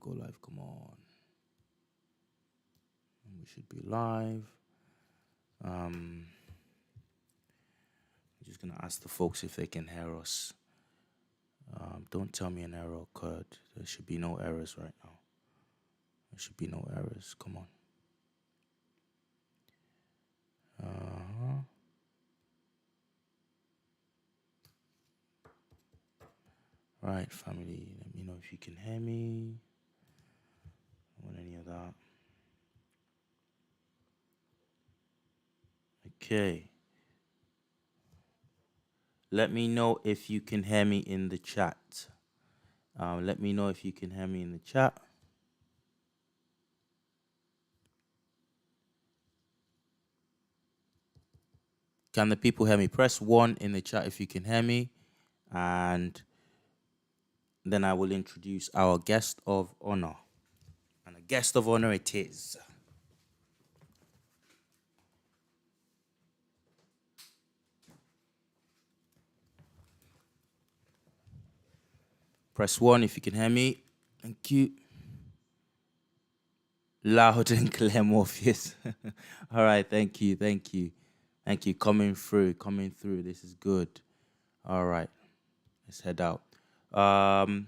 go live. Come on. We should be live. I'm just gonna ask the folks if they can hear us. Don't tell me an error occurred. There should be no errors right now. There should be no errors. Come on. Right, family. Let me know if you can hear me. I don't want any of that. Okay. Let me know if you can hear me in the chat. Let me know if you can hear me in the chat. Can the people hear me? Press 1 in the chat if you can hear me. And then I will introduce our guest of honor. And a guest of honor it is. Press 1 if you can hear me. Thank you. Loud and clear, Morpheus. All right, thank you. Thank you. Coming through. This is good. All right, let's head out. Hello,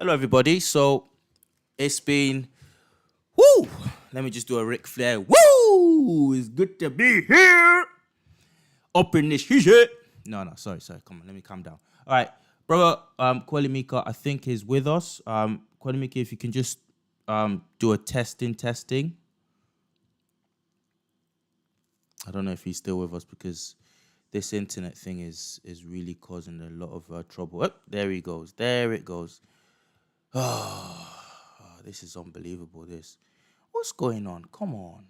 everybody. So it's been, woo! Let me just do a Ric Flair. Woo! It's good to be here. Up in this shit. No, sorry. Come on, let me calm down. All right, brother, Kuelimika, I think is with us. Kuelimika, if you can just do a testing. I don't know if he's still with us because this internet thing is really causing a lot of trouble. Oh, there he goes. There it goes. Oh, this is unbelievable. What's going on? Come on.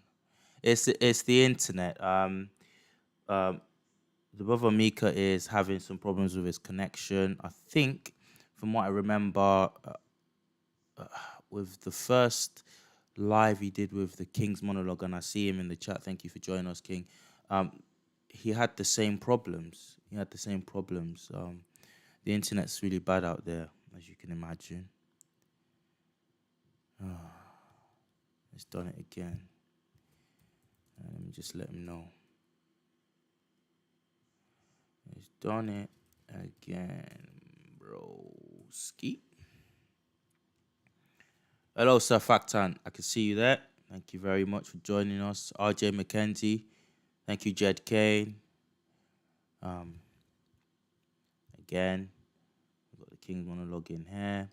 It's the internet. The brother Mika is having some problems with his connection. I think, from what I remember, with the first live he did with the King's monologue, and I see him in the chat. Thank you for joining us, King. He had the same problems. The internet's really bad out there, as you can imagine. It's done it again. Let me just let him know. It's done it again, broski. Hello, Sir Factan. I can see you there. Thank you very much for joining us. RJ McKenzie. Thank you, Jed Kane. Again, we've got the King's monologue in here.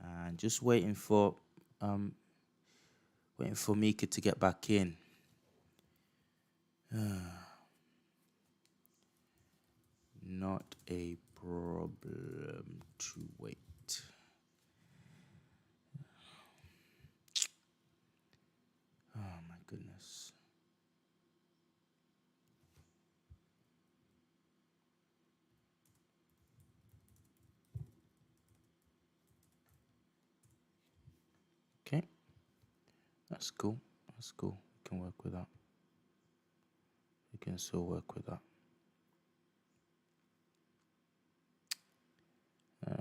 And just waiting for Mika to get back in. Not a problem to wait. Oh my goodness. Okay. That's cool. We can work with that. We can still work with that.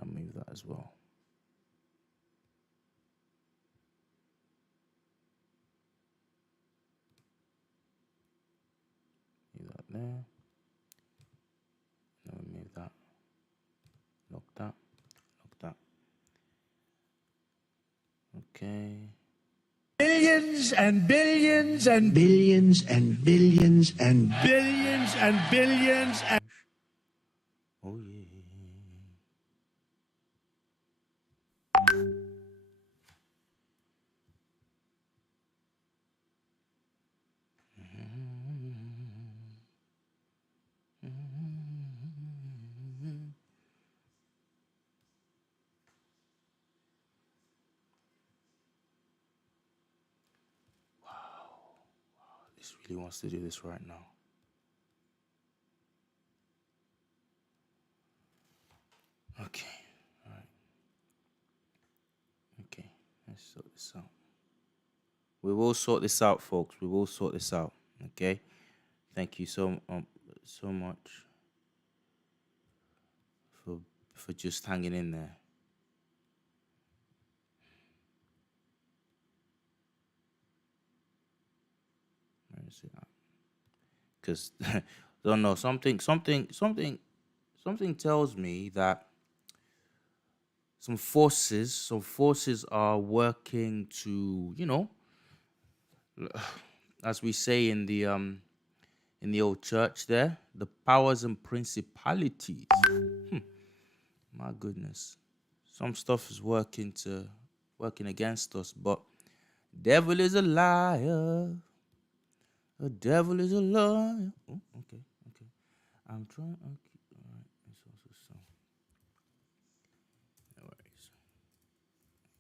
Move that as well. Move that there. Now we move that. Lock that. Okay. Billions and billions and billions and billions and billions and billions and... Oh yeah. This really wants to do this right now. Okay. All right. Okay. Let's sort this out. We will sort this out, folks. We will sort this out. Okay. Thank you so much for just hanging in there. see that. Because I don't know, something tells me that some forces are working to, as we say in the old church there, the powers and principalities. My goodness. Some stuff is working against us, but devil is a liar. The devil is a liar. Oh, okay. I'm trying. Okay, all right. It's also so. No worries.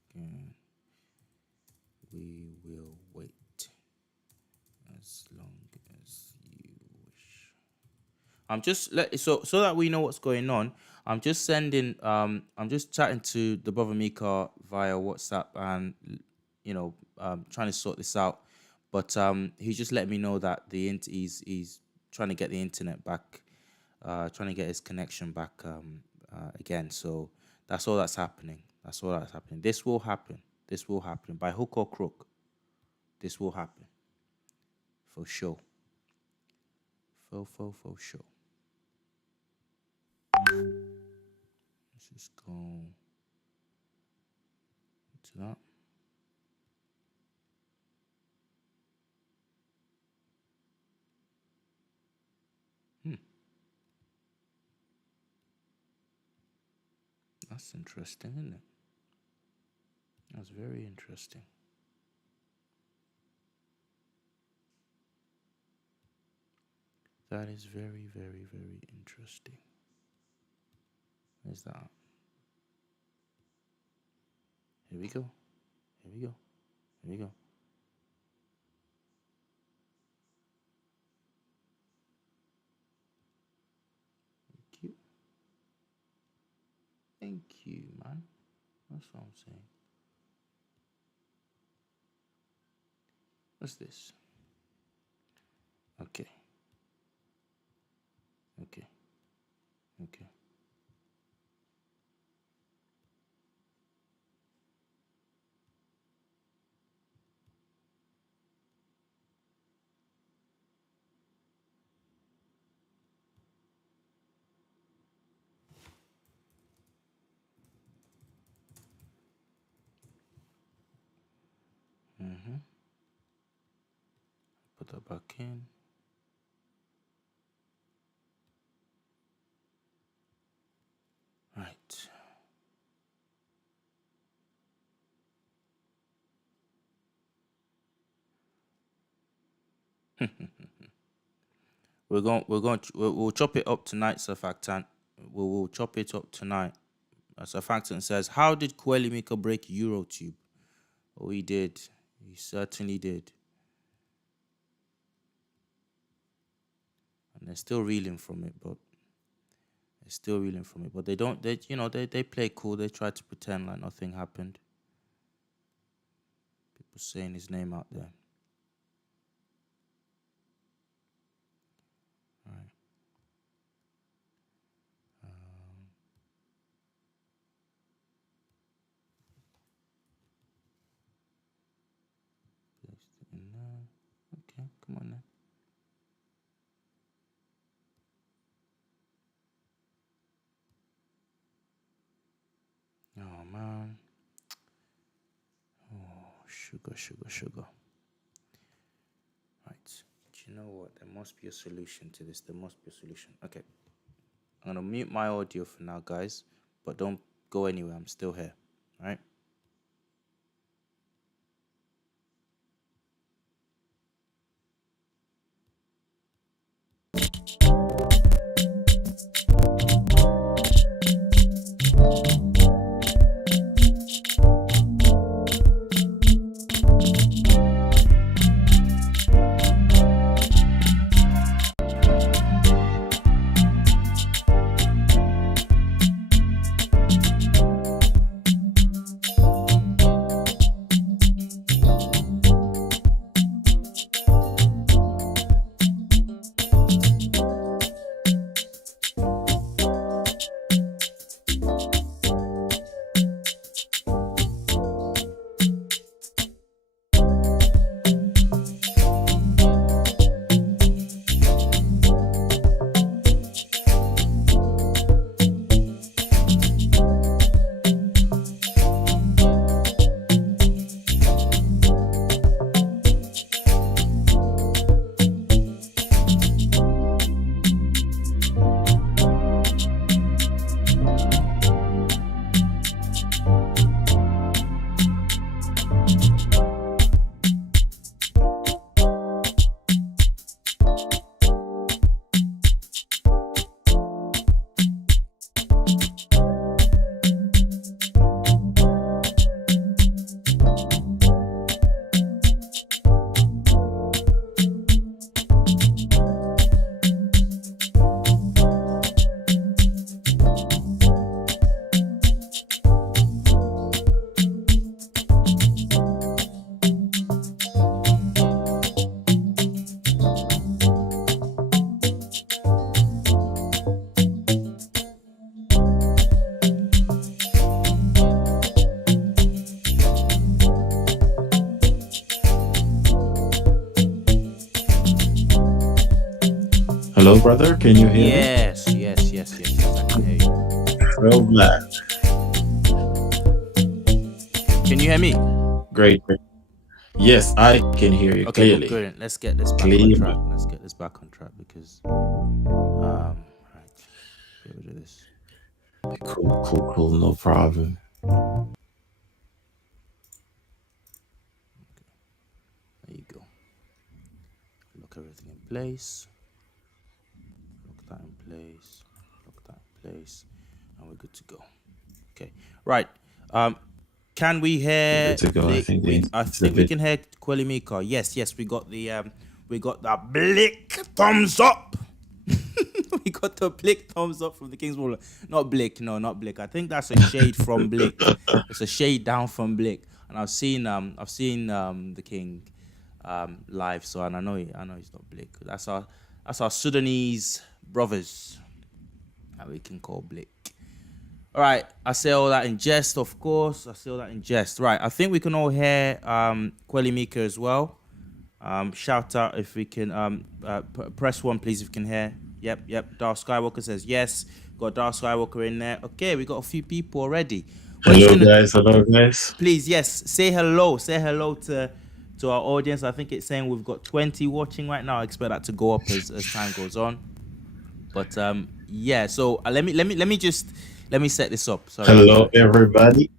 Okay. We will wait as long as you wish. I'm just so that we know what's going on. I'm just chatting to the brother Mika via WhatsApp and trying to sort this out. But he just let me know that he's trying to get the internet back, trying to get his connection back again. So that's all that's happening. This will happen. By hook or crook. This will happen. For sure. For sure. Let's just go to that. That's interesting, isn't it? That's very interesting. That is very, very, very interesting. Where's that? Here we go. Thank you, man. That's what I'm saying. What's this? Okay. Put that back in. Right. We'll chop it up tonight, Surfactant. We'll chop it up tonight. Surfactant says, how did Kuelimika break Eurotube? Oh, he did. He certainly did. And they're still reeling from it, but they don't. They play cool. They try to pretend like nothing happened. People saying his name out there. All right. Paste it in there. Okay, come on then. Oh man. Oh, sugar. Right. Do you know what? There must be a solution to this. Okay. I'm gonna mute my audio for now, guys. But don't go anywhere. I'm still here. All right. Hello, brother. Can you hear me? Yes. I can hear you. Real black. Can you hear me? Great. Great. Yes, I can hear you Okay, clearly. good. Let's get this back on track. Clearly. Let's get this back on track because right. Get rid of this. Cool. No problem. There you go. Lock everything in place. Lock that in place. Lock that in place. And we're good to go. Okay. Right. Can we hear Good to go. I the think the I it's a think we bit. can hear Kuelimika. Yes, we got the blick thumbs up. We got the blick thumbs up from the King's Baller. Not Blick, no, not Blick. I think that's a shade from Blick. It's a shade down from Blick. And I've seen the King live, so and I know he's not Blick. That's our Sudanese brothers that we can call Blick. All right, I say all that in jest, of course. Right, I think we can all hear Kuelimika as well. Shout out if we can. Press one, please, if you can hear. Yep. Darth Skywalker says yes. Got Darth Skywalker in there. Okay, we got a few people already. We're just gonna, Hello, guys. please, yes, say hello. Say hello to our audience. I think it's saying we've got 20 watching right now. I expect that to go up as time goes on. But yeah. So let me set this up. Sorry. Hello, everybody.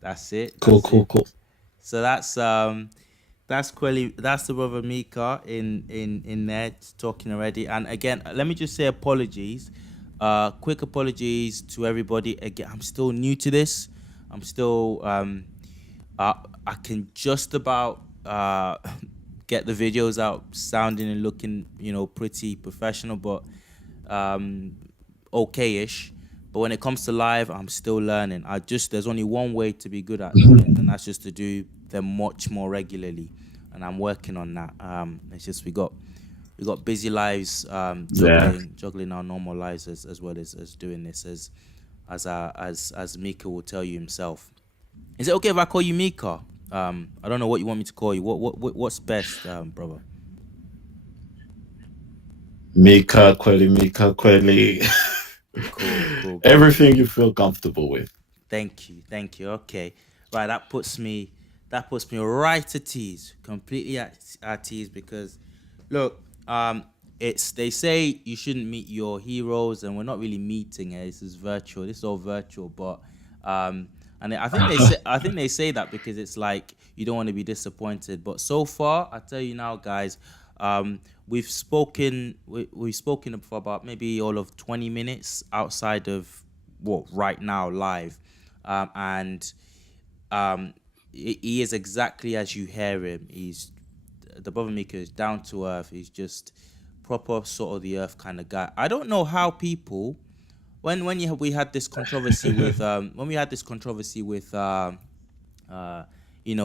That's it. Cool. So that's that's the brother Mika in there talking already. And again, let me just say apologies. Quick apologies to everybody. Again, I'm still new to this. I'm still I can just about get the videos out sounding and looking, pretty professional, but okay-ish. But when it comes to live, I'm still learning. There's only one way to be good at them, and that's just to do them much more regularly. And I'm working on that. It's just we got busy lives, juggling our normal lives as well as doing this as Mika will tell you himself. Is it okay if I call you Mika? I don't know what you want me to call you. What's best, brother? Mika Kweli. Cool. Everything you feel comfortable with. Thank you. Okay, right. That puts me right at ease, completely at ease. Because, look, they say you shouldn't meet your heroes, and we're not really meeting it. This is virtual. This is all virtual, but and I think they say that because it's like you don't want to be disappointed. But so far, I tell you now, guys, we've spoken for about maybe all of 20 minutes outside of right now live, and he is exactly as you hear him. He's the brother Mika is down to earth. He's just proper sort of the earth kind of guy. I don't know how people we had this controversy with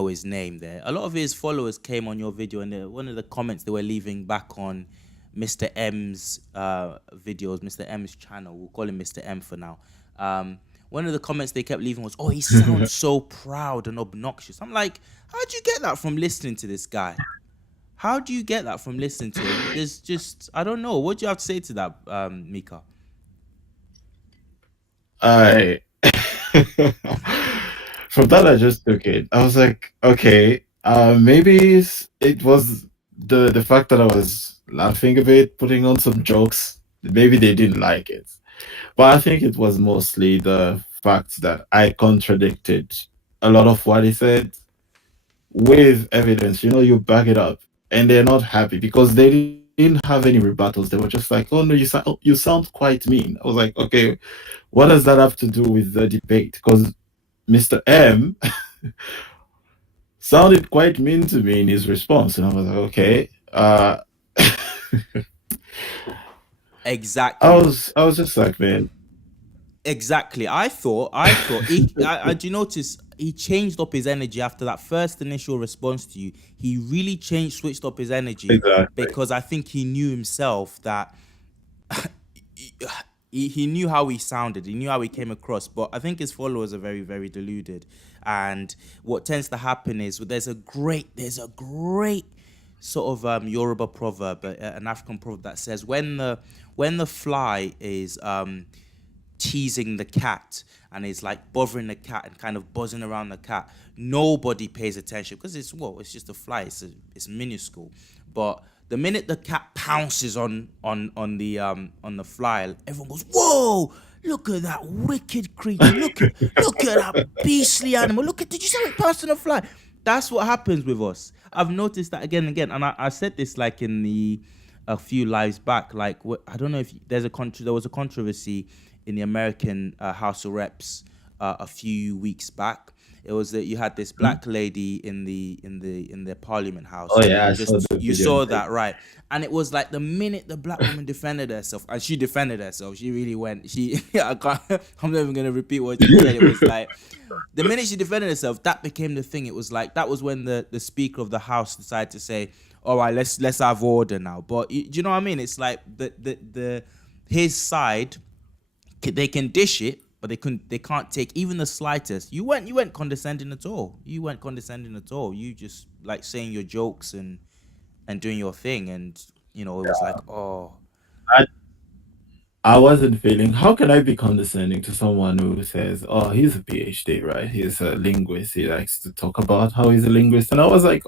his name there. A lot of his followers came on your video, and one of the comments they were leaving back on Mr. M's videos, Mr. M's channel. We'll call him Mr. M for now. One of the comments they kept leaving was, "Oh, he sounds so proud and obnoxious." I'm like, how'd you get that from listening to this guy? How do you get that from listening to him? There's just, I don't know. What do you have to say to that, Mika? I From that I just took it. I was like, okay, maybe it was the fact that I was laughing a bit, putting on some jokes. Maybe they didn't like it, but I think it was mostly the fact that I contradicted a lot of what he said with evidence. You back it up, and they're not happy because they didn't have any rebuttals. They were just like, "Oh no, you sound quite mean." I was like, "Okay, what does that have to do with the debate?" Because Mr. M sounded quite mean to me in his response, and I was like, "Okay." Exactly. I was just like, man. Exactly. I thought do you notice he changed up his energy after that first initial response to you? He really switched up his energy Exactly. because I think he knew himself that he knew how he sounded. He knew how he came across. But I think his followers are very, very deluded. And what tends to happen is there's a great sort of Yoruba proverb, an African proverb that says when the fly is teasing the cat and is like bothering the cat and kind of buzzing around the cat, nobody pays attention because it's just a fly. It's minuscule, but the minute the cat pounces on the fly, everyone goes, "Whoa! Look at that wicked creature! Look at that beastly animal! Did you see how it pounced on the fly?" That's what happens with us. I've noticed that again and again, and I said this like in the a few lives back. Like I don't know if there was a controversy in the American House of Reps a few weeks back. It was that you had this black lady in the Parliament House. Oh yeah, I saw Just the you video. saw that, right? And it was like the minute the black woman defended herself, and she defended herself, she really went. I can't. I'm not even gonna repeat what she said. It was like the minute she defended herself, that became the thing. It was like that was when the Speaker of the House decided to say, "All right, let's have order now." But do you know what I mean? It's like the his side, they can dish it, but they can't take even the slightest. You weren't condescending at all. You weren't condescending at all. You just like saying your jokes and doing your thing, and it was like, oh, I, I wasn't feeling. How can I be condescending to someone who says, "Oh, he's a PhD, right? He's a linguist. He likes to talk about how he's a linguist." And I was like,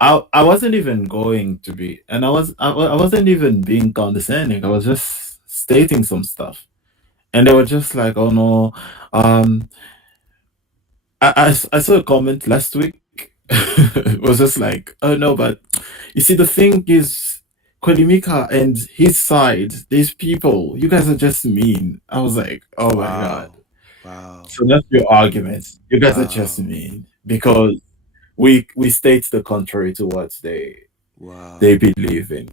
I wasn't even going to be, and I wasn't even being condescending. I was just stating some stuff, and they were just like, "Oh no." Um, I saw a comment last week. It was just like, "Oh no, but you see, the thing is, Kuelimika and his side, these people, you guys are just mean." I was like, "Oh my god." wow, wow, So that's your argument. You guys are just wow, mean because we state the contrary to what they wow, believe in.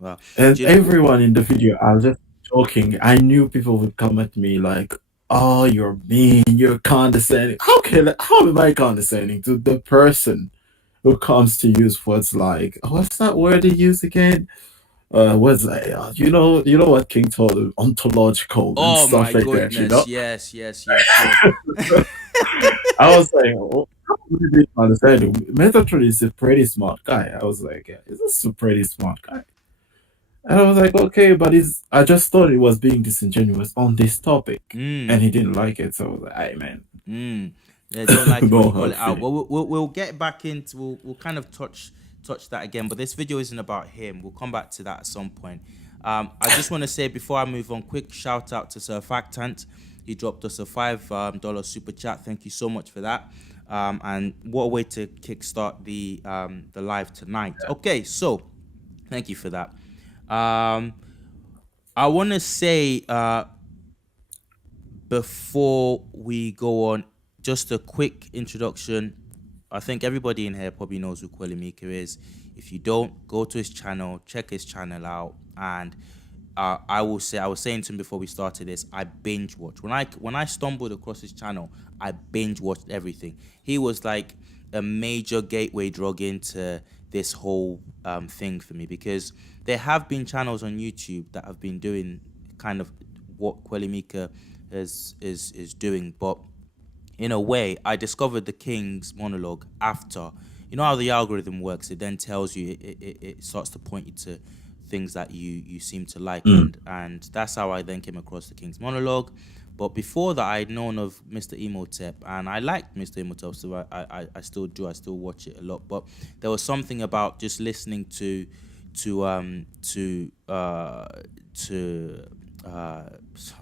wow. And Do you know? everyone in the video, I was just joking. I knew people would come at me like, "Oh, you're mean, you're condescending." How am I condescending to the person who comes to use words like, what's that word he used again? What's that? You know what King told him, ontological and Oh stuff my like that, you goodness! know? Yes, yes, yes, yes. I was like, oh, how would you be condescending? Metatron is a pretty smart guy. I was like, yeah, he's a pretty smart guy. And I was like, okay, but I just thought he was being disingenuous on this topic. And Mm. he didn't like it. So I was like, hey, man, They don't like it when no you call hard it out. feeling. Well, we'll get back into we'll kind of touch that again. But this video isn't about him. We'll come back to that at some point. I just want to say before I move on, quick shout out to Sir Factant. He dropped us a $5 super chat. Thank you so much for that. And what a way to kickstart the live tonight. Okay, so thank you for that. I want to say before we go on, just a quick introduction. I think everybody in here probably knows who Kuelimika is. If you don't, go to his channel, check his channel out, and I will say, I was saying to him before we started this, I binge watched. When I stumbled across his channel, I binge watched everything. He was like a major gateway drug into this whole thing for me, because there have been channels on YouTube that have been doing kind of what Kuelimika is doing, but in a way, I discovered the King's monologue after. You know how the algorithm works? It then tells you, it starts to point you to things that you seem to like, Mm. and that's how I then came across the King's monologue. But before that, I'd known of Mr. Emotep, and I liked Mr. Emotep, so I still do. I still watch it a lot. But there was something about just listening to I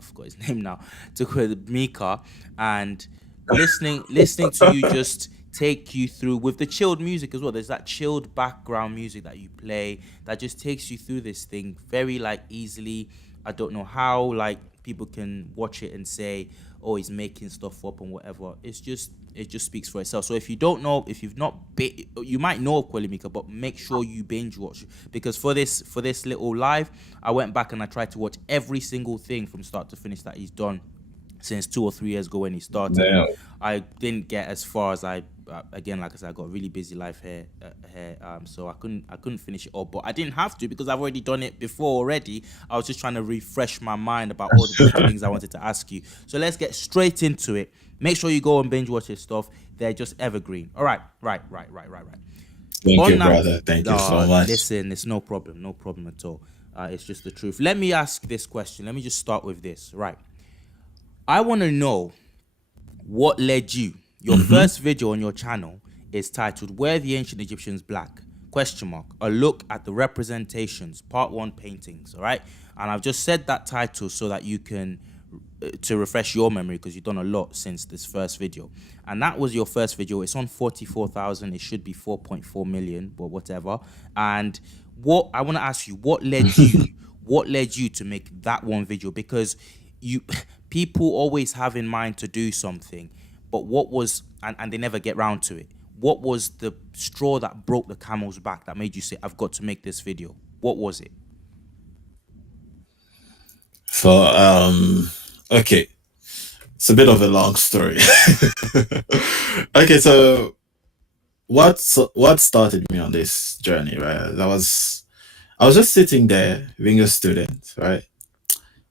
forgot his name now, to Mika, and listening to you just take you through with the chilled music as well. There's that chilled background music that you play that just takes you through this thing very like easily. I don't know how like people can watch it and say, oh, he's making stuff up and whatever. It just speaks for itself. So if you don't know, if you've not you might know of Kuelimika, but make sure you binge watch, because for this little live, I went back and I tried to watch every single thing from start to finish that he's done since 2 or 3 years ago when he started, and Damn. I didn't get as far as I again, like I said, I got a really busy life here, so I couldn't finish it all, but I didn't have to because I've already done it before already. I was just trying to refresh my mind about all the different things I wanted to ask you. So let's get straight into it. Make sure you go and binge watch his stuff. They're just evergreen. All right, right. Thank On you, that, brother. Thank you so much. listen, it's no problem at all. It's just the truth. Let me ask this question. Let me just start with this. Right. I want to know what led you. Your Hmm. first video on your channel is titled "Were the Ancient Egyptians Black?" Question mark. A look at the representations, part one paintings. All right, and I've just said that title so that you can to refresh your memory because you've done a lot since this first video, and that was your first video. It's on 44,000. It should be 4.4 million, but whatever. And what I want to ask you, what led you? What led you to make that one video? Because you people always have in mind to do something, but what was and they never get round to it. What was the straw that broke the camel's back that made you say, I've got to make this video? What was it? So, okay, it's a bit of a long story. Okay, so what started me on this journey, right? I was just sitting there being a student, right?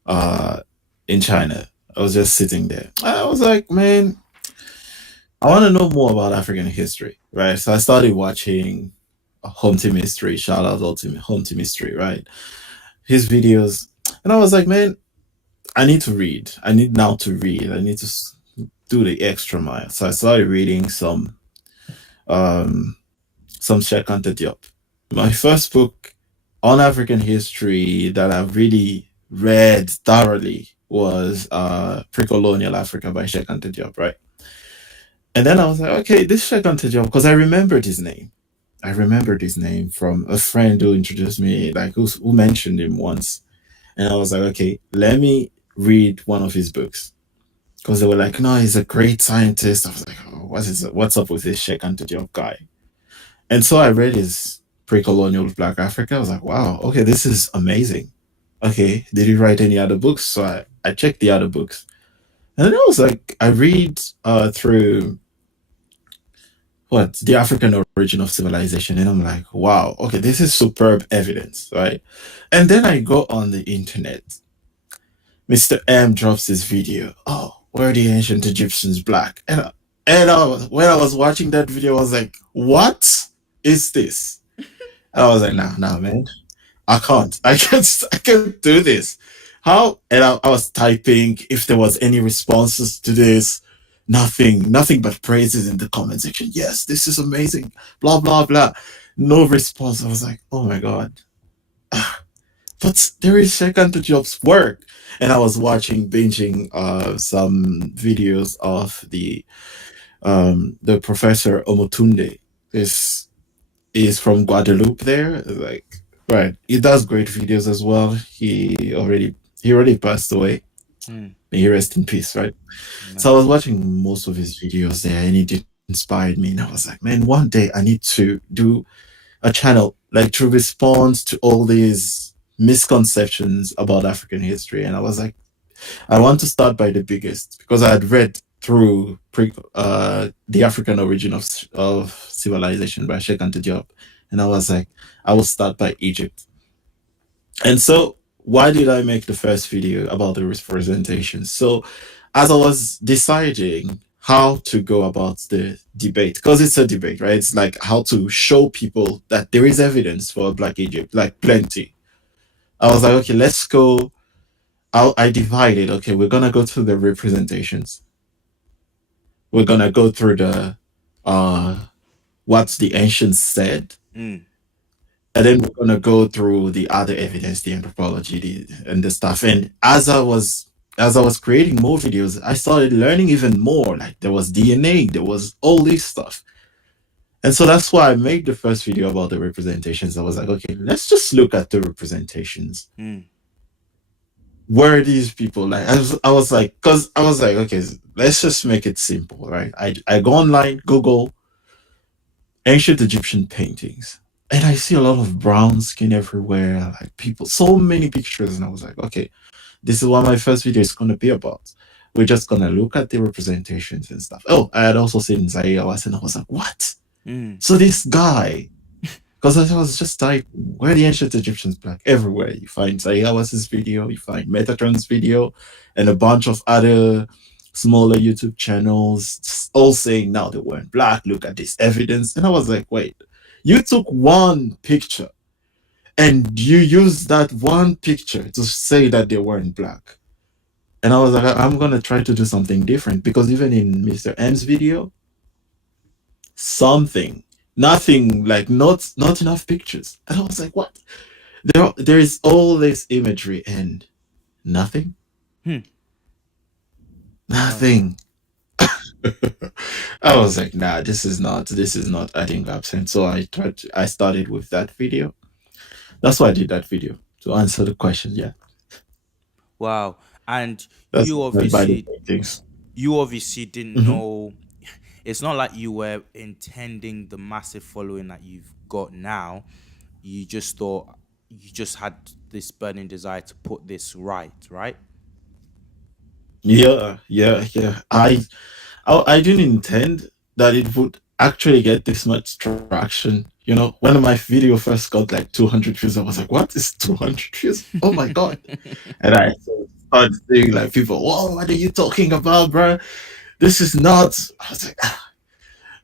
Uh, in China. I was just sitting there. I was like, man, I want to know more about African history, right? So I started watching Home Team History. Shout out Home Team History, right? His videos, and I was like, man, I need to read. I need now to read. I need to do the extra mile. So I started reading um some Shekante Diop. My first book on African history that I've really read thoroughly was Pre-Colonial Africa by Shekante Diop, right? And then I was like, okay, this Shekante Diop, because I remembered his name. I remembered his name from a friend who introduced me, like who mentioned him once. And I was like, okay, let me read one of his books. Because they were like, no, he's a great scientist. I was like, oh, what's up with this Shekante Diop guy? And so I read his Pre-Colonial Black Africa. I was like, wow, okay, this is amazing. Okay, did he write any other books? So I checked the other books. And then I was like, I read through what the African origin of civilization, and I'm like, wow, okay, this is superb evidence, right? And then I go on the internet. Mr. M drops his video. Oh, were the ancient Egyptians black? When I was watching that video, I was like, what is this? And I was like, nah, man. I can't. I can't do this. How? And I was typing if there was any responses to this. Nothing but praises in the comment section. Yes, this is amazing. Blah blah blah. No response. I was like, oh my god. But there is second to jobs work. And I was binging some videos of the professor Omotunde. This is from Guadeloupe there. Like, right. He does great videos as well. He already passed away. Mm, May he rest in peace, right? So I man. was watching most of his videos there, and it inspired me. And I was like, man, one day I need to do a channel like to respond to all these misconceptions about African history. And I was like, I want to start by the biggest because I had read through the African origin of civilization by Sheikh Anta Diop, and I was like, I will start by Egypt. And so, why did I make the first video about the representation? So, as I was deciding how to go about the debate, because it's a debate, right? It's like how to show people that there is evidence for Black Egypt, like plenty. I was like, okay, let's go. I divided. Okay, we're gonna go through the representations. We're gonna go through the uh what the ancients said, Mm, and then we're gonna go through the other evidence, the anthropology, and the stuff. And as I was creating more videos, I started learning even more. Like there was DNA, there was all this stuff. And so that's why I made the first video about the representations. I was like, okay, let's just look at the representations. mm, Were these people like I was like, because I was like, okay, let's just make it simple, right? I go online, Google ancient Egyptian paintings, and I see a lot of brown skin everywhere, like people, so many pictures, and I was like, okay, this is what my first video is gonna be about. We're just gonna look at the representations and stuff. Oh, I had also seen Zaiyawas, and I was like, what? mm, So this guy, because I was just typing, where the ancient Egyptians black? Everywhere. You find Zaiyawas' video, you find Metatron's video, and a bunch of other smaller YouTube channels all saying now they weren't black. Look at this evidence. And I was like, wait, You took one picture and you used that one picture to say that they weren't black. And I was like, I'm gonna try to do something different because even in Mr. M's video, something, nothing, like not enough pictures. And I was like, what? There is all this imagery and nothing, Hmm. Wow. nothing. I was like, nah, this is not adding up. And so I started with that video. That's why I did that video to answer the question. Yeah, Wow. And that's by the paintings. you obviously didn't Hmm. know. It's not like you were intending the massive following that you've got now. You just thought, you just had this burning desire to put this right, right? Yeah, yeah, yeah. I didn't intend that it would actually get this much traction. When my video first got like 200 views, I was like, what is 200 views? Oh my God. And I started seeing like people, whoa, what are you talking about, bro? This is nuts. I was like, ah.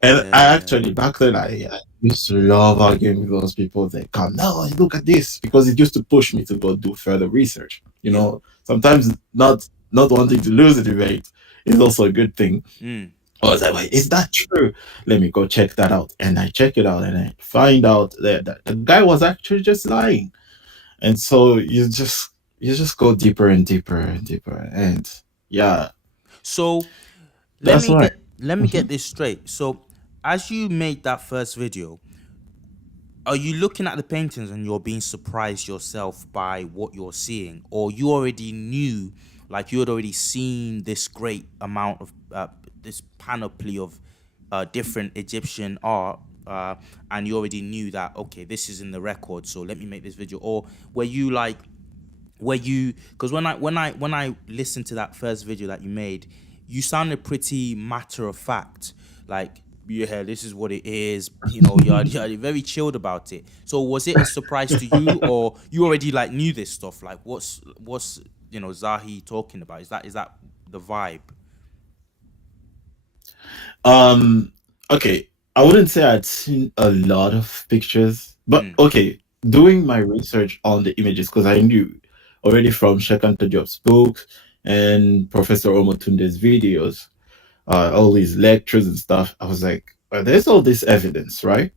And I Yeah. actually, back then, I used to love arguing with those people. They come, no, look at this, because it used to push me to go do further research. Yeah. Sometimes not wanting to lose the debate is also a good thing. Mm. I was like, wait, is that true? Let me go check that out. And I check it out and I find out that the guy was actually just lying. And so you just go deeper and deeper and deeper. And yeah, So that's why. let me Mhm. get this straight. So as you made that first video, are you looking at the paintings and you're being surprised yourself by what you're seeing, or you already knew, like you had already seen this great amount of this panoply of different Egyptian art, and you already knew that, okay, this is in the record, so let me make this video? Or were you like, because when I listened to that first video that you made, you sounded pretty matter of fact, like, yeah, this is what it is, you're very chilled about it. So was it a surprise to you, or you already like knew this stuff? Like, what's Zahi talking about? Is that the vibe? Um, okay. I wouldn't say I'd seen a lot of pictures, but Mm, okay, doing my research on the images, because I knew already from Shekanta Job's book and Professor Omotunde's videos, all these lectures and stuff. I was like, there's all this evidence, right?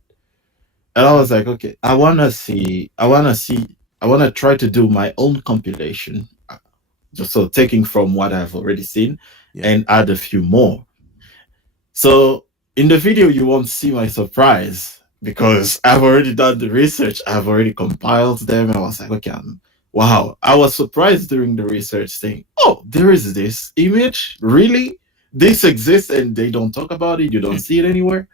And I was mm, like, okay, I wanna try to do my own compilation, just so taking from what I've already seen yeah. and add a few more. So in the video, you won't see my surprise because I've already done the research. I've already compiled them. And I was like, okay, wow. I was surprised during the research saying, oh, there is this image. Really? This exists and they don't talk about it. You don't see it anywhere.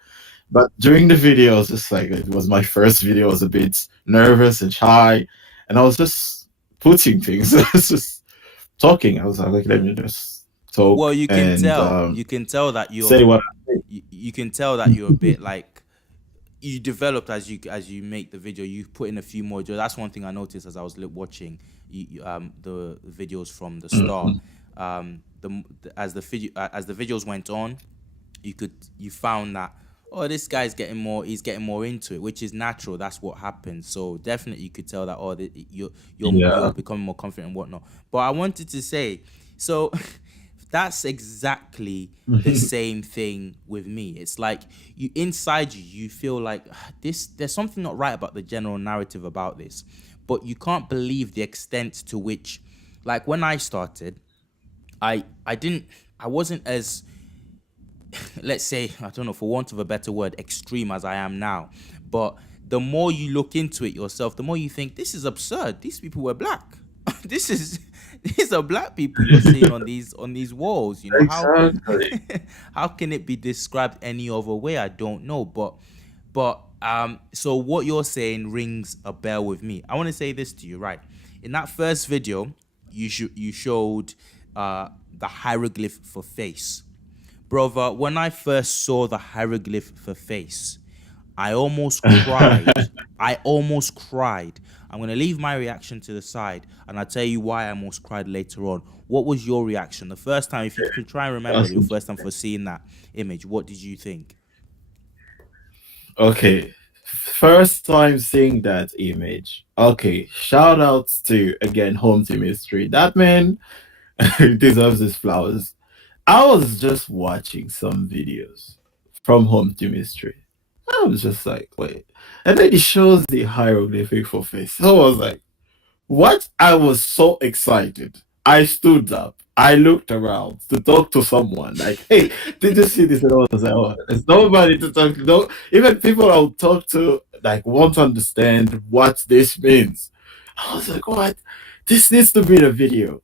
But during the video, I was just like, it was my first video. I was a bit nervous and shy. And I was just putting things. I was just talking. I was like, let me just Well, talk you can and tell. You can tell that say what you can tell that you're a bit like, you developed as you make the video. You put in a few more. That's one thing I noticed as I was watching the videos from the start. I. As the videos went on, you found that, oh, this guy's getting more. He's getting more into it, which is natural. That's what happens. So definitely you could tell that, oh, you're Yeah. becoming more confident and whatnot. But I wanted to say, so that's exactly the same thing with me. It's like, you inside you feel like, this, there's something not right about the general narrative about this, but you can't believe the extent to which, like, when I started, I didn't I wasn't as, let's say, I don't know, for want of a better word, extreme as I am now. But the more you look into it yourself, the more you think, this is absurd. These people were black. this is these are black people you're seeing on these walls. How Exactly. how can it be described any other way? I don't know. But so what you're saying rings a bell with me. I want to say this to you, right? In that first video, you showed the hieroglyph for face. Brother, when I first saw the hieroglyph for face, I almost cried. I almost cried. I'm going to leave my reaction to the side and I'll tell you why I almost cried later on. What was your reaction the first time? If you can try and remember That's your first time interesting. for seeing that image, what did you think? Okay. First time seeing that image. Okay, shout outs to again Home Team History. That man deserves his flowers. I was just watching some videos from Home Team History. I was just like, wait. And then it shows the hieroglyphic for face. So I was like, what? I was so excited. I stood up. I looked around to talk to someone. Like, hey, did you see this? And I was like, oh, there's nobody to talk to. No, even people I'll talk to, like, won't understand what this means. I was like, what? This needs to be the video.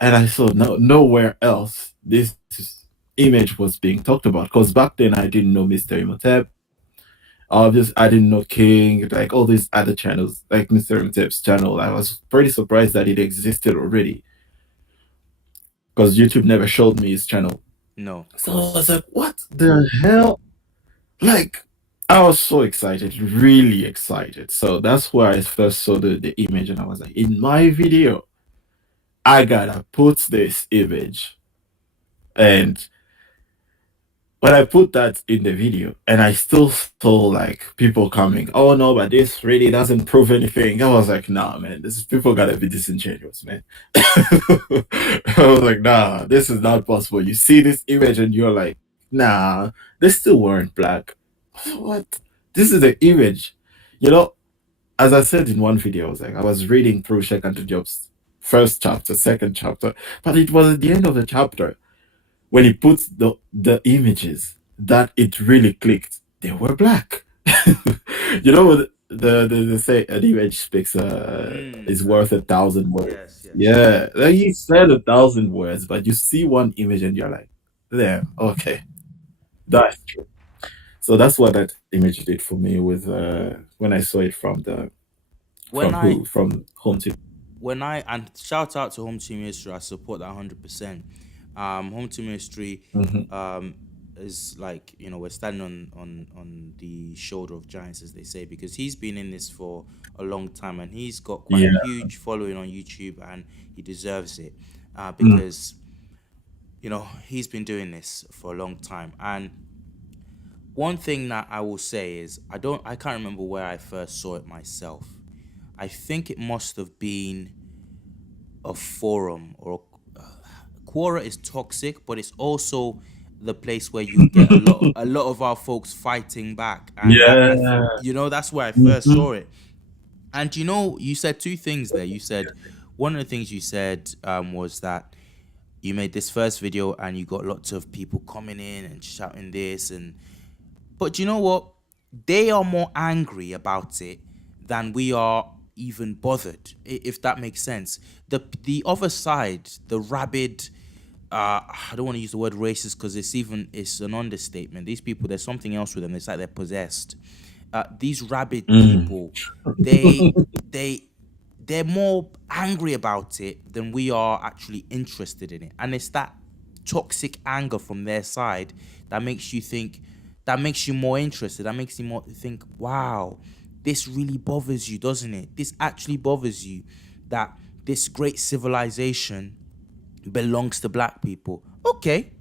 And I saw nowhere else this image was being talked about. Because back then I didn't know Mr. Imhotep. Obviously, I didn't know King, like all these other channels, like Mr. Imhotep's channel. I was pretty surprised that it existed already because YouTube never showed me his channel. No, of So I was course. like, what the hell? Like, I was so excited, really excited. So that's where I first saw the image, and I was like, in my video, I gotta put this image. And when I put that in the video, and I still saw like people coming, oh no, but this really doesn't prove anything. I was like, nah, man, this is people gotta be disingenuous, man. I was like, nah, this is not possible. You see this image and you're like, nah, they still weren't black. What? This is the image. You know, as I said in one video, I was like, I was reading through Sheikh Anta Job's first chapter, second chapter, but it was at the end of the chapter when he puts the images that it really clicked. They were black. You know what the say an image speaks is worth 1,000 words. Yes, yes, yes. Yeah, like he said 1,000 words, but you see one image and you're like, damn, okay, that's true. So that's what that image did for me with when I saw it from the When I from home team. and shout out to Home Team History, I support that 100%. Home Team History Mhm. is like, we're standing on the shoulder of giants, as they say, because he's been in this for a long time and he's got quite a Yeah. huge following on YouTube, and he deserves it, Mm. because he's been doing this for a long time. And one thing that I will say is I can't remember where I first saw it myself. I think it must have been a forum, or Quora is toxic, but it's also the place where you get a lot of our folks fighting back, and Yeah. that's where I first Mhm. saw it. And you said two things there. You said one of the things you said was that you made this first video and you got lots of people coming in and shouting this, but you know what? They are more angry about it than we are even bothered, if that makes sense. The other side, the rabid, I don't want to use the word racist because it's an understatement. These people, there's something else with them. It's like they're possessed. These rabid Mm. people, they they they're more angry about it than we are actually interested in it. And it's that toxic anger from their side that makes you think, that makes you more interested, that makes you more think, wow, this really bothers you, doesn't it? This actually bothers you, that this great civilization belongs to black people. Okay,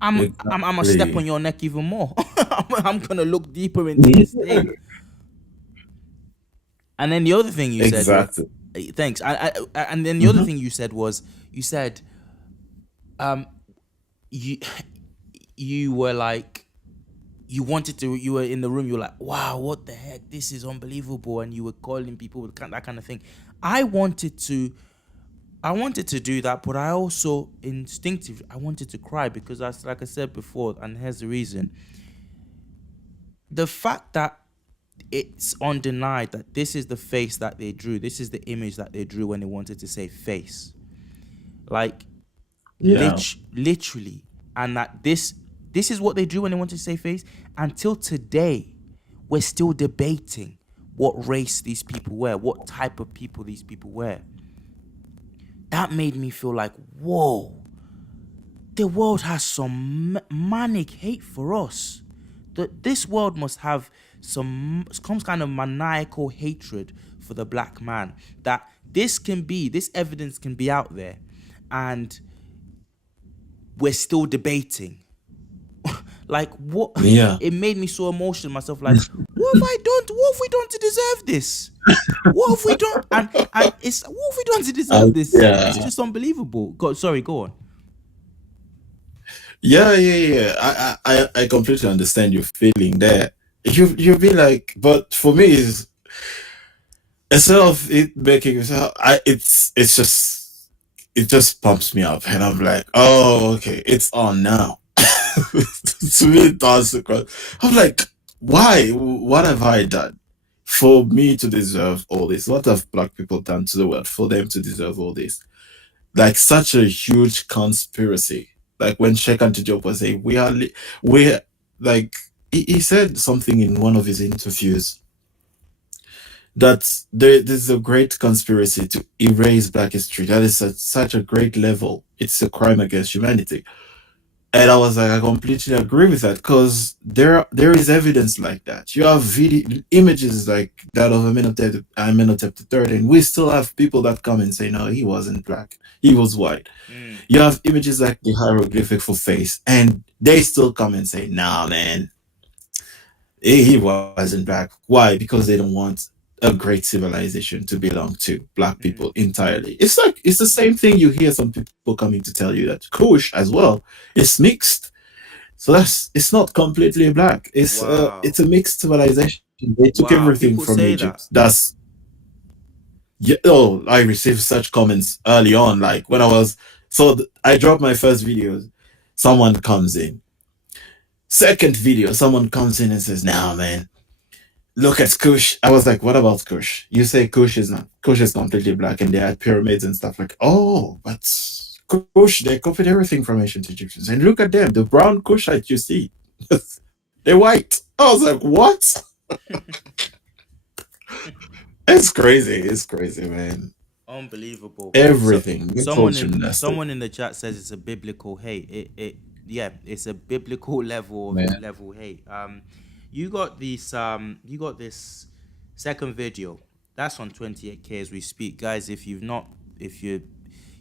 I'm gonna step on Exactly. your neck even more. I'm gonna look deeper into this thing. And then the other thing you said was, Exactly. thanks. And then the other Mhm. thing you said was, you said, you you were like, you were in the room, you were like, wow, what the heck, this is unbelievable, and you were calling people with that kind of thing. I wanted to I wanted to do that, but I also instinctively I wanted to cry, because that's, like I said before, and here's the reason. The fact that it's undenied that this is the face that they drew, this is the image that they drew when they wanted to say face. Like, Yeah. literally, and that this is what they drew when they wanted to say face. Until today, we're still debating what race these people were, what type of people these people were. That made me feel like, whoa, the world has some manic hate for us. That this world must have some kind of maniacal hatred for the black man. That this evidence can be out there, and we're still debating. Like, what? Yeah. It made me so emotional myself. Like, have I done? What have we done to deserve this? What have we done? And it's what have we done to deserve this? It's Yeah, just unbelievable. Sorry, go on. yeah. I completely understand your feeling there. You be like, but for me, is instead of it making it just pumps me up, and I'm like, oh, okay, it's on now. To me, it does. I'm like, why? What have I done for me to deserve all this? What have black people done to the world for them to deserve all this? Like such a huge conspiracy. Like when Sheikh Job was saying, we're like he said something in one of his interviews that there's a great conspiracy to erase black history. That is at such a great level. It's a crime against humanity. And I was like, I completely agree with that because there is evidence like that. You have images like that of Amenhotep III, and we still have people that come and say, no, he wasn't black, he was white. You have images like the hieroglyphic for face, and they still come and say, nah, man, he wasn't black. Why? Because they don't want a great civilization to belong to black people entirely. It's like it's the same thing you hear some people coming to tell you that Kush as well is mixed. So it's not completely black. Wow. It's a mixed civilization. They took Wow. everything People from say that. Egypt. That's yeah. Oh, I received such comments early on. Like when I was I dropped my first video. Someone comes in. Second video, someone comes in and says, "Nah, man, look at Kush." I was like, what about Kush? You say Kush is not. Kush is completely black and they had pyramids and stuff like, oh, but Kush, they copied everything from ancient Egyptians. And look at them, the brown Kushite you see, they're white. I was like, what? It's crazy. It's crazy, man. Unbelievable. So Everything. It's all gymnastics, someone in the chat says it's a biblical hate. Yeah, it's a biblical man. level hate. You got this second video that's on 28K as we speak, guys. If you've not, if you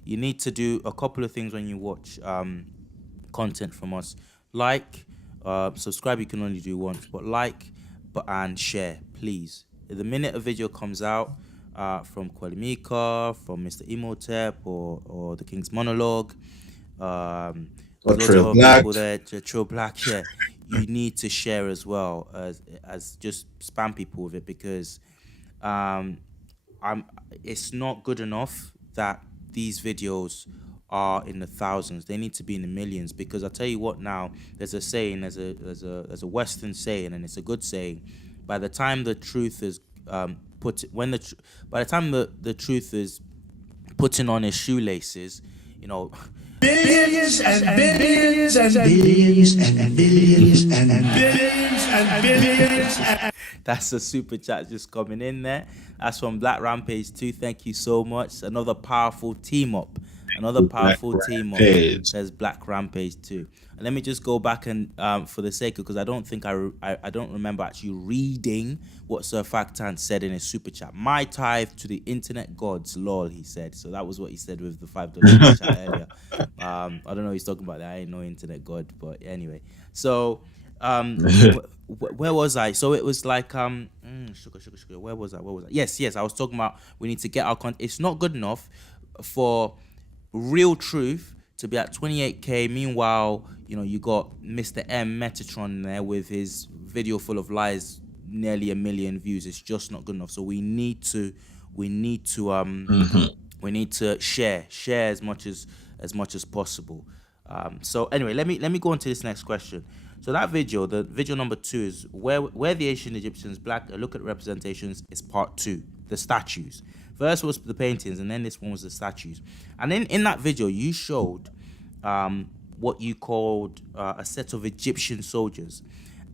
need to do a couple of things when you watch content from us, like subscribe. You can only do once, but like, and share, please. The minute a video comes out from Kuelimika, from Mr. Imhotep, or the King's Monologue, Or there's loads of Trail other Black. people there. Trill Black, yeah. You need to share as well as just spam people with it because um, I'm. It's not good enough that these videos are in the thousands. They need to be in the millions because I tell you what. Now there's a saying, there's a Western saying, and it's a good saying. By the time the truth is by the time the truth is putting on his shoelaces, you know, Billions and billions and billions and billions and billions and billions and that's a super chat just coming in there. That's from Black Rampage 2. Thank you so much. Another powerful team up. Another Black powerful team up, Rampage. says Black Rampage 2. And let me just go back and for the sake of, because I don't think I don't remember actually reading what Sir Factan said in his super chat. My tithe to the internet gods, lol, he said. So that was what he said with the $5 super chat earlier. I don't know what he's talking about that. I ain't no internet god, but anyway. So where was I? So it was like sugar. Where was I? Yes. I was talking about we need to get our content. It's not good enough for Real Truth to be at 28K. Meanwhile, you got Mr. M Metatron there with his video full of lies, nearly 1 million views. It's just not good enough. So we need to share as much as possible. So anyway, let me go on to this next question. So that video, the video number 2 is where the ancient Egyptians black. A look at representations is part 2, the statues. First was the paintings, and then this one was the statues. And then in that video, you showed what you called a set of Egyptian soldiers,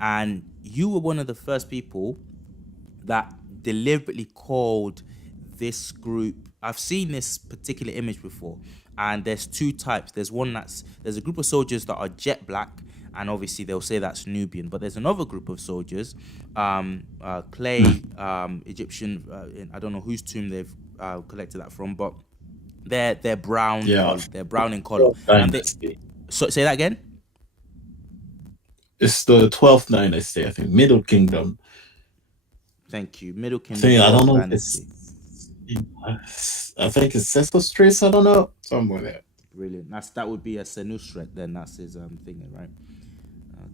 and you were one of the first people that deliberately called this group. I've seen this particular image before, and there's 2 types. There's a group of soldiers that are jet black, and obviously they'll say that's Nubian. But there's another group of soldiers, clay Egyptian. I don't know whose tomb they've collected that from, but they're brown. Yeah. They're brown in color. So say that again. It's the 12th dynasty, I think, Middle Kingdom. Thank you. Middle Kingdom I don't Fourth know if Dynasty. I think it's Sesostris. I don't know, somewhere there. Brilliant. That would be a Senusret then. That's his thingy, right?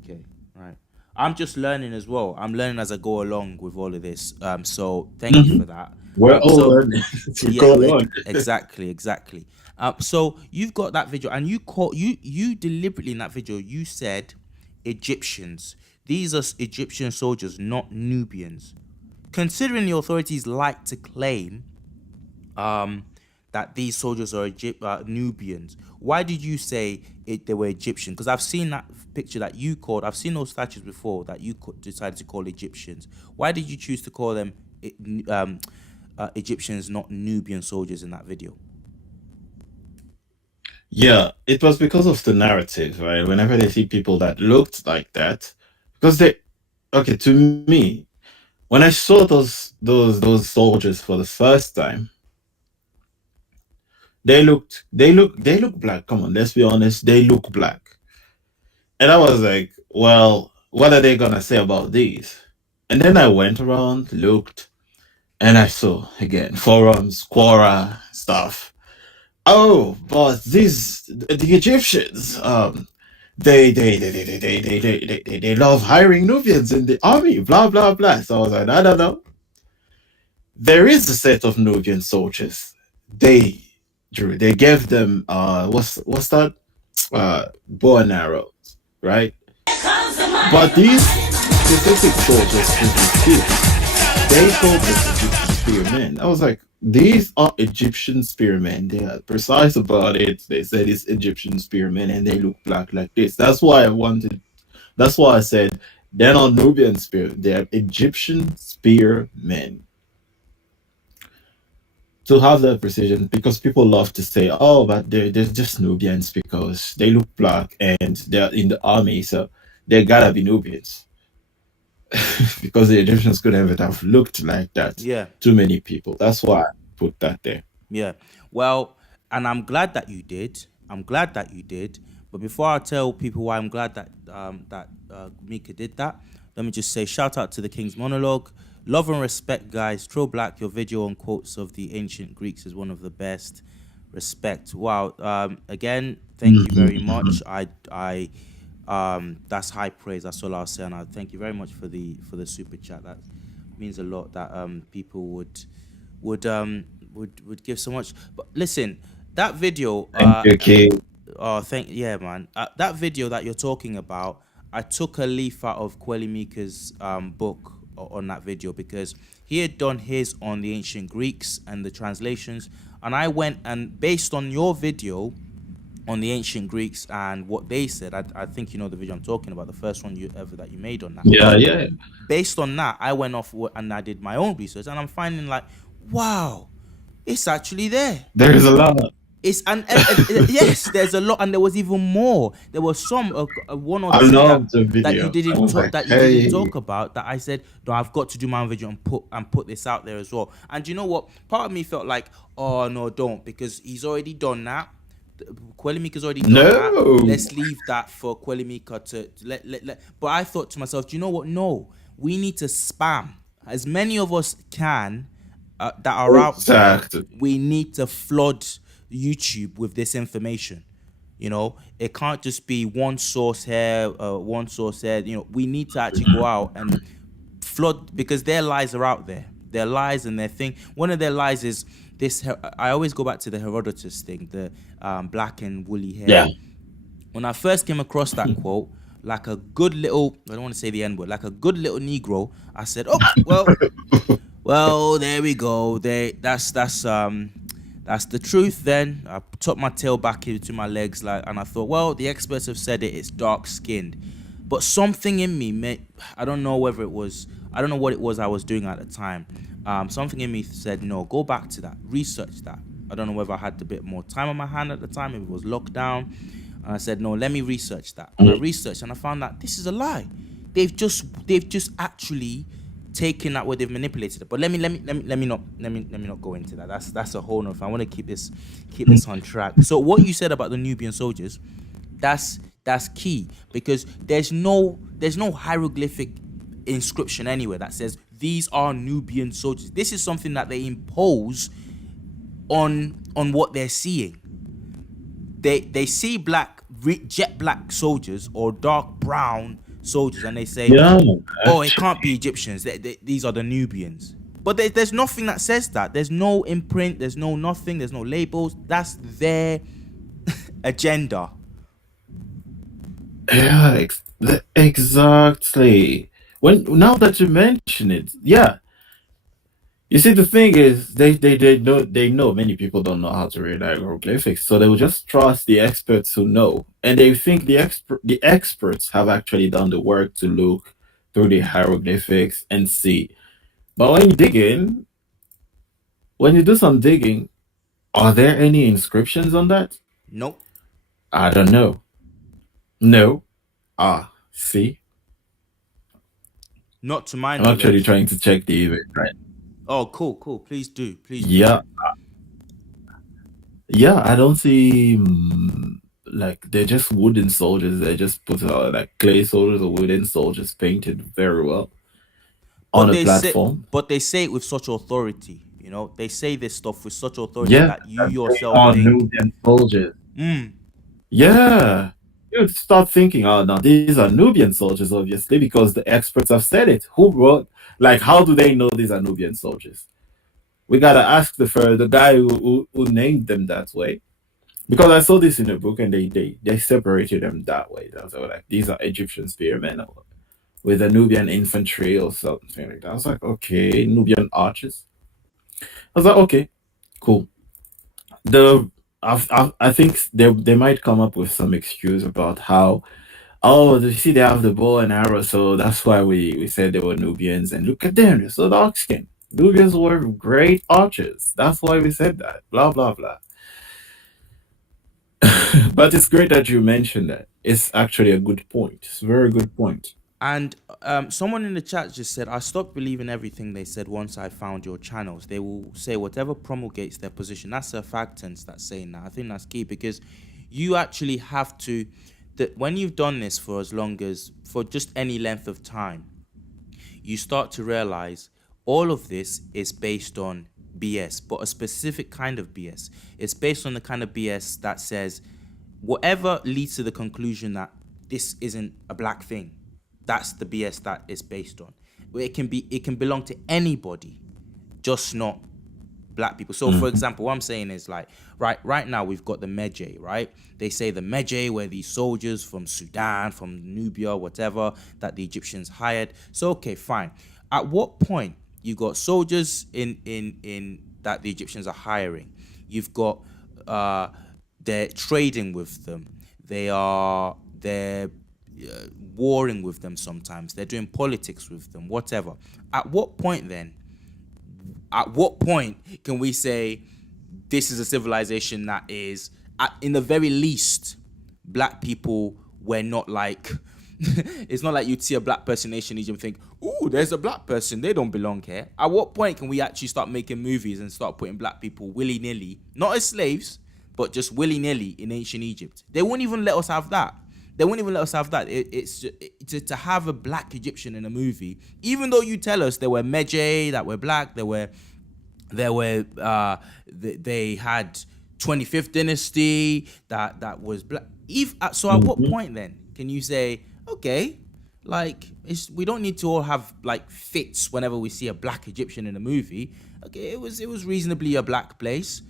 Okay, right. I'm just learning as well. I'm learning as I go along with all of this. So thank you for that. We're all So learning to yeah, go on. exactly, exactly. So you've got that video, and you deliberately in that video you said Egyptians. These are Egyptian soldiers, not Nubians. Considering the authorities like to claim that these soldiers are Nubians, why did you say they were Egyptian? Because I've seen that picture that you called. I've seen those statues before that you decided to call Egyptians. Why did you choose to call them Egyptians, not Nubian soldiers in that video? Yeah, it was because of the narrative, right? Whenever they see people that looked like that, because they, okay, to me, when I saw those soldiers for the first time, they look black. Come on, let's be honest, they look black. And I was like, well, what are they gonna say about these? And then I went around, looked, and I saw again forums, Quora stuff. Oh, but the Egyptians, they love hiring Nubians in the army, blah blah blah. So I was like, no, no, no. There is a set of Nubian soldiers. They Drew, they gave them what's that? Bow and arrows, right? But these specific soldiers in this field, they called them Egyptian spearmen. I was like, these are Egyptian spearmen. They are precise about it. They said it's Egyptian spearmen and they look black like this. That's why I said they're not Nubian spear, they're Egyptian spearmen. To have that precision, because people love to say, oh, but they're just Nubians because they look black and they're in the army, so they gotta be Nubians. Because the Egyptians could never have looked like that Yeah. to many people. That's why I put that there. Yeah. Well, and I'm glad that you did. I'm glad that you did. But before I tell people why I'm glad that Mika did that, let me just say shout out to the King's Monologue. Love and respect, guys. Tro Black, your video on quotes of the ancient Greeks is one of the best. Respect. Wow. Again, thank you very much. That's high praise. That's all I'll say. And I thank you very much for the super chat. That means a lot that people would give so much. But listen, that video. Okay. Oh, yeah, man. That video that you're talking about, I took a leaf out of Kuelimika's book on that video because he had done his on the ancient Greeks and the translations, and I went and based on your video on the ancient Greeks and what they said, I think you know the video I'm talking about, the first one that you made on that. Yeah, yeah. Based on that, I went off and I did my own research, and I'm finding like, wow, it's actually there. There is a lot. It's and yes, there's a lot, and there was even more. There was some one or I two love the that you video. I didn't was talk like, that you didn't hey. talk about. That I said, no, I've got to do my own video and put this out there as well. And you know what? Part of me felt like, oh no, don't, because he's already done that. Kuelimika's already done that. Let's leave that for Kuelimika to let. But I thought to myself, do you know what? No, we need to spam as many of us can that are out there. We need to flood YouTube with this information. You know, it can't just be one source here, one source there. You know, we need to actually go out and flood, because their lies are out there. Their lies and their thing. One of their lies is this. I always go back to the Herodotus thing, the black and woolly hair. Yeah. When I first came across that quote, like a good little, I don't want to say the N word, like a good little Negro, I said, oh, well, there we go. That's the truth. Then I tucked my tail back into my legs, and I thought, well, the experts have said it. It's dark skinned, but something in me, I don't know what it was I was doing at the time. Something in me said, no, go back to that, research that. I don't know whether I had a bit more time on my hand at the time, if it was lockdown. And I said, no, let me research that. And I researched, and I found that this is a lie. They've just actually taken that where they've manipulated it. But let me not go into that. That's a whole nother. I want to keep this on track. So what you said about the Nubian soldiers, that's key, because there's no hieroglyphic inscription anywhere that says these are Nubian soldiers. This is something that they impose on what they're seeing. They see jet black soldiers or dark brown soldiers, and they say, Yeah, "Oh, it can't actually. be Egyptians. These are the Nubians." But there's nothing that says that. There's no imprint. There's no nothing. There's no labels. That's their agenda. Yeah, exactly. When now that you mention it, yeah. You see, the thing is, they know many people don't know how to read hieroglyphics, so they will just trust the experts who know, and they think the experts have actually done the work to look through the hieroglyphics and see. But when you do some digging, are there any inscriptions on that? Nope, I don't know. No. Ah, see, not to my I'm actually knowledge. trying to check the event, right? Oh, cool, cool. Please do, please do. Yeah, yeah, I don't see like they're just wooden soldiers. They just put like clay soldiers or wooden soldiers painted very well on But a they say, platform. but they say it with such authority. You know, they say this stuff with such authority Yeah, that you that they yourself are think, Nubian soldiers. mm, Yeah, you start thinking, oh, now these are Nubian soldiers, obviously, because the experts have said it. Who wrote? Like, how do they know these are Nubian soldiers? We gotta ask the guy who named them that way. Because I saw this in a book and they separated them that way. They were like, these are Egyptian spearmen with a Nubian infantry or something like that. I was like, okay, Nubian archers. I was like, okay, cool. The I think they might come up with some excuse about how, oh, you see, they have the bow and arrow, so that's why we said they were Nubians. And look at them, they're so dark skinned. Nubians were great archers. That's why we said that. Blah blah blah. But it's great that you mentioned that. It's actually a good point. It's a very good point. and someone in the chat just said, I stopped believing everything they said once I found your channels. They will say whatever promulgates their position. That's a factance that's saying that. I think that's key because you actually have to, that when you've done this for as long as, for just any length of time, you start to realize all of this is based on BS, but a specific kind of BS. It's based on the kind of BS that says whatever leads to the conclusion that this isn't a black thing, that's the BS that it's based on. It can belong to anybody, just not black people. So for Mhm. example, what I'm saying is like right now we've got the Medjay, right? They say the Medjay were these soldiers from Sudan, from Nubia, whatever, that the Egyptians hired. So okay, fine. At what point you got soldiers in that the Egyptians are hiring? You've got uh they're trading with them. They're warring with them sometimes. They're doing politics with them, whatever. At what point then at what point can we say this is a civilization that is, in the very least, black people were not like, it's not like you'd see a black person in ancient Egypt and think, oh, there's a black person, they don't belong here. At what point can we actually start making movies and start putting black people willy-nilly, not as slaves, but just willy-nilly in ancient Egypt? They wouldn't even let us have that. They wouldn't even let us have that. To have a black Egyptian in a movie, even though you tell us there were Medjay that were black, they had 25th dynasty that was black. So at what Mhm. point then can you say, okay, like we don't need to all have like fits whenever we see a black Egyptian in a movie. Okay, it was reasonably a black place,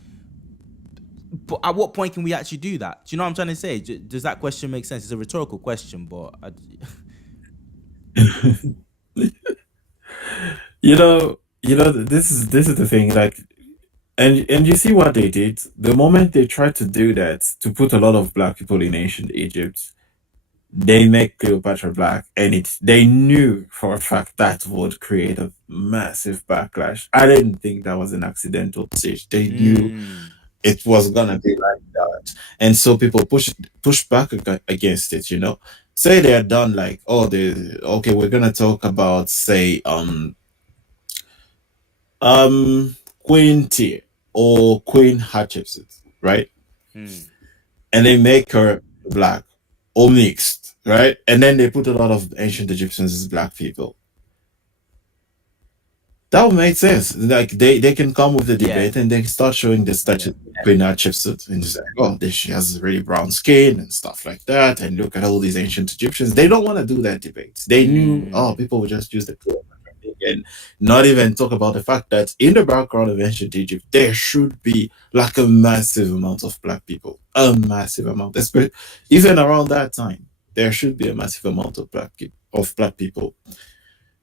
but at what point can we actually do that? Do you know what I'm trying to say? Does that question make sense? It's a rhetorical question, but This is the thing. Like, and you see what they did. The moment they tried to do that to put a lot of black people in ancient Egypt, they make Cleopatra black, and they knew for a fact that would create a massive backlash. I didn't think that was an accidental decision. They knew mm, it was gonna be like that, and so people push back against it. Say they are done like, oh, they okay, we're gonna talk about, say, Queen T or Queen Hatshepsut, right? mm. And they make her black or mixed, right? And then they put a lot of ancient Egyptians as black people. That would make sense. Like they can come with the Yeah. debate and they start showing the Yeah. statue Queen Hatshepsut and just like, oh, this, she has really brown skin and stuff like that. And look at all these ancient Egyptians. They don't want to do that debate. They knew, oh, Mm. people would just use the and not even talk about the fact that in the background of ancient Egypt, there should be like a massive amount of black people, a massive amount. Even around that time, there should be a massive amount of black people.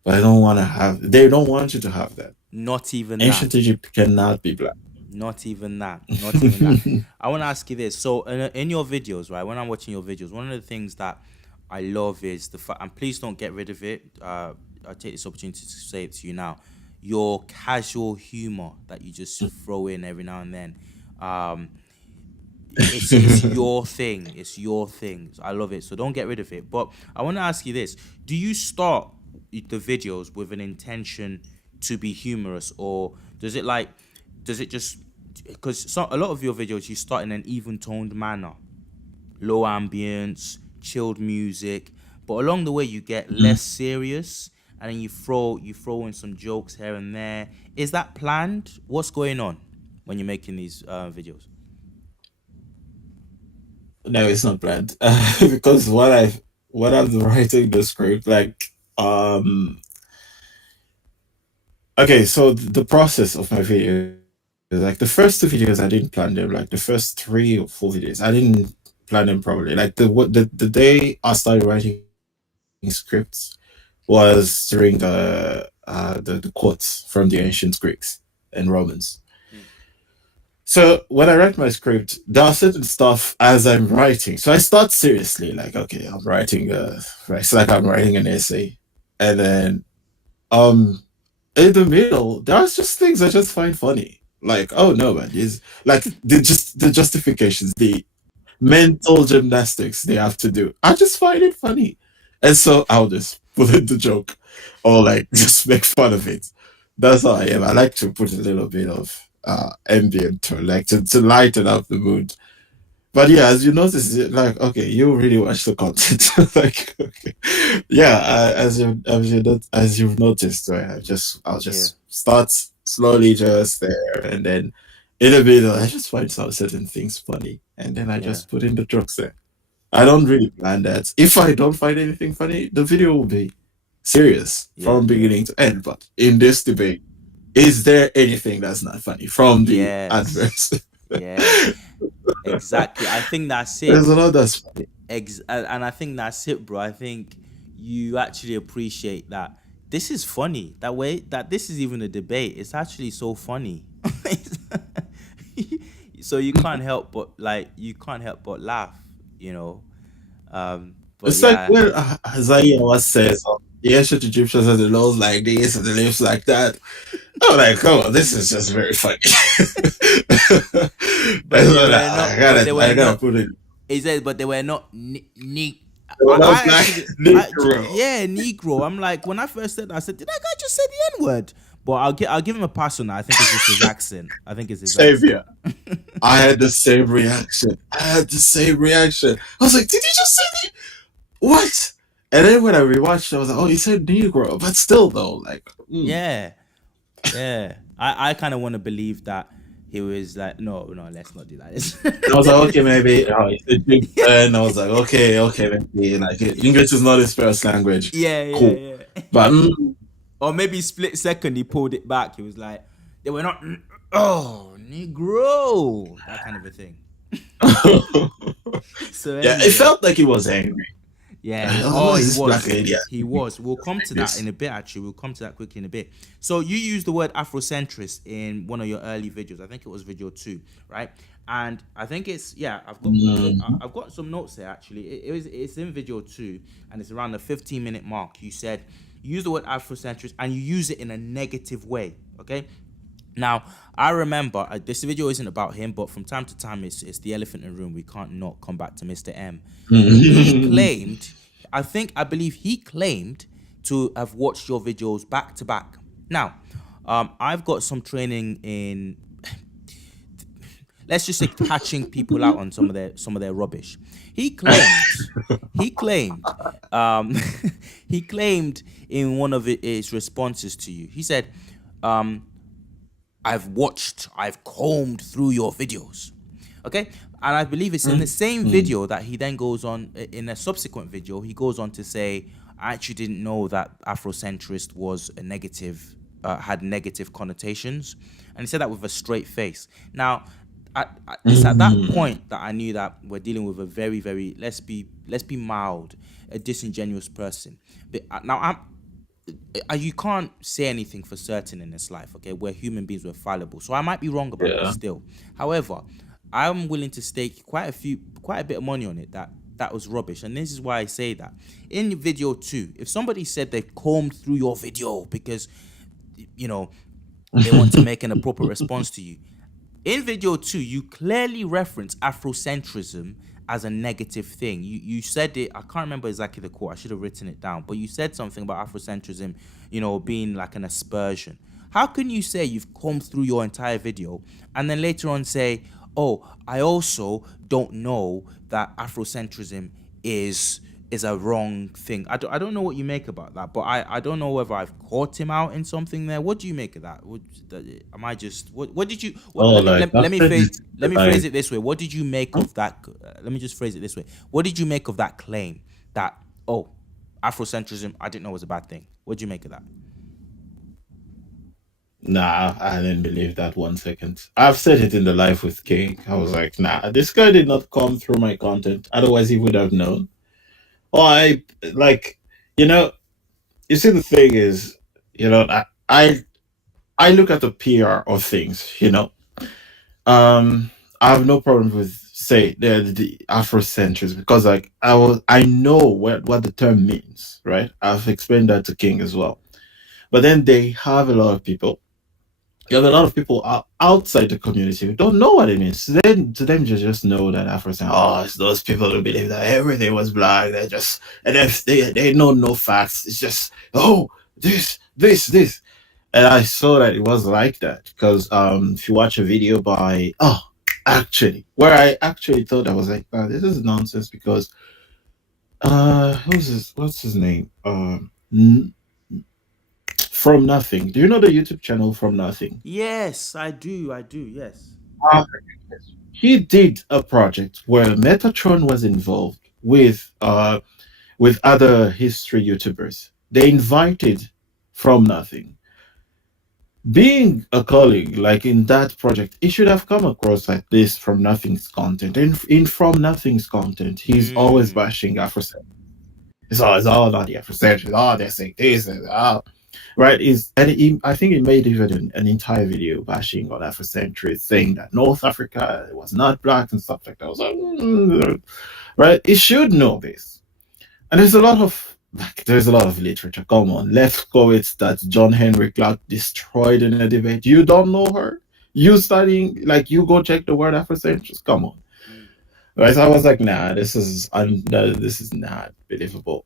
But I don't want to have. They don't want you to have that. Not even that. Ancient Egypt cannot be black. Not even that. Not even that. I want to ask you this. So, in your videos, right, when I'm watching your videos, one of the things that I love is the fact, and please don't get rid of it. I'll take this opportunity to say it to you now. Your casual humor that you just throw in every now and then. It's your thing. It's your thing. I love it. So don't get rid of it. But I want to ask you this: do you start the videos with an intention to be humorous, or does it just because a lot of your videos you start in an even toned manner, low ambience, chilled music, but along the way you get less serious, and then you throw in some jokes here and there. Is that planned? What's going on when you're making these videos? No, it's not planned because what I'm writing the script like okay, so the process of my video is like the first two videos I didn't plan them. Like the first 3 or 4 videos I didn't plan them properly. Like the day I started writing scripts was during the quotes from the ancient Greeks and Romans. So when I write my script, there are certain stuff as I'm writing. So I start seriously, like, okay, I'm writing right, it's like I'm writing an essay. And then um in the middle, there are just things I just find funny. Like, oh no, man, is like the justifications, the mental gymnastics they have to do. I just find it funny. And so I'll just put in the joke or like just make fun of it. That's how I am. I like to put a little bit of ambient to like to lighten up the mood. But yeah, as you notice, like okay, you really watch the content. Like okay, yeah, as you've noticed, right? I'll Yeah, just start slowly, just there, and then in a bit, I just find some certain things funny, and then I yeah, just put in the jokes there. I don't really plan that. If I don't find anything funny, the video will be serious yeah, from yeah. beginning to end. But in this debate, is there anything that's not funny from the Yes, adverse? yeah, exactly. I think that's There's it. a lot that's funny. And I think that's it, bro. I think you actually appreciate that this is funny. That way, that this is even a debate. It's actually so funny. So you can't help but laugh, you know. But It's like yeah, when Isaiah was says, the ancient Egyptians had the nose like this and the lips like that. I'm like, come on, this is just very funny. but That's they what were not. But they I were gotta not. put it. He said, but they were not neat. They were not I black actually, Negro. yeah, Negro. I'm like, when I first said that, I said, did that guy just say the N word? But I'll give him a pass on that. I think it's just his accent. I think it's his accent. Savior. I had the same reaction. I had the same reaction. I was like, did he just say that? What? And then when I rewatched, I was like, oh, he said Negro. But still, though, like, Yeah, yeah. I kind of want to believe that he was like, no, no, let's not do and I was like, that. okay, maybe it's a big and I was like, okay, maybe like English is not his first language. Yeah, yeah, Cool. yeah. But Or maybe split second he pulled it back. He was like, they were not. Oh, Negro, that kind of a thing. So yeah, it anyway, felt like he was angry. yeah. Oh, Oh, he this black was. lady He was. We'll come like to that this. in a bit. Actually, we'll come to that quickly in a bit. So you used the word Afrocentrist in one of your early videos. I think it was video 2, right? And I think it's yeah. Mhm. I've got some notes there actually. It's in video 2, and it's around the 15-minute mark. You said you use the word Afrocentrist and you use it in a negative way. Okay. Now, I remember this video isn't about him, but from time to time, it's the elephant in the room. We can't not come back to Mr. M. He claimed, I believe he claimed to have watched your videos back to back. Now, I've got some training in, let's just say, catching people out on some of their rubbish. He claimed, um, he claimed in one of his responses to you. He said, um, I've combed through your videos. Okay. And I believe it's in the same Mm. video that he then goes on, in a subsequent video, he goes on to say, I actually didn't know that Afrocentrist was a negative, had negative connotations. And he said that with a straight face. Now, it's at that Mm. point that I knew that we're dealing with a very, very, let's be mild, a disingenuous person. But now you can't say anything for certain in this life. Okay, we're human beings, we're fallible, so I might be wrong about this Yeah. still. However, I'm willing to stake quite a bit of money on it that that was rubbish. And this is why I say that in video 2, if somebody said they combed through your video because you know they want to make an appropriate response to you, in video 2, you clearly reference Afrocentrism as a negative thing. You said it, I can't remember exactly the quote, I should have written it down, but you said something about Afrocentrism, being like an aspersion. How can you say you've combed through your entire video and then later on say, oh, I also don't know that Afrocentrism is a wrong thing. I don't know what you make about that, but I don't know whether I've caught him out in something there. What do you make of that? Am I just what did you what Oh, let me like let me after phrase this, let me phrase like, it this way. What did you make of that? Let me just phrase it this way. What did you make of that claim that, oh, Afrocentrism, I didn't know was a bad thing? What do you make of that? nah, I didn't believe that 1 second. I've said it in the life with King. I was like, nah, this guy did not come through my content. Otherwise, he would have known. Or I like, you know, you see, the thing is, I look at the PR of things. I have no problem with say the Afrocentrism because like I know what the term means, right? I've explained that to King as well. But then they have a lot of people. You have a lot of people outside the community who don't know what it means. To them, you just know that Afrocentrism. Oh, it's those people who believe that everything was black. They just and if they know no facts. It's just this. And I saw that it was like that because if you watch a video by actually where I actually thought I was like, this is nonsense because what's his name? From Nothing. Do you know the YouTube channel From Nothing? Yes, I do, yes. Ah, he did a project where Metatron was involved with other history YouTubers. They invited From Nothing. Being a colleague, like in that project, he should have come across like this From Nothing's content. In From Nothing's content, he's always Mm, bashing Afrocentric. It's all about the Afrocentric. Oh, they're saying this and right. I think he made even an entire video bashing on Afrocentric, saying that North Africa was not black and stuff like that. I was like, right. He should know this. And there's a lot of literature. Come on, left quotes that John Henry Clark destroyed in a debate. You don't know her? You studying like you go check the word Afrocentrist? Come on. mm, Right. So I was like, nah, this is not believable.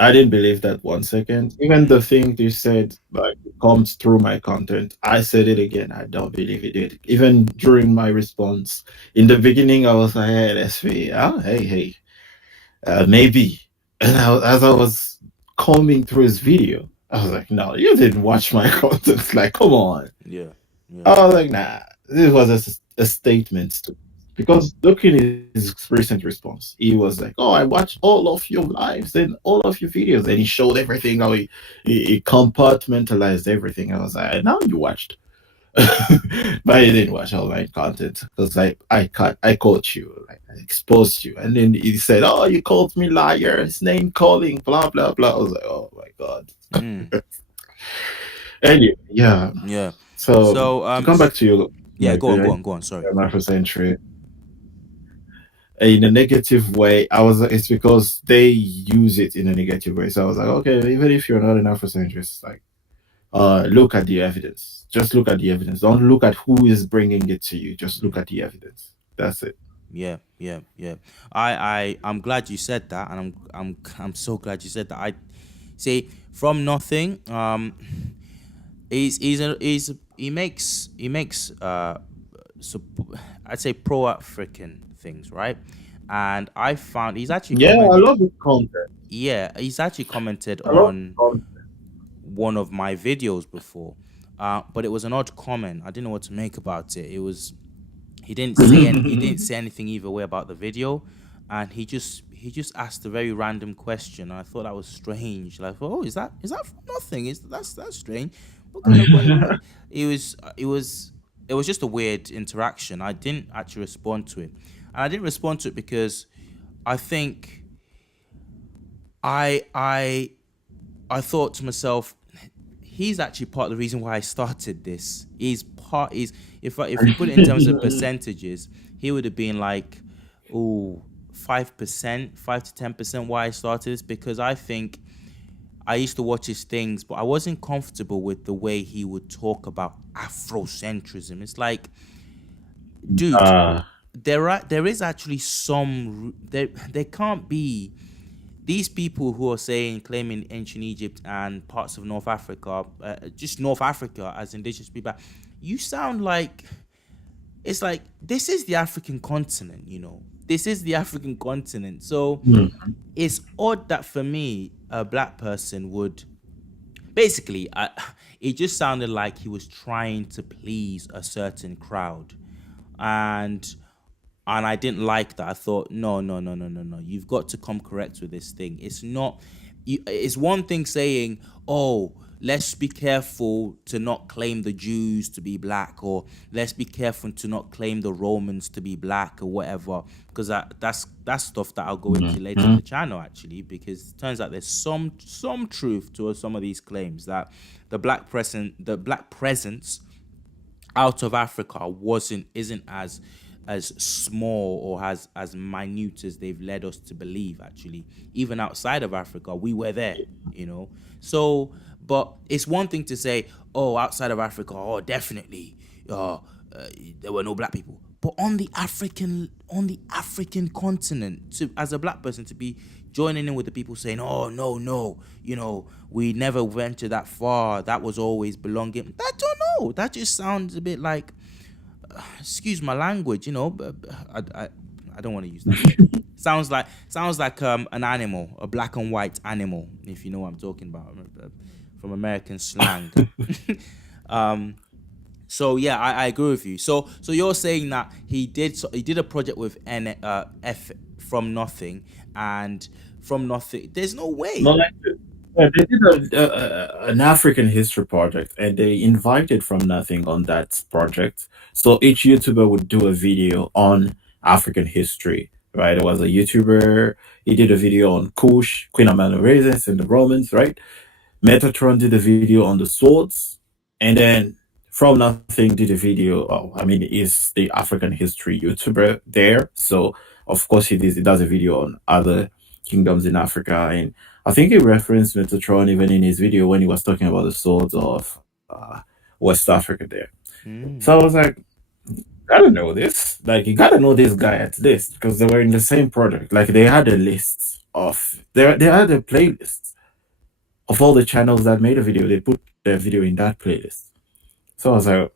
I didn't believe that 1 second. Even the mm, thing you said like comes through my content. I said it again. I don't believe it did. Even during my response in the beginning, I was like, "Hey, SV, hey, maybe." And as I was combing through his video, I was like, "No, you didn't watch my content. Like, come on." yeah, yeah. I was like, "Nah, this was a statement to." Because looking at his recent response, he was like, "Oh, I watched all of your lives and all of your videos," and he showed everything. How he compartmentalized everything. I was like, "Now you watched." But I didn't watch all my content because I caught you, like I exposed you, and then he said, "Oh, you called me liar, it's name calling, blah blah blah." I was like, "Oh my god." Mm, Anyway, yeah. yeah. So So to come back to your yeah, my go on, go opinion, on, go on. Sorry. Afrocentric in a negative way, it's because they use it in a negative way. So I was like, okay, even if you're not an Afrocentrist, like look at the evidence. Just look at the evidence. Don't look at who is bringing it to you. Just look Mm, at the evidence. That's it. yeah, yeah, yeah. I'm glad you said that, and I'm so glad you said that. I see from nothing. He makes so I'd say pro African things, right? And I found Yeah, I love the content. he's actually commented I love the on content. one of my videos before. but it was an odd comment. I didn't know what to make about it. It was he didn't say anything either way about the video, and he just asked a very random question. And I thought that was strange. Like, oh, is that for nothing? Is that's strange? What kind of what? It was just a weird interaction. I didn't actually respond to it, and I didn't respond to it because I think I I I thought to myself, he's actually part of the reason why I started this. He's if we put it in terms of percentages, he would have been like, oh, 5%, 5 to 10% why I started this, because I think I used to watch his things, but I wasn't comfortable with the way he would talk about Afrocentrism. It's like, dude, uh, there is actually there can't be these people who are saying claiming ancient Egypt and parts of North Africa, just North Africa as indigenous people. You sound like it's like this is the African continent, This is the African continent. So it's odd that for me, a black person would basically, it just sounded like he was trying to please a certain crowd, and I didn't like that. I thought, no, no, no, no, no, no. You've got to come correct with this thing. It's not. It's one thing saying, "Oh, let's be careful to not claim the Jews to be black," or "Let's be careful to not claim the Romans to be black," or whatever. Because that's stuff that I'll go into later in the channel, actually, because it turns out there's some truth to some of these claims that the black presence out of Africa isn't as small or as minute as they've led us to believe. Actually, even outside of Africa, we were there. So, but it's one thing to say, oh, outside of Africa, oh, definitely, there were no black people. But on the African continent, as a black person, to be joining in with the people saying, oh, no, no, we never ventured that far. That was always belonging. I don't know. That just sounds a bit like, excuse my language, but I don't want to use that. Sounds like an animal, a black and white animal, if you know what I'm talking about, from American slang. um, so yeah, I agree with you. So you're saying that he did a project with F from nothing, and from nothing. There's no way. not like yeah, they did an African history project, and they invited from nothing on that project. So each YouTuber would do a video on African history, right? There was a YouTuber, he did a video on Kush, Queen Amana Raisins, and the Romans, right? Metatron did a video on the swords, and then From Nothing did a video. Oh, I mean, he's the African history YouTuber there, so of course he does a video on other kingdoms in Africa, and I think he referenced Metatron even in his video when he was talking about the swords of West Africa there. Mm, So I was like, gotta know this. Like, you gotta know this guy at least because they were in the same project. Like, they had a list of they had a playlist of all the channels that made a video. They put their video in that playlist. So I was like,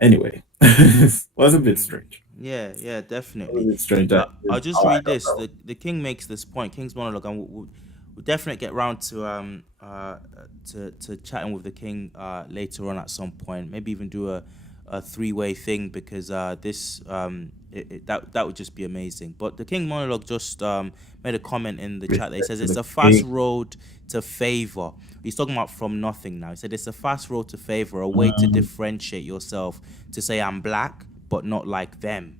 anyway, it was a bit mm. strange. Yeah, yeah, It was definitely. a bit strange that I'll just oh, I read don't this. know. The king makes this point. King's monologue, and we'll definitely get round to chatting with the king later on at some point. Maybe even do a three-way thing, because that would just be amazing. But the king monologue just made a comment in the chat that he Respect says to it's the a fast king. road to favor. He's talking about from nothing now. He said it's a fast road to favor, a way to differentiate yourself, to say I'm black but not like them.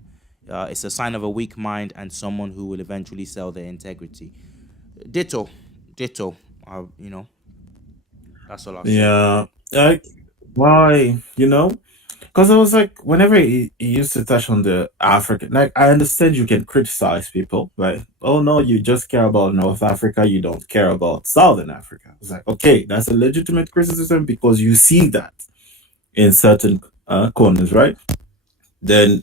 It's a sign of a weak mind and someone who will eventually sell their integrity. Ditto, ditto. That's all I'll say. Yeah, like why? Because I was like, whenever he used to touch on the African, like, I understand you can criticize people, like, oh no, you just care about North Africa, you don't care about Southern Africa. It's like, okay, that's a legitimate criticism because you see that in certain corners, right? Then,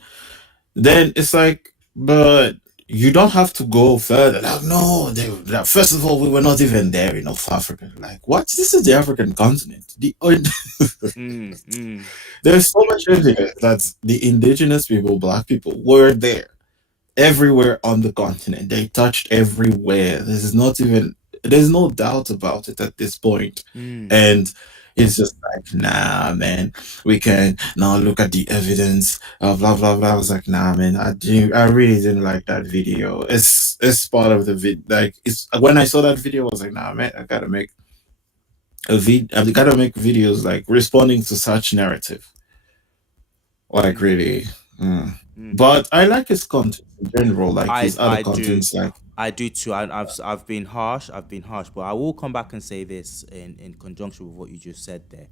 then it's like, but you don't have to go further. Like, no, first of all, we were not even there in North Africa. Like, what? This is the African continent. Mm, mm, There's so much evidence that the indigenous people, black people, were there everywhere on the continent. They touched everywhere. There's no doubt about it at this point. mm, And It's just like, nah, man, we can now look at the evidence, blah blah blah. I was like, nah, man, I really didn't like that video. It's part of the like, it's when I saw that video, I was like, nah, man, I've gotta make videos like responding to such narrative, like Mm, really. Mm. mm. But I like his content in general, like I his other I do. contents, like I do too. I've been harsh. I've been harsh, but I will come back and say this in conjunction with what you just said there.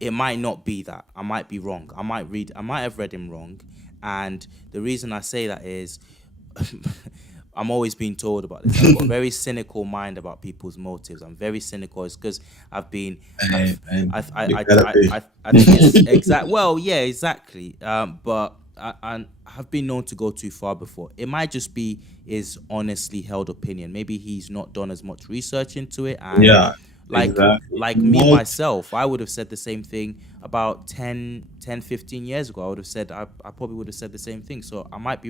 It might not be that. I might be wrong. I might have read him wrong. And the reason I say that is I'm always being told about this. I've got a very cynical mind about people's motives. I'm very cynical. It's because I've been, and, I've, and you I, gotta I, be. I think it's exact. Well, yeah, exactly. But I have been known to go too far before. It might just be his honestly held opinion. Maybe he's not done as much research into it, and Yeah, like exactly. like me What? myself, I would have said the same thing about 15 years ago. I would have said, I probably would have said the same thing. So I might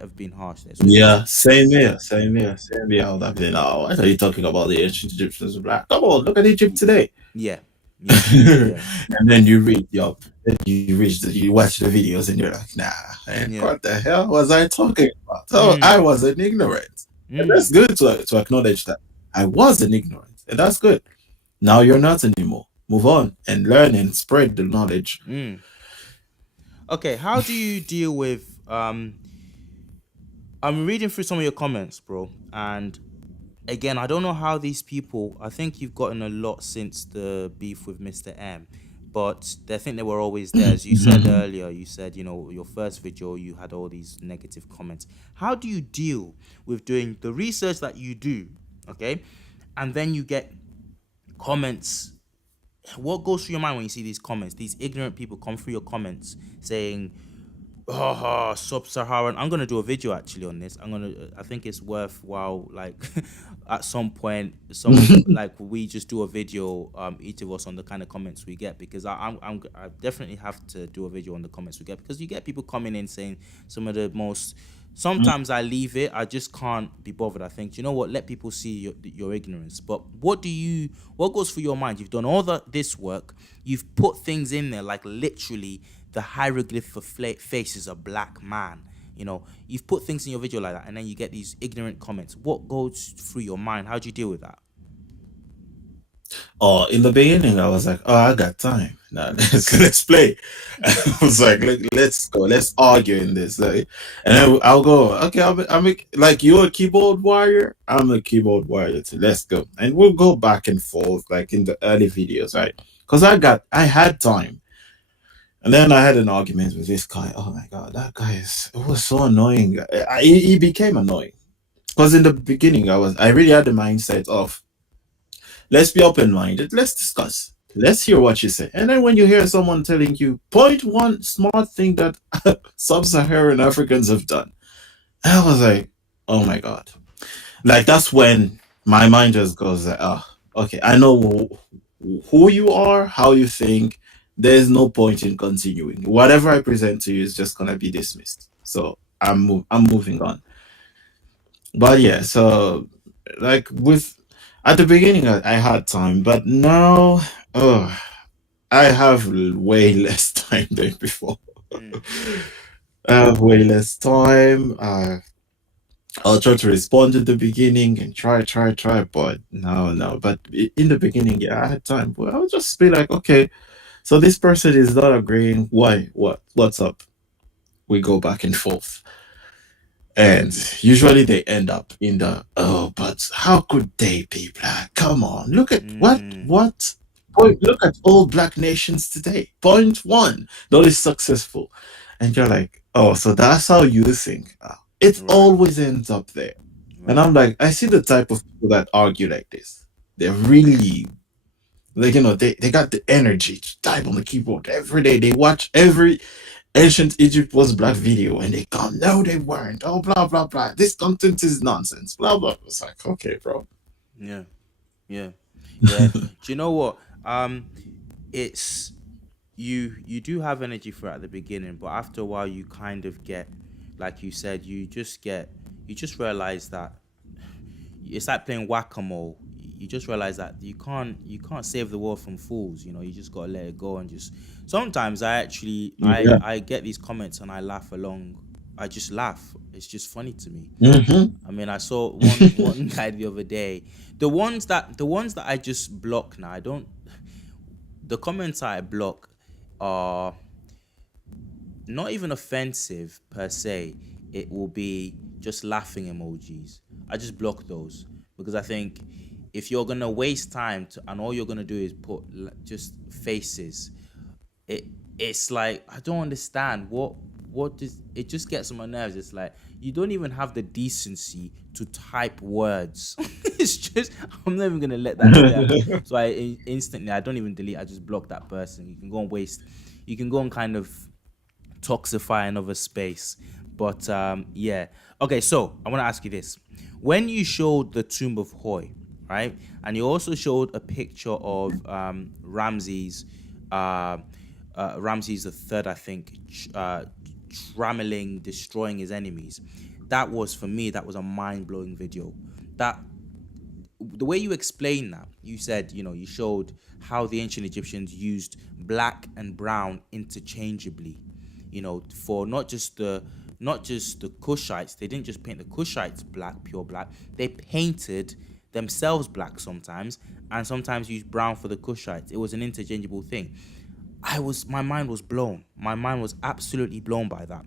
have been harsh there. So it's just, Yeah, same here, same here, same here. I would have been, oh, what are you talking about? The ancient Egyptians were black. Come on, look at Egypt today. yeah, yeah, And yeah, then you read, yo, then you watch the videos, and you're like, nah, man, yeah. what the hell was I talking about? Oh, I Mm, wasn't ignorant. And that's mm, good to acknowledge that I wasn't ignorant, and that's good. Now you're not anymore. Move on and learn and spread the knowledge. mm. Okay, how do you deal with I'm reading through some of your comments, bro, and again, I don't know how these people. I think you've gotten a lot since the beef with Mr. M, but I think they were always there. As you said earlier, you said, your first video, you had all these negative comments. How do you deal with doing the research that you do, okay, and then you get comments? What goes through your mind when you see these comments? These ignorant people come through your comments saying, sub-Saharan. I'm gonna do a video actually on this. I think it's worthwhile. Like, at some point, like we just do a video, each of us on the kind of comments we get because I definitely have to do a video on the comments we get because you get people coming in saying some of the most. Sometimes I leave it. I just can't be bothered. I think, you know what? Let people see your ignorance. But what goes through your mind? You've done all this work. You've put things in there like literally the hieroglyph for face is a black man. You've put things in your video like that, and then you get these ignorant comments. What goes through your mind? How do you deal with that? Oh, in the beginning, I was like, oh, I got time. Now let's play. I was like, let's go, let's argue in this. Like, and then I'll go, okay, like, you're a keyboard warrior, I'm a keyboard warrior too. Let's go. And we'll go back and forth, like in the early videos, right? Because I had time. And then I had an argument with this guy. Oh my God, it was so annoying. He became annoying. Because in the beginning, I really had the mindset of, let's be open minded. Let's discuss. Let's hear what you say. And then when you hear someone telling you, point one smart thing that sub Saharan Africans have done, I was like, oh my God. Like, that's when my mind just goes, like, oh, okay, I know who you are, how you think. There's no point in continuing. Whatever I present to you is just going to be dismissed. So I'm moving on. But yeah, so like with at the beginning, I had time, but now, oh, I have way less time than before. Mm, I have way less time. I'll try to respond at the beginning and try, but no. But in the beginning, yeah, I had time. But I'll just be like, okay, so this person is not agreeing. Why? What's up? We go back and forth. And usually they end up in the, oh, but how could they be black? Come on, look at mm, what point, look at all black nations today. Point one, that is successful. And you're like, oh, so that's how you think. It right, always ends up there. And right. I'm like, I see the type of people that argue like this. They're really, like, they got the energy to type on the keyboard every day. They watch every ancient Egypt was black video, and they come, no, they weren't. Oh, blah blah blah. This content is nonsense. Blah blah. It's like, okay, bro. Yeah, yeah, yeah. Do you know what? It's you do have energy for it at the beginning, but after a while, you kind of get, like you said, you just realize that it's like playing whack-a-mole. you just realize that you can't save the world from fools. You just gotta let it go and just. Sometimes I actually I Yeah. I get these comments and I laugh along. I just laugh. It's just funny to me. Hmm. I mean, I saw one guy the other day. The ones that I just block now. I don't. The comments I block are not even offensive per se. It will be just laughing emojis. I just block those because I think if you're gonna waste time and all you're gonna do is put just faces, it it's like I don't understand what does it just gets on my nerves. It's like you don't even have the decency to type words. It's just I'm never gonna let that stand. So instantly I don't even delete. I just block that person. You can go and waste. You can go and kind of toxify another space. But yeah. Okay, so I want to ask you this. When you showed the tomb of Hoy, right? And you also showed a picture of Ramses the third, I think, trammeling, destroying his enemies. That was, for me, that was a mind-blowing video. That the way you explained that, you said, you showed how the ancient Egyptians used black and brown interchangeably, for not just the Kushites. They didn't just paint the Kushites black, pure black. They painted themselves black sometimes, and sometimes used brown for the Kushites. It was an interchangeable thing. My mind was blown. My mind was absolutely blown by that.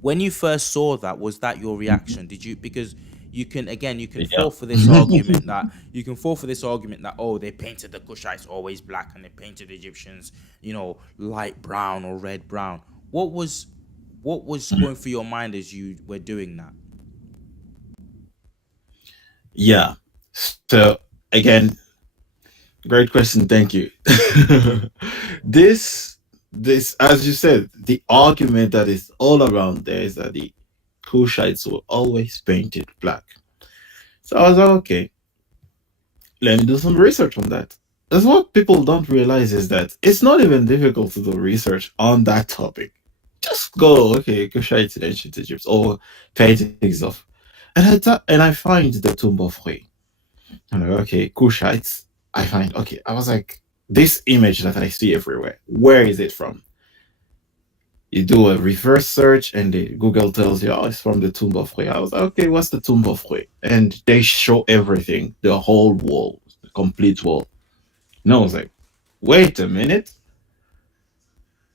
When you first saw that, was that your reaction? Did you, because you can Yeah. fall for this argument that oh, they painted the Kushites always black and they painted the Egyptians, light brown or red brown. What was going through your mind as you were doing that? Yeah. So again, great question. Thank you. this this as you said, the argument that is all around there is that the Kushites were always painted black. So I was like, okay, let me do some research on that. That's what people don't realize is that it's not even difficult to do research on that topic. Just go, okay, Kushites in ancient Egypt or paintings of, and I find the tomb of Re. I'm like, okay, Kushites. I find okay. I was like, this image that I see everywhere. Where is it from? You do a reverse search, and Google tells you, oh, it's from the tomb of Re. I was like, okay, what's the tomb of Re? And they show everything, the whole wall, the complete wall. And I was like, wait a minute.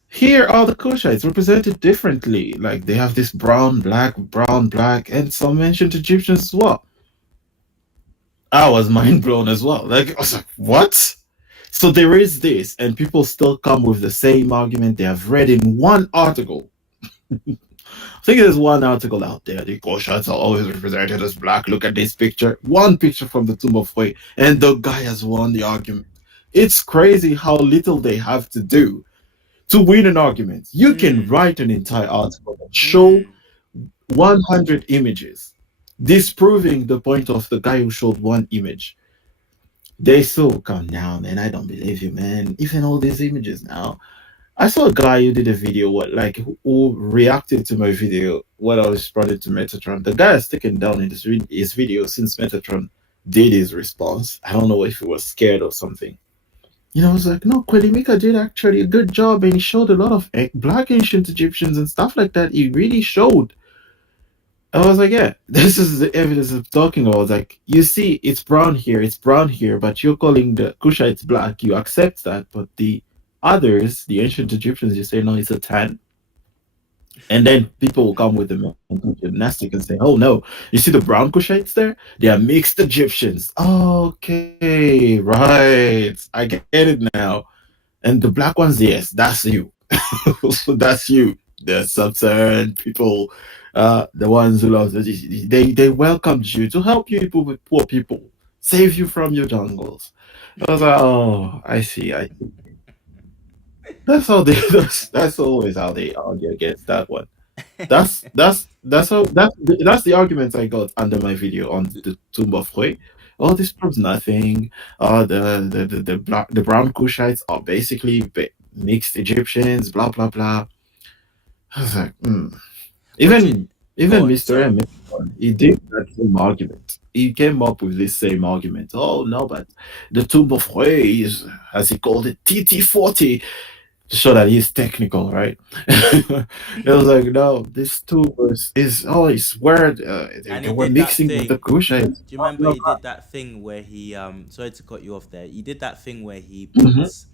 Here are the Kushites represented differently. Like they have this brown, black, and some ancient Egyptians as well. I was mind blown as well. Like I was like, what? So there is this, and people still come with the same argument they have read in one article. I think there's one article out there. The Kushites are always represented as black. Look at this picture. One picture from the Tomb of Hue, and the guy has won the argument. It's crazy how little they have to do to win an argument. You can Mm, write an entire article and show mm, 100 images, disproving the point of the guy who showed one image. They still come down, and I don't believe you, man. Even all these images now. I saw a guy who did a video who reacted to my video when I was responding to Metatron. The guy has taken down his video since Metatron did his response. I don't know if he was scared or something. I was like, no, Kuelimika did actually a good job, and he showed a lot of black ancient Egyptians and stuff like that. He really showed. I was like, yeah, this is the evidence I'm talking about. I was like, you see, it's brown here, but you're calling the Kushites black. You accept that, but the others, the ancient Egyptians, you say, no, it's a tan. And then people will come with the gymnastic and say, oh, no, you see the brown Kushites there? They are mixed Egyptians. Okay, right. I get it now. And the black ones, yes, that's you. That's you. The sub-Saharan people, the ones who love they welcomed you to help you people with poor people, save you from your jungles. I was like, oh, I see. That's how they. That's always how they argue against that one. That's the arguments I got under my video on the Tomb of Hue. Oh, this proves nothing. The brown Kushites are basically mixed Egyptians. Blah blah blah. I was like, but you even go on. Mr. Sorry. M. one, he did that same argument. He came up with this same argument. Oh no, but the Tomb of Ray is, as he called it, TT40, to show that he's technical, right? It was like, no, this tomb is oh, it's weird. And They he were did that mixing with the thing. Kusha. Do you remember he did that thing where he sorry to cut you off there. He did that thing where he Mm-hmm. puts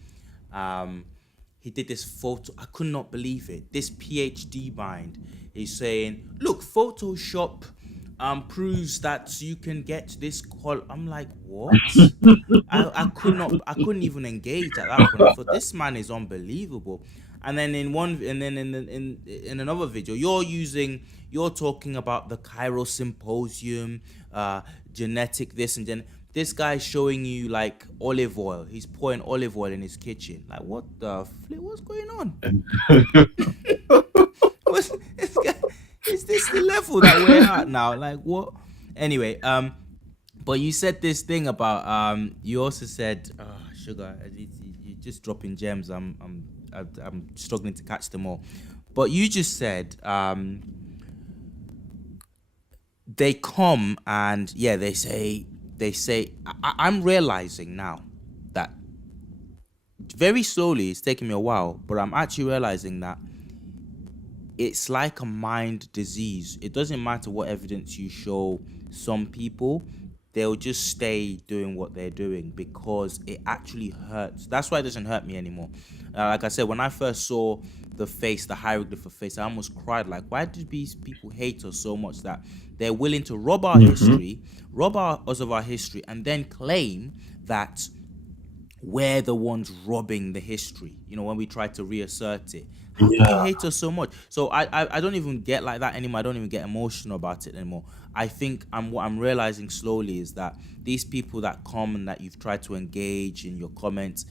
um he did this photo. I could not believe it. This PhD mind is saying, look, Photoshop proves that you can get this call. I'm like, what? I could not, I couldn't even engage at that point. I thought this man is unbelievable. And then in one, and then in another video, you're talking about the Cairo Symposium, genetic this and then this guy's showing you like olive oil. He's pouring olive oil in his kitchen. Like, what the flip? What's going on? What's this guy? Is this the level that we're at now? Like, what? Anyway, but you said this thing about you also said, oh, sugar, you just dropping gems. I'm struggling to catch them all. But you just said they come and yeah, they say I'm realizing now that very slowly, it's taking me a while, but I'm actually realizing that it's like a mind disease. It doesn't matter what evidence you show some people, they'll just stay doing what they're doing because it actually hurts. That's why it doesn't hurt me anymore. Like I said, when I first saw the face, the hieroglyph of face, I almost cried. Like, why do these people hate us so much that they're willing to rob our Mm-hmm. history, us of our history, and then claim that we're the ones robbing the history, when we try to reassert it. How can you Yeah. hate us so much? So I don't even get like that anymore. I don't even get emotional about it anymore. I think what I'm realizing slowly is that these people that come and that you've tried to engage in your comments,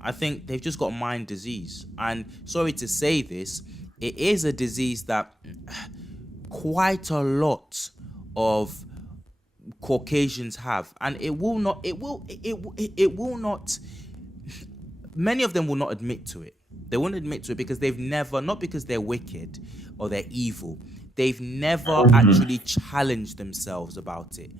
I think they've just got mind disease. And sorry to say this, it is a disease that quite a lot of Caucasians have, and it will not, many of them will not admit to it. They won't admit to it because they've never, not because they're wicked or they're evil, they've never Mhm. actually challenged themselves about it.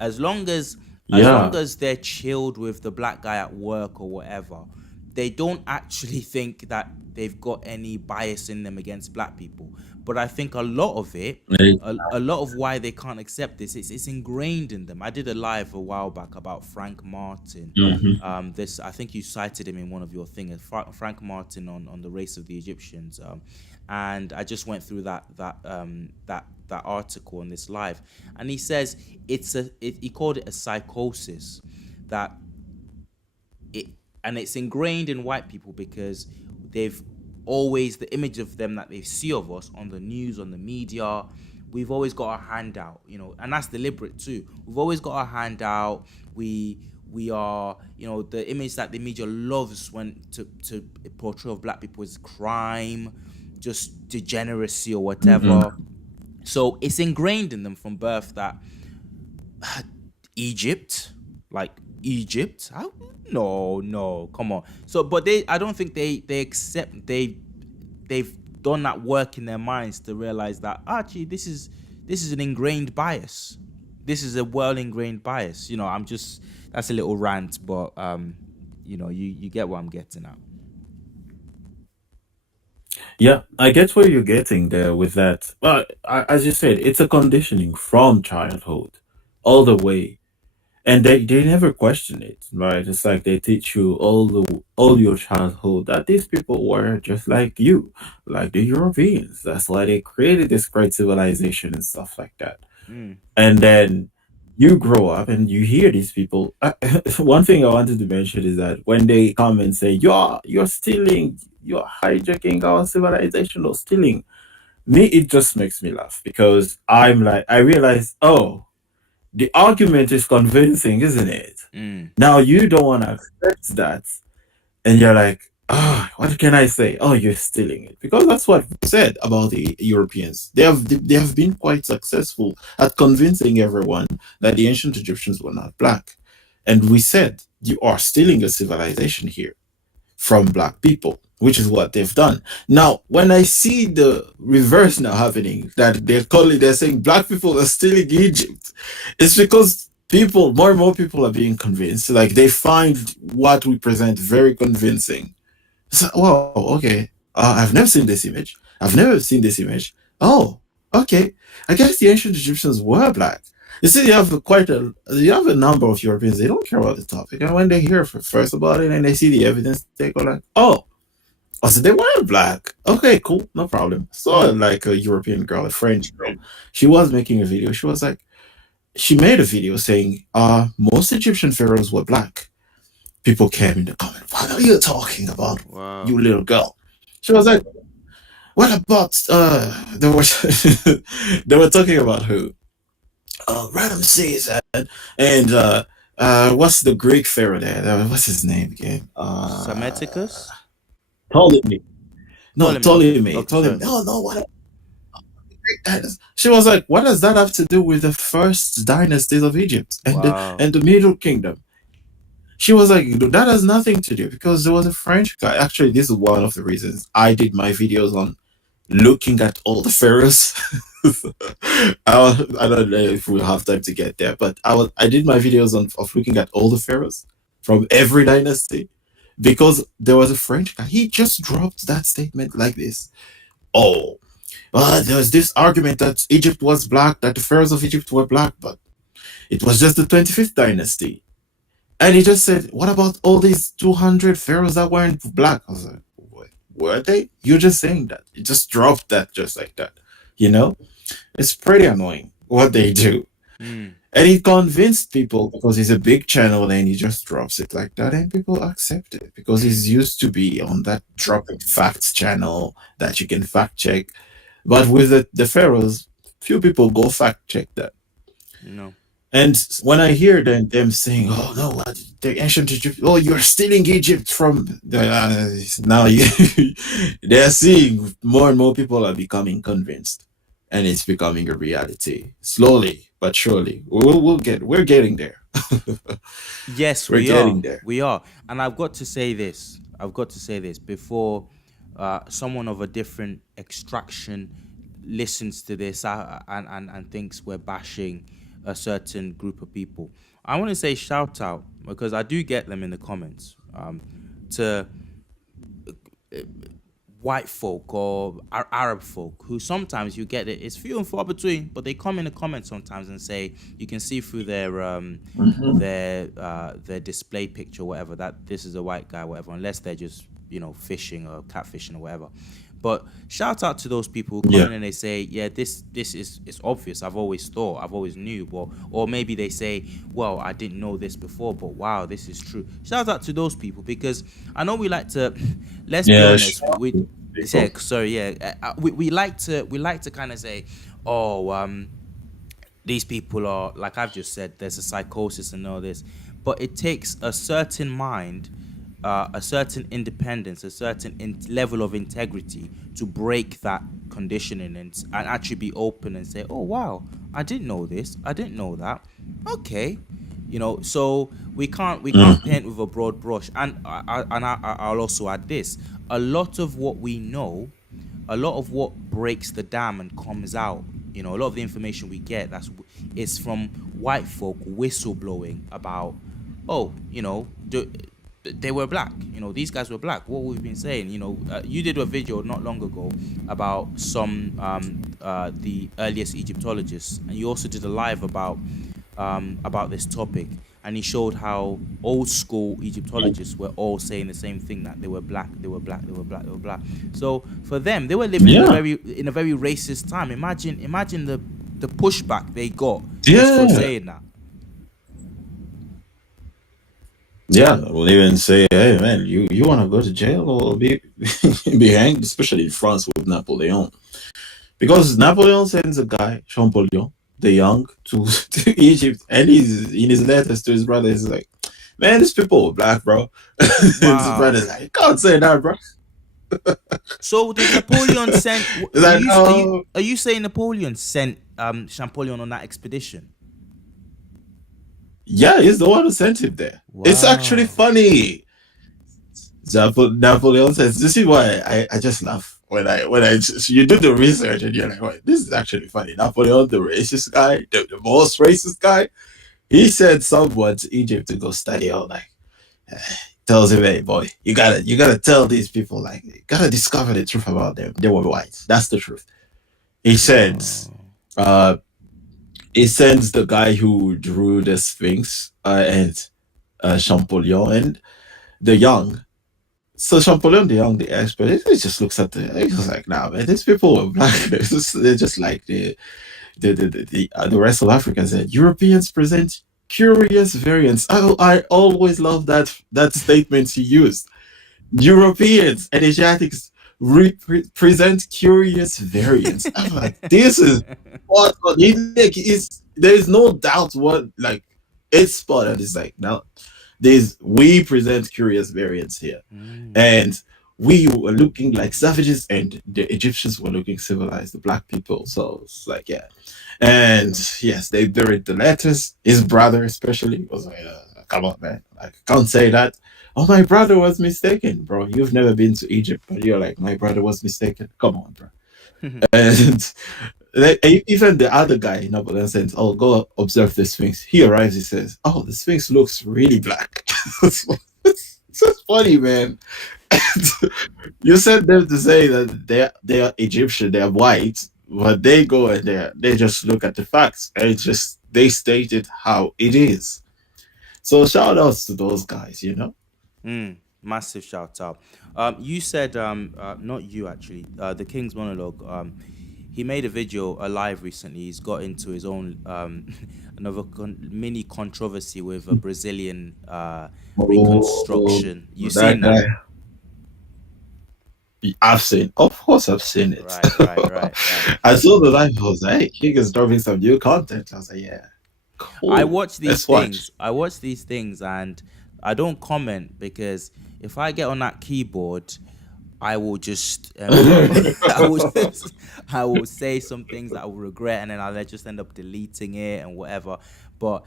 As long as as long Yeah. as they're chilled with the black guy at work or whatever, they don't actually think that they've got any bias in them against black people. But I think a lot of it, a lot of why they can't accept this, it's ingrained in them. I did a live a while back about Frank Martin. Mhm. This, I think you cited him in one of your things, Frank Martin on the race of the Egyptians, and I just went through that article on this live, and he says he called it a psychosis, that it and it's ingrained in white people because they've always, the image of them that they see of us on the news, on the media, we've always got our hand out, and that's deliberate too. We've always got our hand out. We are, the image that the media loves when to portray of black people is crime, just degeneracy or whatever. Mhm. So it's ingrained in them from birth that Egypt, like Egypt. No, no, come on. So, but I don't think they accept, they've done that work in their minds to realize that actually this is an ingrained bias. This is a well ingrained bias. I'm just, that's a little rant, but you get what I'm getting at. Yeah, I get where you're getting there with that. But as you said, it's a conditioning from childhood all the way. And they never question it, right? It's like they teach you all your childhood that these people were just like you, like the Europeans. That's why they created this great civilization and stuff like that. Mm, And then you grow up and you hear these people. One thing I wanted to mention is that when they come and say you're stealing, you're hijacking our civilization or stealing, me it just makes me laugh because I'm like I realize, oh, the argument is convincing, isn't it? mm, Now you don't want to accept that, and you're like, ah, what can I say? Oh, you're stealing it because that's what we said about the Europeans. They have been quite successful at convincing everyone that the ancient Egyptians were not black, and we said you are stealing a civilization here from black people. which is what they've done. Now, when I see the reverse now happening, that they're saying black people are stealing Egypt, it's because more and more people are being convinced. Like they find what we present very convincing. So, wow, okay. I've never seen this image. I've never seen this image. Oh, okay. I guess the ancient Egyptians were black. You see, you have a number of Europeans. They don't care about the topic, and when they hear first about it and they see the evidence, they go like, "Oh, oh, so they were black. Okay, cool, no problem." So, Mm. like a European girl, a French girl, she was making a video. She was like, she made a video saying, most Egyptian pharaohs were black." People came in the comment, "What are you talking about, Wow. you little girl?" She was like, "What about they were they were talking about who? Ramses and what's the Greek pharaoh there? What's his name again? Semiticus? Ptolemy. No, Ptolemy. Okay. Ptolemy. Okay. Ptolemy. Sorry. No, no, what? She was like, "What does that have to do with the first dynasties of Egypt Wow. and the Middle Kingdom?" She was like, "That has nothing to do because there was a French guy." Actually, this is one of the reasons I did my videos on looking at all the pharaohs. I don't know if we'll have time to get there, but I did my videos on of looking at all the pharaohs from every dynasty because there was a French guy. He just dropped that statement like this. "Oh, there's this argument that Egypt was black, that the pharaohs of Egypt were black, but it was just the 25th dynasty." And he just said, "What about all these 200 pharaohs that weren't black?" I was like, "What? Were they? You're just saying that." He just dropped that just like that. You know? It's pretty annoying what they do. Mm. And he convinced people because he's a big channel and he just drops it like that and people accept it because Mm. he's used to be on that dropping facts channel that you can fact check. But with the pharaohs, few people go fact check that. No. And when I hear them saying, "Oh no, the ancient Egypt, oh you're stealing Egypt from the," now they're seeing more and more people are becoming convinced, and it's becoming a reality slowly but surely. We're getting there. Yes, We're we getting are. there. We are. And I've got to say this. I've got to say this before someone of a different extraction listens to this and thinks we're bashing a certain group of people. I want to say shout out because I do get them in the comments to white folk or Arab folk who sometimes you get it. It's few and far between, but they come in the comments sometimes and say you can see through their display picture, or whatever, that this is a white guy, whatever, unless they're just fishing or catfishing or whatever. But shout out to those people who come Yeah. in and they say, yeah, this is it's obvious. I've always thought, I've always knew, or maybe they say, well, I didn't know this before, but wow, this is true. Shout out to those people because I know we like to, let's be Yeah. honest, we yeah, People. sorry, yeah, we like to kind of say, oh, these people are, like I've just said, there's a psychosis and all this, but it takes a certain mind, a certain independence, a certain level of integrity to break that conditioning and actually be open and say, oh wow, I didn't know this, I didn't know that. Okay, so we can't paint with a broad brush. And I'll also add this: a lot of what we know, a lot of what breaks the dam and comes out, a lot of the information we get is from white folk whistleblowing about, oh, they were black. These guys were black. What we've been saying, you did a video not long ago about some the earliest Egyptologists, and you also did a live about this topic, and he showed how old school Egyptologists were all saying the same thing, that they were black, they were black, they were black, they were black. So for them, they were living Yeah. in a very racist time. Imagine the pushback they got just for Yeah. saying that. Yeah. We'll even say, "Hey man, you want to go to jail or be hanged?" Especially in France with Napoleon. Because Napoleon sends a guy, Champollion, the young, to Egypt, and he's in his letters to his brother. He's like, "Man, these people were black, bro." His Wow. brother's like, "You can't say that, bro." So did Napoleon send? He's Are like, you are you "No, are you saying Napoleon sent Champollion on that expedition? yeah, he's the one who sent him there." It's actually Wow. funny. Napoleon says, "This is why I just laugh you do the research and you're like, wait, this is actually funny." Napoleon, the racist guy, the most racist guy, he sent someone to Egypt to go study all night. Tells him, "Hey, boy, you gotta tell these people, like, you gotta discover the truth about them. They were white. That's the truth." He sends, Oh. uh, he sends the guy who drew the Sphinx, and Champollion and the young. So Champollion, the young, the expert, he just looks at he's just like, nah, man, these people were black. They're just like the rest of Africa said. Europeans present curious variants. I always love that statement he used. Europeans and Asiatics present curious variants. I'm like, this is what there's no doubt what, like, it's spot on. It's like, now we present curious variants here, Mm. and we were looking like savages, and the Egyptians were looking civilized, the black people. So it's like, yeah. And yes, they buried the letters. His brother especially was like, come on, man, I can't say that. Oh, my brother was mistaken, bro. You've never been to Egypt, but you're like, my brother was mistaken. Come on, bro. And even the other guy, Napoleon says, "Oh, go observe the Sphinx." He arrives. He says, "Oh, the Sphinx looks really black." It's just funny, man. You sent them to say that they are Egyptian, they are white, but they go and they just look at the facts and just they stated how it is. So shout outs to those guys. Mm, massive shout out. You said, not you actually, the King's monologue. He made a video, a live recently. He's got into his own another mini controversy with a Brazilian Oh, reconstruction. You that seen that? guy. I've seen, of course, I've seen it. Right, right, right, right. I saw the live. I was like, hey, King is dropping some new content. I was like, yeah, I cool. watch these Let's watch. things. I watch these things, and I don't comment because if I get on that keyboard, I will just, I will just, I will say some things that I will regret, and then I'll just end up deleting it and whatever. But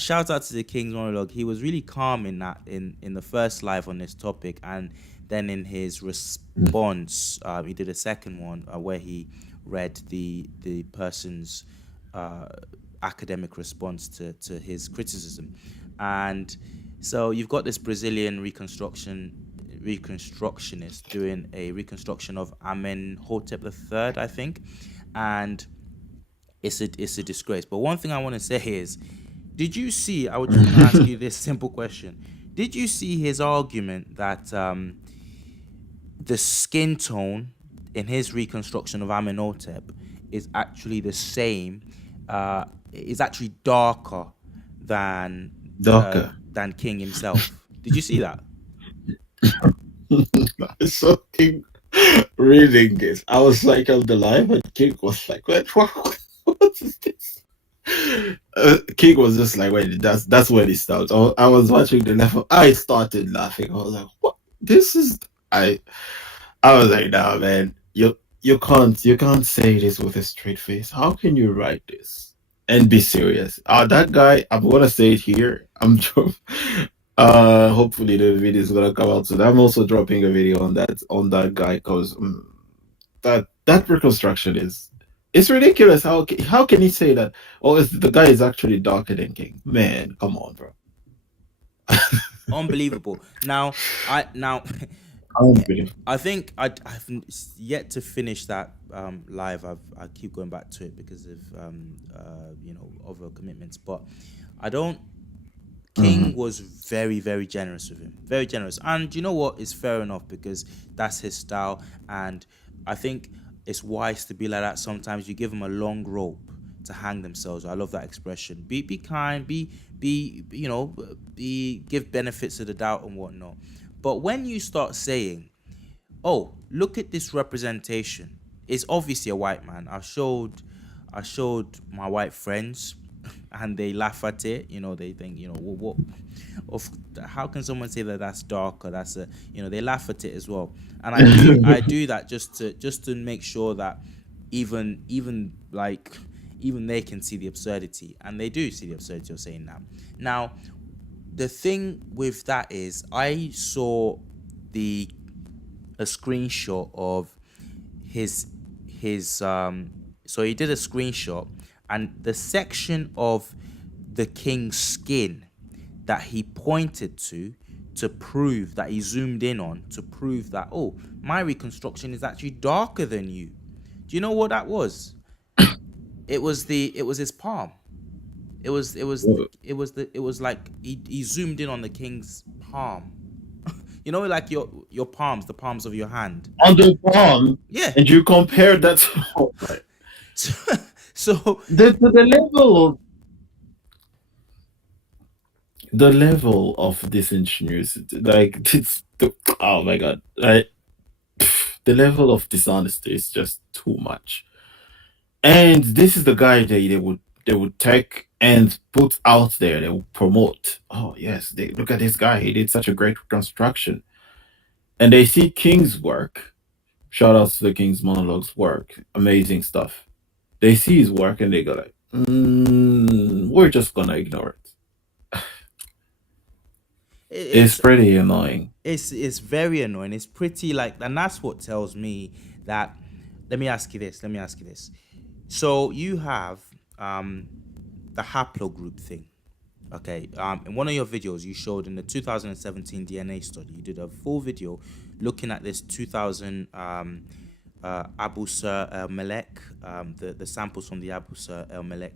shout out to the King's monologue. He was really calm in that in the first live on this topic, and then in his response, he did a second one where he read the person's uh, academic response to his criticism. And so you've got this Brazilian reconstructionist doing a reconstruction of Amenhotep III, I think, and it's a disgrace. But one thing I want to say is, did you see? I would just want to ask you this simple question: did you see his argument that the skin tone in his reconstruction of Amenhotep is actually the same, is actually darker than Docker. than King himself? Did you see that? So King reading it. I was like on the live, and King was like, what is this? King was just like, wait, that's where he starts. I was watching the level. I started laughing. I was like, what? This is I. I was like, nah, man, you can't say this with a straight face. How can you write this and be serious? That guy, I'm gonna say it here. Hopefully the video is gonna come out soon. I'm also dropping a video on that guy because that reconstruction is it's ridiculous. How can he say that? Oh, the guy is actually darker than King. Man, come on, bro. Unbelievable. Now Unbelievable. I think I've yet to finish that live. I keep going back to it because of other commitments. But I don't. King Mhm. was very very generous with him, very generous, and you know what? It's fair enough because that's his style, and I think it's wise to be like that. Sometimes you give them a long rope to hang themselves. I love that expression. Be kind. Be be give benefits of the doubt and whatnot. But when you start saying, oh, look at this representation. It's obviously a white man. I showed my white friends and they laugh at it. They think, what of how can someone say that that's dark or that's a they laugh at it as well. And I do that just to make sure that even they can see the absurdity, and they do see the absurdity of saying that. Now, the thing with that is I saw the a screenshot of his his. So he did a screenshot, and the section of the king's skin that he pointed to prove that he zoomed in on to prove that, oh, my reconstruction is actually darker than you. Do you know what that was? It was his palm. It was like he zoomed in on the king's palm. You know, like your palms, the palms of your hand. On the palm, Yeah. and you compare that to So, so the level, the level of disingenuity, like oh my god, the level of dishonesty is just too much. And this is the guy they would take and put out there. They would promote. Oh yes, they look at this guy. He did such a great reconstruction, and they see King's work. Shout outs to the King's monologues work. Amazing stuff. They see his work and they go like, we're just gonna ignore it. It's it's pretty annoying. it's very annoying. It's pretty like, and that's what tells me that. Let me ask you this. Let me ask you this. So you have the haplogroup thing. Okay. In one of your videos, you showed in the 2017 DNA study, you did a full video looking at this 2000 Abu Sir El Melek, the samples from the Abu Sir El Melek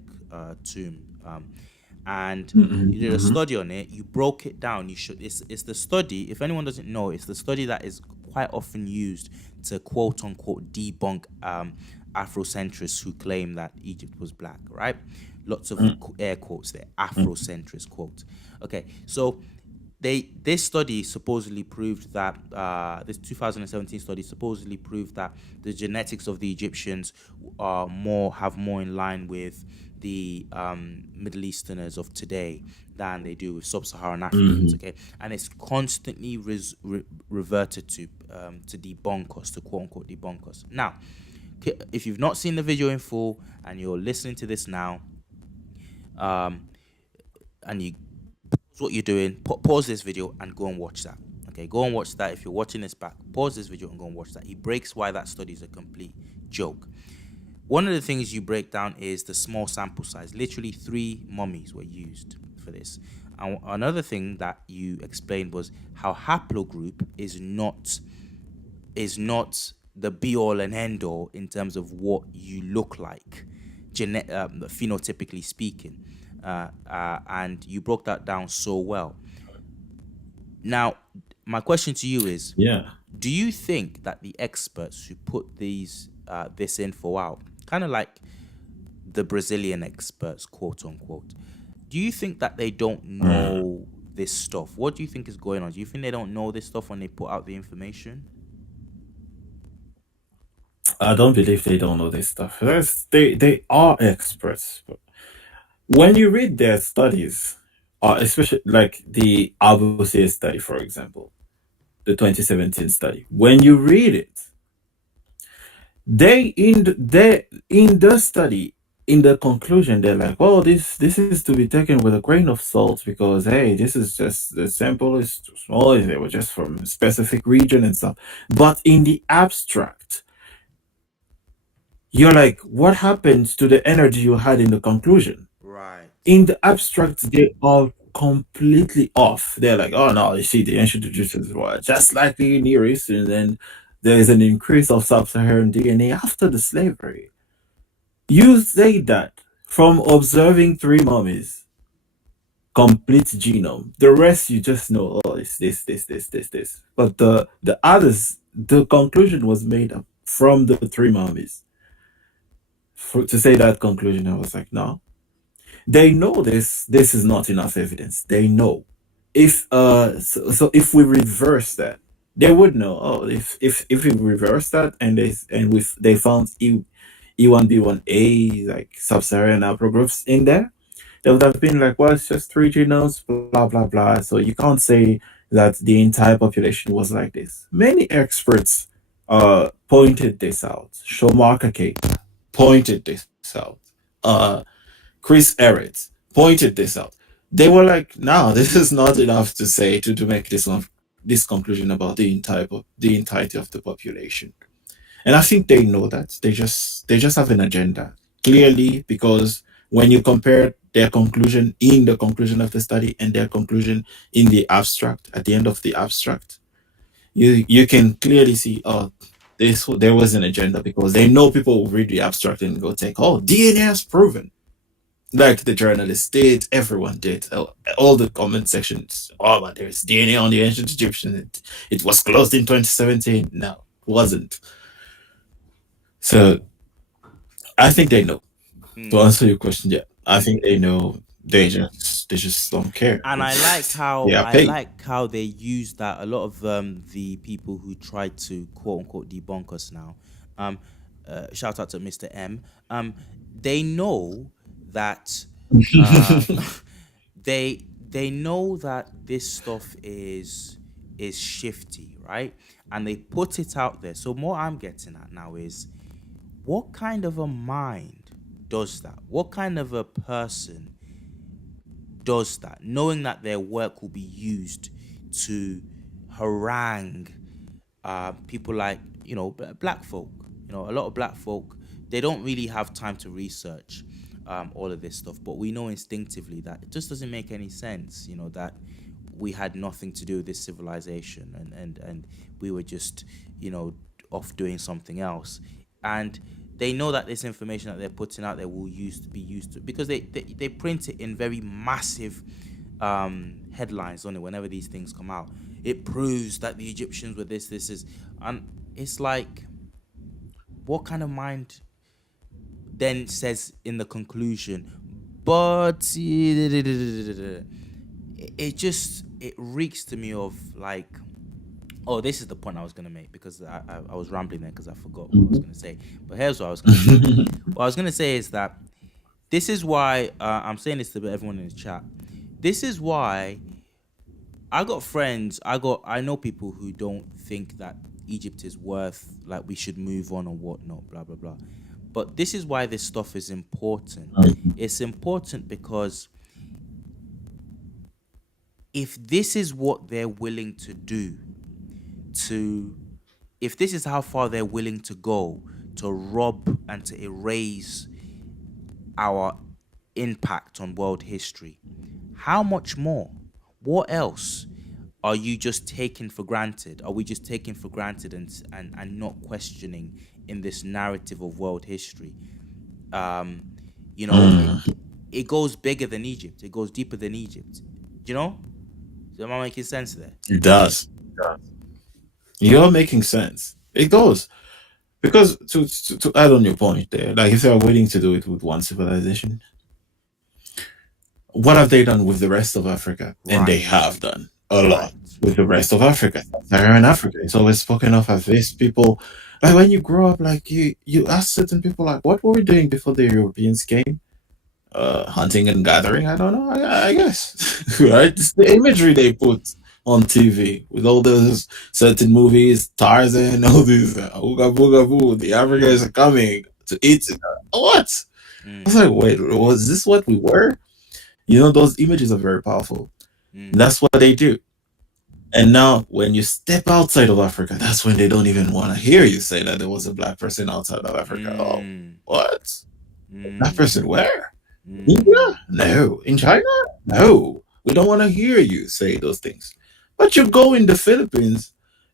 tomb. And you did a study on it. You broke it down. You should. It's the study. If anyone doesn't know, it's the study that is quite often used to quote unquote debunk Afrocentrists who claim that Egypt was black. Right? Lots of air quotes there. Afrocentrist quote. Okay, so this study supposedly proved that this 2017 study supposedly proved that the genetics of the Egyptians have more in line with the Middle Easterners of today than they do with sub-Saharan Africans. Okay, and it's constantly reverted to debunk us, to quote unquote debunk us. Now, if you've not seen the video in full and you're listening to this now, and you what you're doing, pause this video and go and watch that. Okay, go and watch that. If you're watching this back, pause this video and go and watch that. He breaks why that study is a complete joke. One of the things you break down is the small sample size. Literally 3 mummies were used for this. And another thing that you explained was how haplogroup is not the be all and end all in terms of what you look like, phenotypically speaking. And you broke that down so well. Now, my question to you is: Yeah. do you think that the experts who put this info out, kind of like the Brazilian experts, quote unquote, do you think that they don't know this stuff? What do you think is going on? Do you think they don't know this stuff when they put out the information? I don't believe they don't know this stuff. They are experts. When you read their studies, especially like the Abu study, for example, the 2017 study, when you read it, in the study, in the conclusion, they're like, "Oh, this is to be taken with a grain of salt because hey, this is just the sample is too small. They were just from a specific region and stuff." But in the abstract, you're like, "What happened to the energy you had in the conclusion?" Right. In the abstract, they are completely off. They're like, oh no, you see, the ancient Egyptians were just like the Near East, and then there's an increase of sub-Saharan DNA after the slavery. You say that from observing 3 mummies, complete genome. The rest you just know, oh, it's this. But the others, the conclusion was made up from the 3 mummies. To say that conclusion, I was like, no, they know this is not enough evidence. They know. So if we reverse that, they would know. Oh, if we reverse that and they found E1B1A, like sub-Saharan haplogroups in there, they would have been like, well, it's just 3 genomes, blah blah blah. So you can't say that the entire population was like this. Many experts pointed this out. Shomaka K pointed this out. Chris Ehret pointed this out. They were like, no, this is not enough to say to make this one this conclusion about the entirety of the population. And I think they know that. They just have an agenda. Clearly, because when you compare their conclusion in the conclusion of the study and their conclusion in the abstract, at the end of the abstract, you can clearly see, oh, there was an agenda, because they know people will read the abstract and go think, oh, DNA has proven. Like the journalists did, everyone did. All the comment sections, oh, but there's DNA on the ancient Egyptians. It was closed in 2017. No, it wasn't. So I think they know. To Mm. answer your question, yeah, I think they know. They just don't care. And I like They how are paid. they use that. A lot of the people who try to quote unquote debunk us now, um, shout out to Mr. M. They know that uh, they know that this stuff is shifty, right? And they put it out there. So what I'm getting at now is, what kind of a mind does that? What kind of a person does that, knowing that their work will be used to harangue people like, black folk? A lot of black folk, they don't really have time to research all of this stuff, but we know instinctively that it just doesn't make any sense. That we had nothing to do with this civilization, and we were just off doing something else. And they know that this information that they're putting out there will be used to, because they print it in very massive headlines on it whenever these things come out. It proves that the Egyptians were this is, and it's like, what kind of mind then says in the conclusion, but it reeks to me of like, oh, this is the point I was gonna make, because I was rambling there because I forgot what I was Mhm. gonna say. But here's what I was gonna say. What I was gonna say is that this is why I'm saying this to everyone in the chat. This is why I got friends. I know people who don't think that Egypt is worth, like, we should move on or whatnot, blah blah blah. But this is why this stuff is important. It's important because if this is what they're willing to do, to if this is how far they're willing to go to rob and to erase our impact on world history, how much more? What else are you just taking for granted? Are we just taking for granted and not questioning in this narrative of world history? Um, Mm, it goes bigger than Egypt. It goes deeper than Egypt. You know? Am I making sense there? it does. You're making sense. It goes. Because to add on your point there, like if they're willing to do it with one civilization, what have they done with the rest of Africa? And they Right. have done a lot Right. with the rest of Africa. Saharan Africa is always spoken of as this. People, like when you grow up, like you ask certain people, like, what were we doing before the Europeans came? Hunting and gathering. I don't know. I guess right. It's the imagery they put on TV with all those certain movies, Tarzan, all these ooga booga boo. The Africans are coming to eat. What? I was Mm, like, wait, was this what we were? Those images are very powerful. And mm, that's what they do. And now, when you step outside of Africa, that's when they don't even want to hear you say that there was a black person outside of Africa. Oh, mm, what? That mm, person where? mm, India? No. In China? No. We don't want to hear you say those things. But you go in the Philippines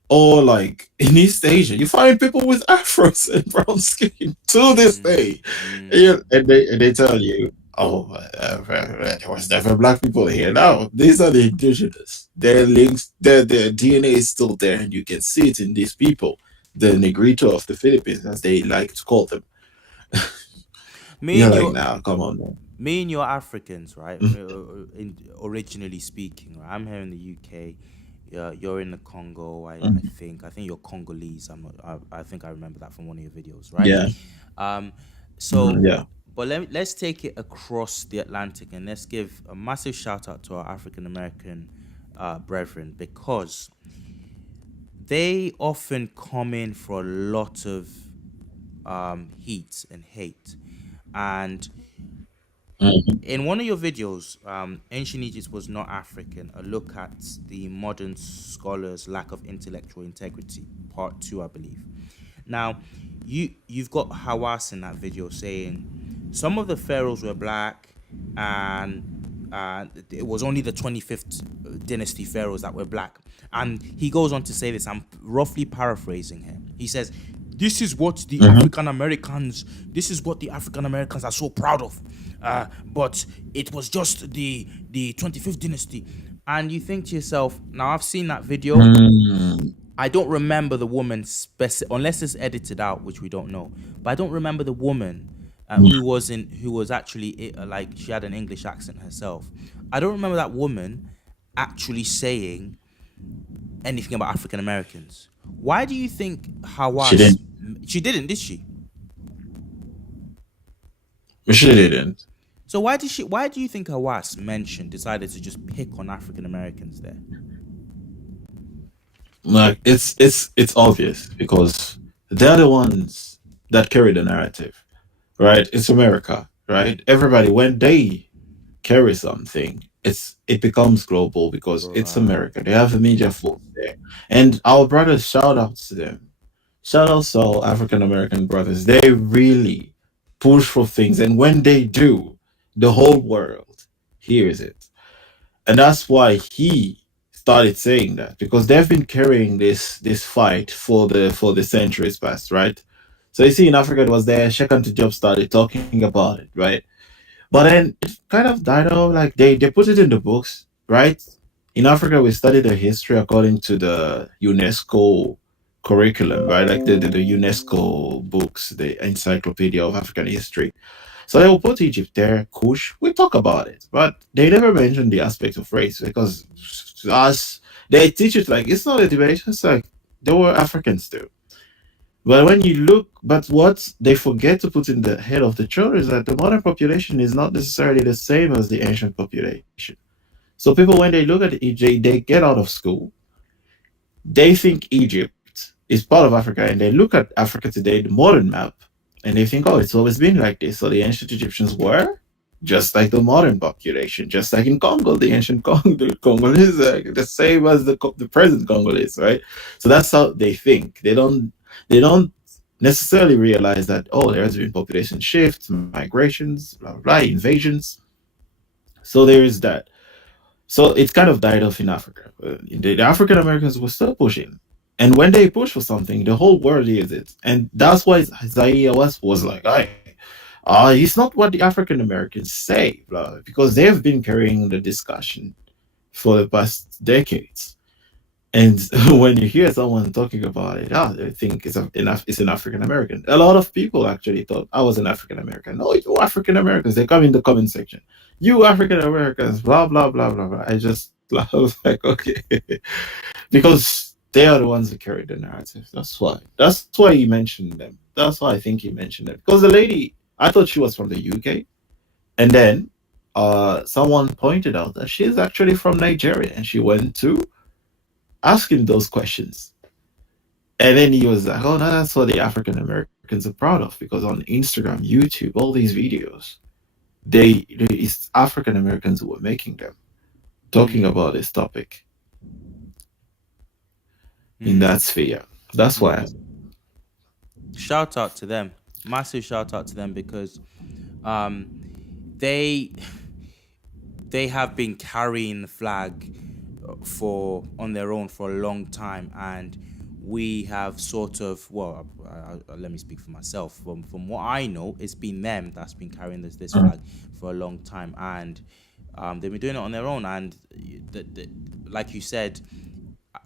or like in East Asia, you find people with afros and brown skin to this mm, day. mm, And they tell you, oh, there was never black people here. No, these are the indigenous. Their links, their DNA is still there, and you can see it in these people, the Negrito of the Philippines, as they like to call them. Me You're and like, your nah, come on, man. me and you're Africans, right? Mm, Originally speaking, right? I'm here in the UK. You're in the Congo. mm, I think you're Congolese. I'm not. I think I remember that from one of your videos, right? yeah, Um, so, yeah. but let's take it across the Atlantic, and let's give a massive shout out to our African American brethren, because they often come in for a lot of heat and hate, and Mhm. In one of your videos, ancient Egypt was not African. A look at the modern scholars' lack of intellectual integrity, part two, I believe. Now, you've got Hawass in that video saying some of the pharaohs were black, and it was only the 25th dynasty pharaohs that were black. And he goes on to say this. I'm roughly paraphrasing him. He says, "This is what the Mhm. African Americans. This is what the African Americans are so proud of. But it was just the 25th dynasty." And you think to yourself, now I've seen that video. Mm. I don't remember the woman unless it's edited out, which we don't know. But I don't remember the woman who was actually like she had an English accent herself. I don't remember that woman actually saying anything about African Americans. Why do you think She Hawass? didn't. She didn't, did she? She didn't. So why did she? Why do you think Hawass decided to just pick on African Americans there? Like it's obvious because they're the ones that carry the narrative, right? It's America, right? Everybody when they carry something, it becomes global because it's Right. America. They have a media force there, and our brothers, shout out to them. Shout out to our African American brothers. They really push for things, and when they do, the whole world hears it. And that's why he started saying that because they've been carrying this fight for the centuries past, right? So you see, in Africa, it was there. Sheikh Job started talking about it, right? But then it kind of died off. Like they put it in the books, right? In Africa, we study the history according to the UNESCO curriculum, right? Like the UNESCO books, the Encyclopedia of African History. So they will put Egypt there, Kush. We talk about it, but they never mention the aspect of race because to us, they teach it like it's not a debate. It's like there were Africans too. But when you look, but what they forget to put in the head of the children is that the modern population is not necessarily the same as the ancient population. So people, when they look at Egypt, they get out of school, they think Egypt is part of Africa, and they look at Africa today, the modern map, and they think, oh, it's always been like this. So the ancient Egyptians were just like the modern population, just like in Congo, the ancient Congo, the Congolese, the same as the present Congolese, right? So that's how they think. They don't necessarily realize that oh, there has been population shifts, migrations, blah blah, blah invasions. So there is that. So it kind of died off in Africa. The African Americans were still pushing. And when they push for something, the whole world hears it. And that's why Zaire was like, it's not what the African Americans say, blah, because they've been carrying the discussion for the past decades. And when you hear someone talking about it, they think it's an African American. A lot of people actually thought I was an African American. No, you African Americans. They come in the comment section. You African Americans, blah blah blah blah blah. I was like, okay, because they are the ones who carry the narrative. That's why. That's why he mentioned them. That's why I think he mentioned it because the lady, I thought she was from the UK, and then someone pointed out that she's actually from Nigeria, and she went to ask him those questions. And then he was like, oh, no, that's what the African Americans are proud of because on Instagram, YouTube, all these videos, it's African Americans who were making them, talking Mm, about this topic in mm, that sphere. That's why. mm. Shout out to them. Massive shout out to them because um they they have been carrying the flag for on their own for a long time, and we have sort of let me speak for myself. From what I know, it's been them that's been carrying this Mm. flag for a long time, and they've been doing it on their own. And like you said,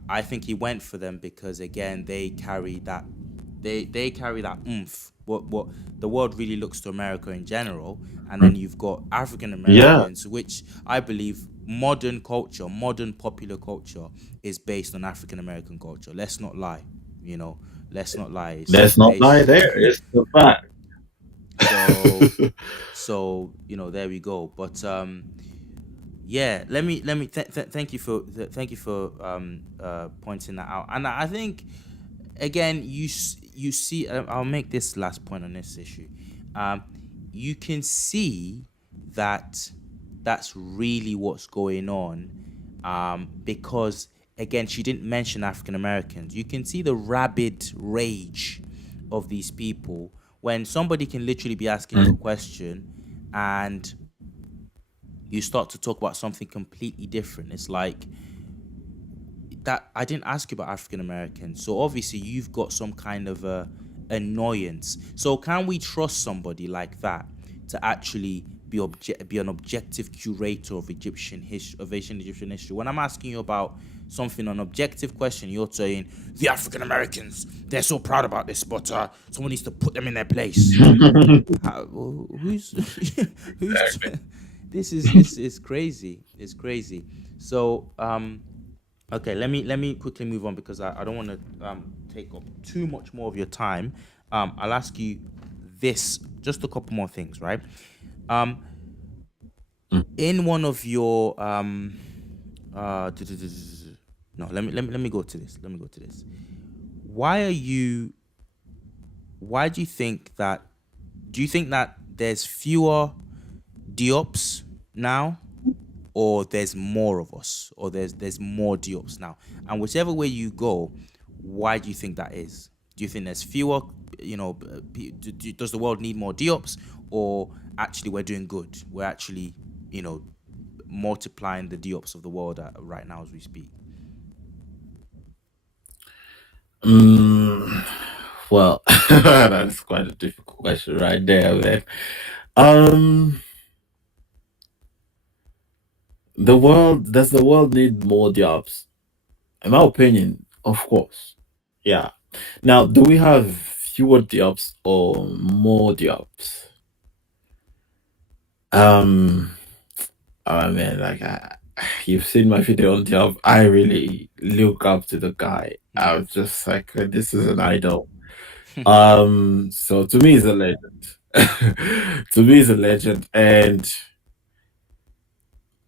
I think he went for them because again they carry that oomph. What the world really looks to America in general, and then you've got African Yeah, Americans, which I believe modern culture, modern popular culture, is based on African American culture. Let's not lie, you know. Let's not lie. It's there's not lie based. there. It's the fact. so there we go. But yeah, let me thank you for pointing that out. And I think again you see, I'll make this last point on this issue. um you can see that that's really what's going on. Because again, she didn't mention African Americans. You can see the rabid rage of these people when somebody can literally be asking you a Mm. question and you start to talk about something completely different. It's like that I didn't ask you about African Americans. So obviously you've got some kind of a annoyance. So can we trust somebody like that to actually be an objective curator of Egyptian history, of ancient Egyptian history? When I'm asking you about something, an objective question, you're saying the African Americans, they're so proud about this, but someone needs to put them in their place. Who's who's Exactly. this is crazy. It's crazy. So okay, let me quickly move on because I don't want to take up too much more of your time. I'll ask you this, just a couple more things, right? Um, in one of your no, let me go to this. Let me go to this. Why are you? Why do you think that? Do you think that there's fewer Diops now, or there's more of us, or there's more Diops now? And whichever way you go, why do you think that is? Do you think there's fewer? Does the world need more Diops, or actually we're doing good? We're actually, multiplying the Diops of the world right now as we speak. Mm, well, that's quite a difficult question right there, man. Um, does the world need more jobs? In my opinion, of course. Yeah. Now, do we have fewer jobs or more jobs? Um, oh man, you've seen my video on job. I really look up to the guy. I Yeah. was just like, this is an idol. So to me, he's a legend. To me, he's a legend, and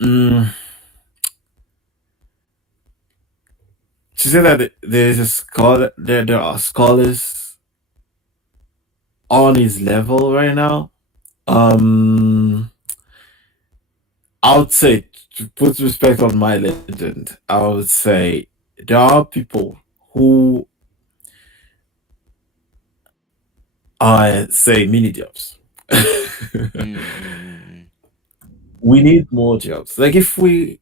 mm, she said that there's a scholar, there are scholars on his level right now. Um, I would say to put respect on my legend, I would say there are people who are say mini jobs. We need more jobs. Like if we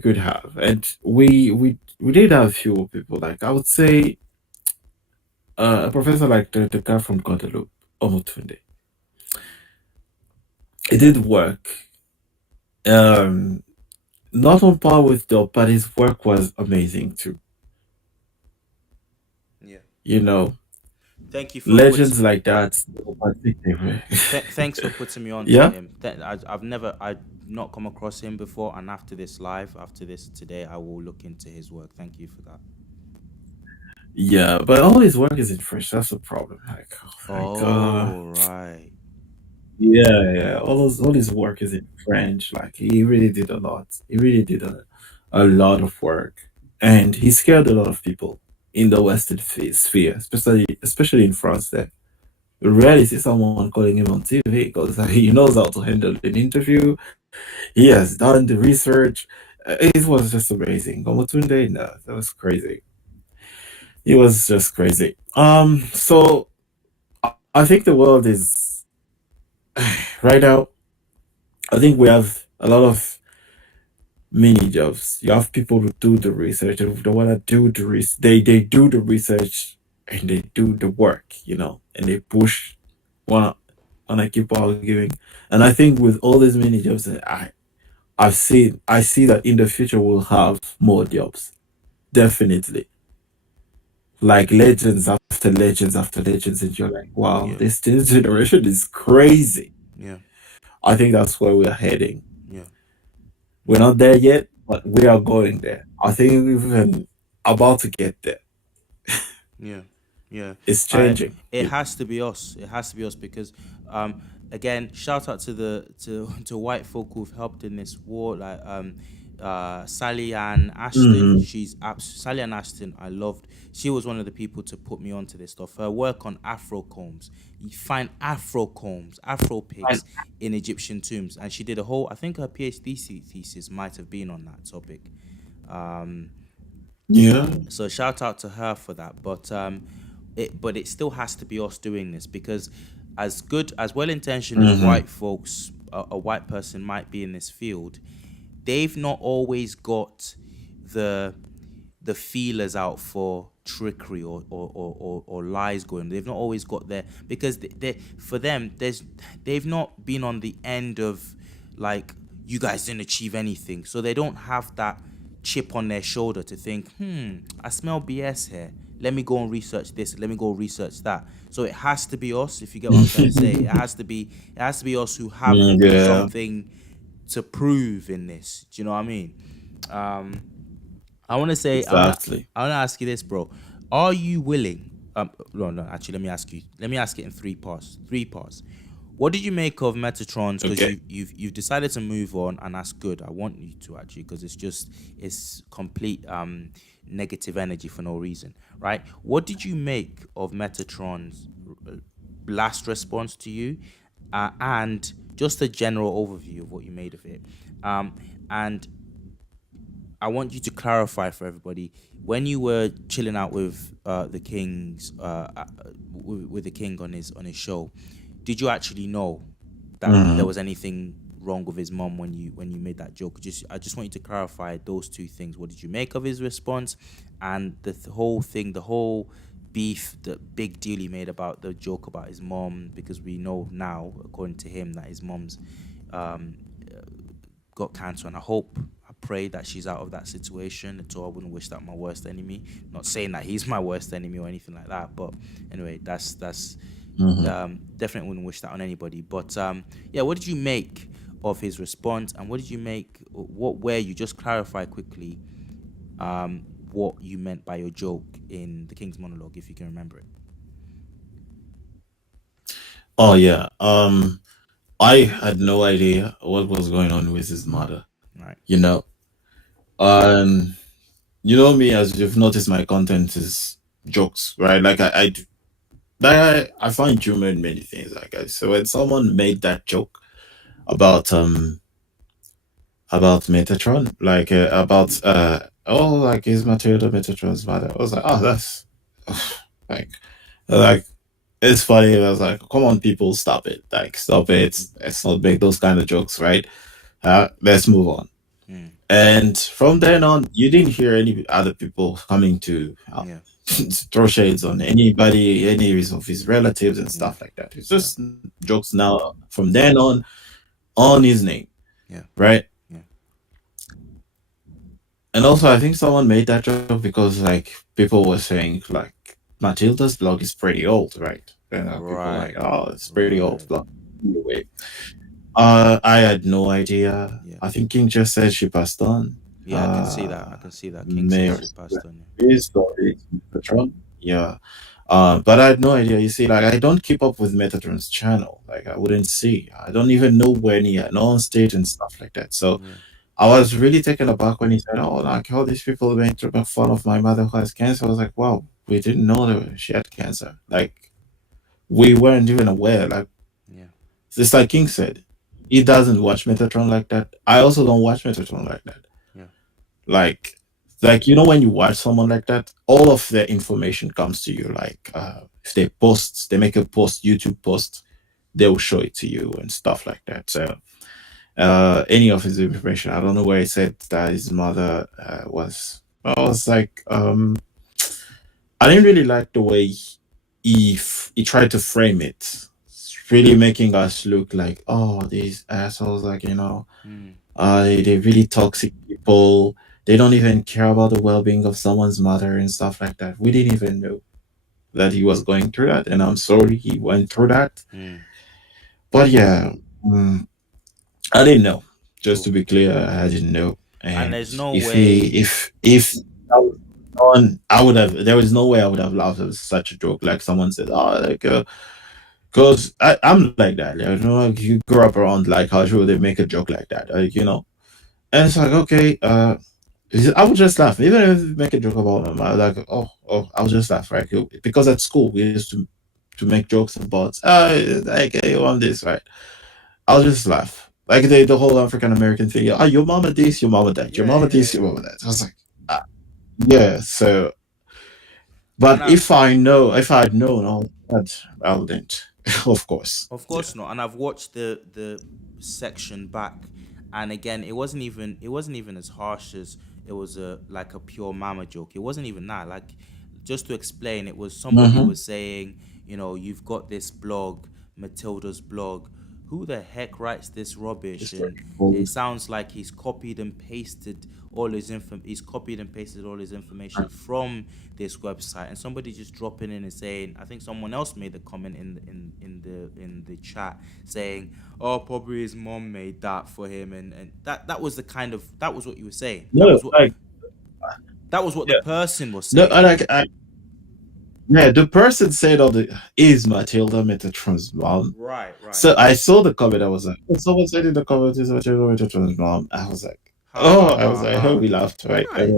could have, and we did have fewer people. Like I would say, a professor like the guy from Guadeloupe, Omotunde, it did work. Um, Not on par with Dope, but his work was amazing too. Yeah. You know, Thank you for legends putting. like that. I think they were. Thanks for putting me on to Yeah, him. I've not come across him before, and after this live, after this today, I will look into his work. Thank you for that. yeah, but all his work is in French. That's the problem. Oh right. Yeah, yeah. All his work is in French. Like he really did a lot. He really did a lot of work, and he scared a lot of people in the Western sphere, especially in France. There, you rarely see someone calling him on TV because he knows how to handle an interview. He has done the research. It was just amazing. Omotunde, no, that was crazy. It was just crazy. So I think the world is right now. I think we have a lot of mini jobs. You have people who do the research and they want to do the research. They do the research and they do the work, and they push one and I keep arguing. And I think with all these mini jobs, I see that in the future we'll have more jobs. Definitely. Like legends after legends after legends, and you're like, wow, Yeah. this generation is crazy. Yeah. I think that's where we're heading. Yeah. We're Yeah. not there yet, but we are going there. I think we're even about to get there. Yeah, yeah. It's I changing. It has to be us. It has to be us because again, shout out to the to white folk who've helped in this war. Like Sally Ann Ashton. Mm-hmm. Sally Ann Ashton. I loved. She was one of the people to put me onto this stuff. Her work on Afro combs. You find Afro combs, Afro pigs in Egyptian tombs, and she did a whole. I think her PhD thesis might have been on that topic. Um, Yeah. so shout out to her for that. But it still has to be us doing this because as good as well intentioned as Mm-hmm. white folks, a white person might be in this field, they've not always got the the feelers out for trickery or lies going. They've not always got there because for them they've not been on the end of like you guys didn't achieve anything, so they don't have that chip on their shoulder to think, I smell BS here. Let me go and research this. Let me go research that. So it has to be us, if you get what I'm trying to say. It has to be us who have Yeah. something to prove in this. Do you know what I mean? Um, I want to say Exactly. I want to ask you this, bro. Are you willing? No, no. Actually, let me ask you. Let me ask it in three parts. Three parts. What did you make of Metatrons? Because Okay. you've decided to move on, and that's good. I want you to actually, because it's complete negative energy for no reason, right? What did you make of Metatron's last response to you, and just a general overview of what you made of it? And I want you to clarify for everybody when you were chilling out with the kings, with the king on his show. Did you actually know that there Mm-hmm. was anything wrong with his mom when you made that joke? I just want you to clarify those two things. What did you make of his response, and whole thing, the whole beef, the big deal he made about the joke about his mom? Because we know now, according to him, that his mom's um, got cancer, and I pray that she's out of that situation. At all, I wouldn't wish that on my worst enemy. Not saying that he's my worst enemy or anything like that, but anyway, that's Mm-hmm. definitely wouldn't wish that on anybody. But yeah, what did you make of his response, and what did you make? What were you just clarify quickly? What you meant by your joke in the King's monologue, if you can remember it. Oh yeah. I had no idea what was going on with his mother. Right. You know. Um. You know me, as you've noticed, my content is jokes, right? Like I find humor in many things. So when someone made that joke about about Metatron, about oh, like his Matilda Metatron's mother, I was like, oh, that's like like it's funny. I was like, come on, people, stop it, like stop it. Let's not make those kind of jokes, right? Let's move on. Mm, And from then on, you didn't hear any other people coming to yeah. throw shades on anybody, any of his relatives and Yeah. stuff like that. It's Yeah. just jokes now. From then on his name, Yeah. right? Yeah. And also, I think someone made that joke because like people were saying like Matilda's blog is pretty old, right? And people were like, Right. oh, it's pretty old Right. blog. Anyway, I had no idea. Yeah. I think King just said she passed on. Yeah, I can see that. I can see that. King says Mayor she passed on you. story, Metatron. Yeah. But I had no idea. You see, like I don't keep up with Metatron's channel. Like I wouldn't see. I don't even know when he had on stage and stuff like that. So Yeah. I was really taken aback when he said, "Oh, like all these people went to make fun of my mother who has cancer." I was like, "Wow, we didn't know that she had cancer. Like we weren't even aware." Like Yeah. just like King said, he doesn't watch Metatron like that. I also don't watch Metatron like that. Yeah. Like you know when you watch someone like that, all of their information comes to you. Like if they make a post, YouTube post, they will show it to you and stuff like that. So any of his information, I don't know where he said that his mother was. I was like, I didn't really like the way he tried to frame it. It's really making us look like, oh, these assholes, like Mm. they're really toxic people. They don't even care about the well-being of someone's mother and stuff like that. We didn't even know that he was going through that, and I'm sorry he went through that. Mm. But yeah, mm, I didn't know. Just to Cool. be clear, I didn't know. And And there's no if he, way. if that was on, I would have. There was no way I would have laughed at such a joke. Like someone said, "Oh, like, because I'm like that. You know, like you grow up around like how sure they make a joke like that. Like, And it's like, okay, I would just laugh. Even if you make a joke about them, I was like, I'll just laugh, right? Because at school we used to make jokes about, like, hey, you want this, right? I'll just laugh. Like the whole African American thing. Oh, your mama this, your mama that, your Yeah, mama yeah, this, yeah. your mama that. I was like, ah, yeah. So, And but if I'd known all that, I wouldn't, of course. of Yeah. course not. And I've watched the section back, and again, it wasn't even as harsh as it was a like a pure mama joke. It wasn't even that. Like, just to explain, it was somebody Mm-hmm. was saying, you've got this blog, Matilda's blog. Who the heck writes this rubbish? Just And like, it sounds like he's copied and pasted all his information from this website, and somebody just dropping in and saying, I think someone else made the comment in the chat saying, oh, probably his mom made that for him, and that was that was what you were saying. that no, was what like, that was what the yeah, person was no, saying. yeah, the person said on the is Matilda Metatron's mom. Right, right. So I saw the comment. I was like, oh, someone said in the comment is Matilda Metatron's mom. Ha ha I was ha like, oh, ha. we laughed, right? Right.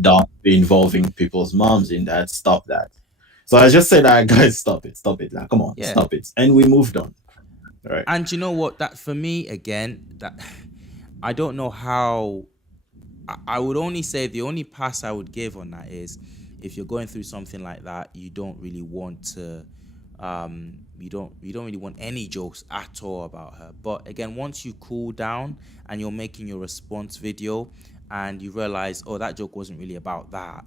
Don't be involving people's moms in that. Stop that. So I just said, guys, stop it. Like, come on, Yeah. stop it. And we moved on, right? And you know what? That for me again, that I don't know how. I would only say the only pass I would give on that is if you're going through something like that, you don't really want to, you don't really want any jokes at all about her. But again, once you cool down and you're making your response video and you realize, oh, that joke wasn't really about that,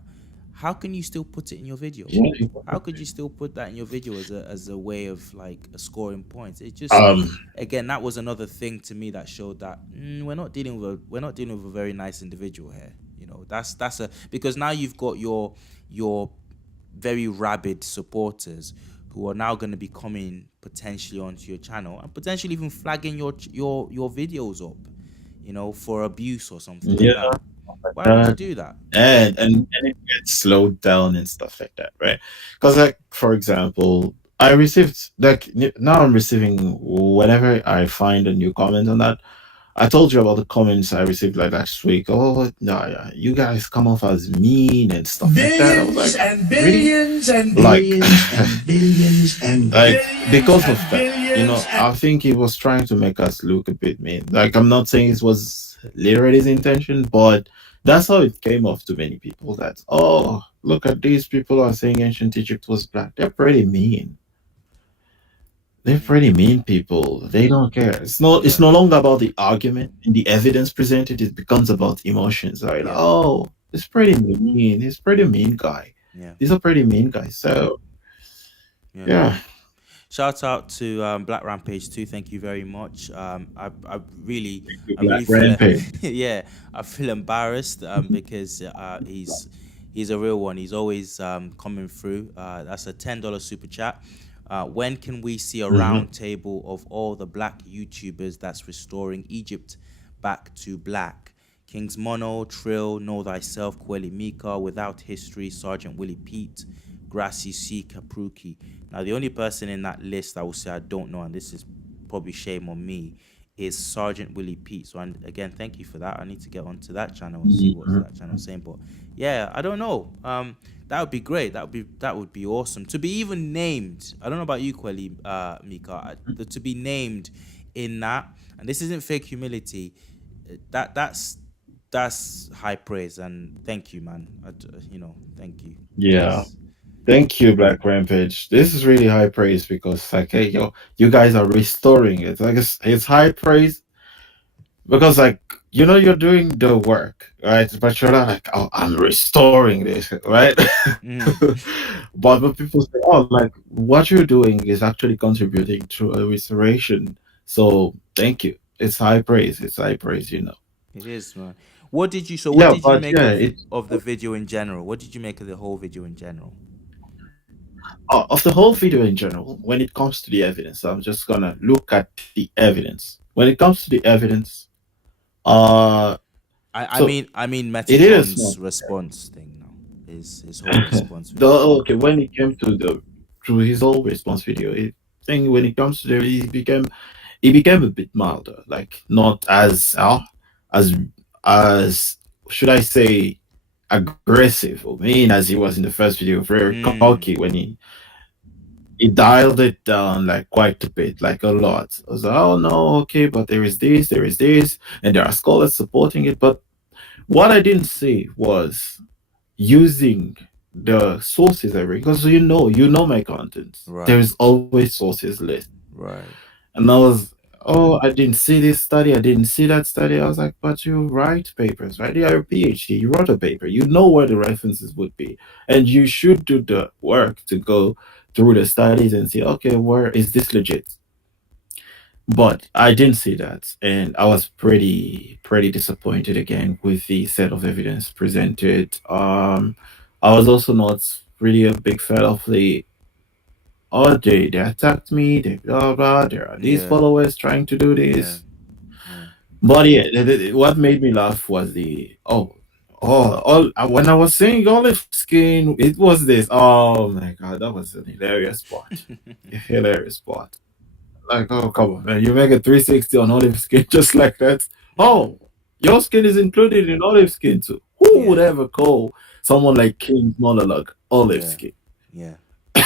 how can you still put it in your video? Yeah. How could you still put that in your video as a way of like scoring points? It just, Um. again, that was another thing to me that showed that we're not dealing with a very nice individual here. That's a because now you've got your very rabid supporters who are now going to be coming potentially onto your channel and potentially even flagging your videos up, for abuse or something like Yeah. that. Why would you That do that? and it gets slowed down and stuff like that, right? Because, like, for example, I received, like, now I'm receiving whenever I find a new comment on that. I told you about the comments I received like last week. Oh no, yeah, you guys come off as mean and stuff like that. I was Billions like, and really? billions and Like, billions and billions and like, billions because of and that, billions and I think he was trying to make us look a bit mean. Like, I'm not saying it was literally his intention, but that's how it came off to many people. That, oh, look at these people are saying ancient Egypt was black. They're pretty mean. They're Mm, pretty mean people. They don't care. It's yeah, no longer about the argument and the evidence presented. It becomes about emotions. Right? Like, yeah, oh, it's pretty mean. He's pretty mean guy. yeah, These are pretty mean guys. So yeah. yeah. Shout out to Black Rampage too. Thank you very much. I really, I Black really feel, Rampage. yeah, I feel embarrassed because he's a real one. He's always coming through. That's a $10 super chat. When can we see a Mm-hmm. round table of all the black YouTubers that's restoring Egypt back to black? Kings Mono, Trill, Know Thyself, Kuelimika, Without History, Sergeant Willie Pete, Grassy C, Kapruki. Now, the only person in that list I will say I don't know, and this is probably shame on me, is Sergeant Willie Pete. So, and again, thank you for that. I need to get onto that channel and see what's that channel saying. But yeah, I don't know. That would be great. That would be awesome to be even named. I don't know about you, Kweli, Mika. To be named in that, and this isn't fake humility. That's high praise, and thank you, man. Thank you. Yeah. That's Thank you, Black Rampage. This is really high praise because, like, hey, yo, you guys are restoring it. Like, it's high praise because, like, you're doing the work, right? But you're not like, oh, I'm restoring this, right? mm, But people say, oh, like, what you're doing is actually contributing to a restoration. So thank you. It's high praise. It's high praise. it is, man. What Yeah, did you but make yeah, of it's of the video in general? What did you make of the whole video in general? of the whole video in general. When it comes to the evidence, I'm just gonna look at the evidence. When it comes to the evidence, uh, I so mean I mean it is not. Metatron's response thing now. His whole response The video. okay, when it came to his whole response video, when it comes to it became a bit milder, like not as as as should I say aggressive or mean as he was in the first video, very Mm, cocky when he dialed it down like quite a bit, like a lot. I was like, oh no, okay, but there is this, and there are scholars supporting it. But what I didn't see was using the sources I read, because you know my contents. There right, is always sources list. right. And I was, oh, I didn't see this study, I didn't see that study. I was like, but you write papers, right? You are a PhD, you wrote a paper, you know where the references would be. And you should do the work to go through the studies and see, okay, where is this legit? But I didn't see that. And I was pretty disappointed again with the set of evidence presented. I was also not really a big fan of the oh, they attacked me, they blah blah. There are these Yeah, followers trying to do yeah, this. yeah, But yeah, what made me laugh was the all when I was saying olive skin, it was this. Oh my god, that was an hilarious spot. A hilarious spot. Like, oh come on, man, you make a 360 on olive skin just like that. yeah, Oh, your skin is included in olive skin too. Who would yeah, ever call someone like King's monologue olive yeah, skin? yeah, yeah,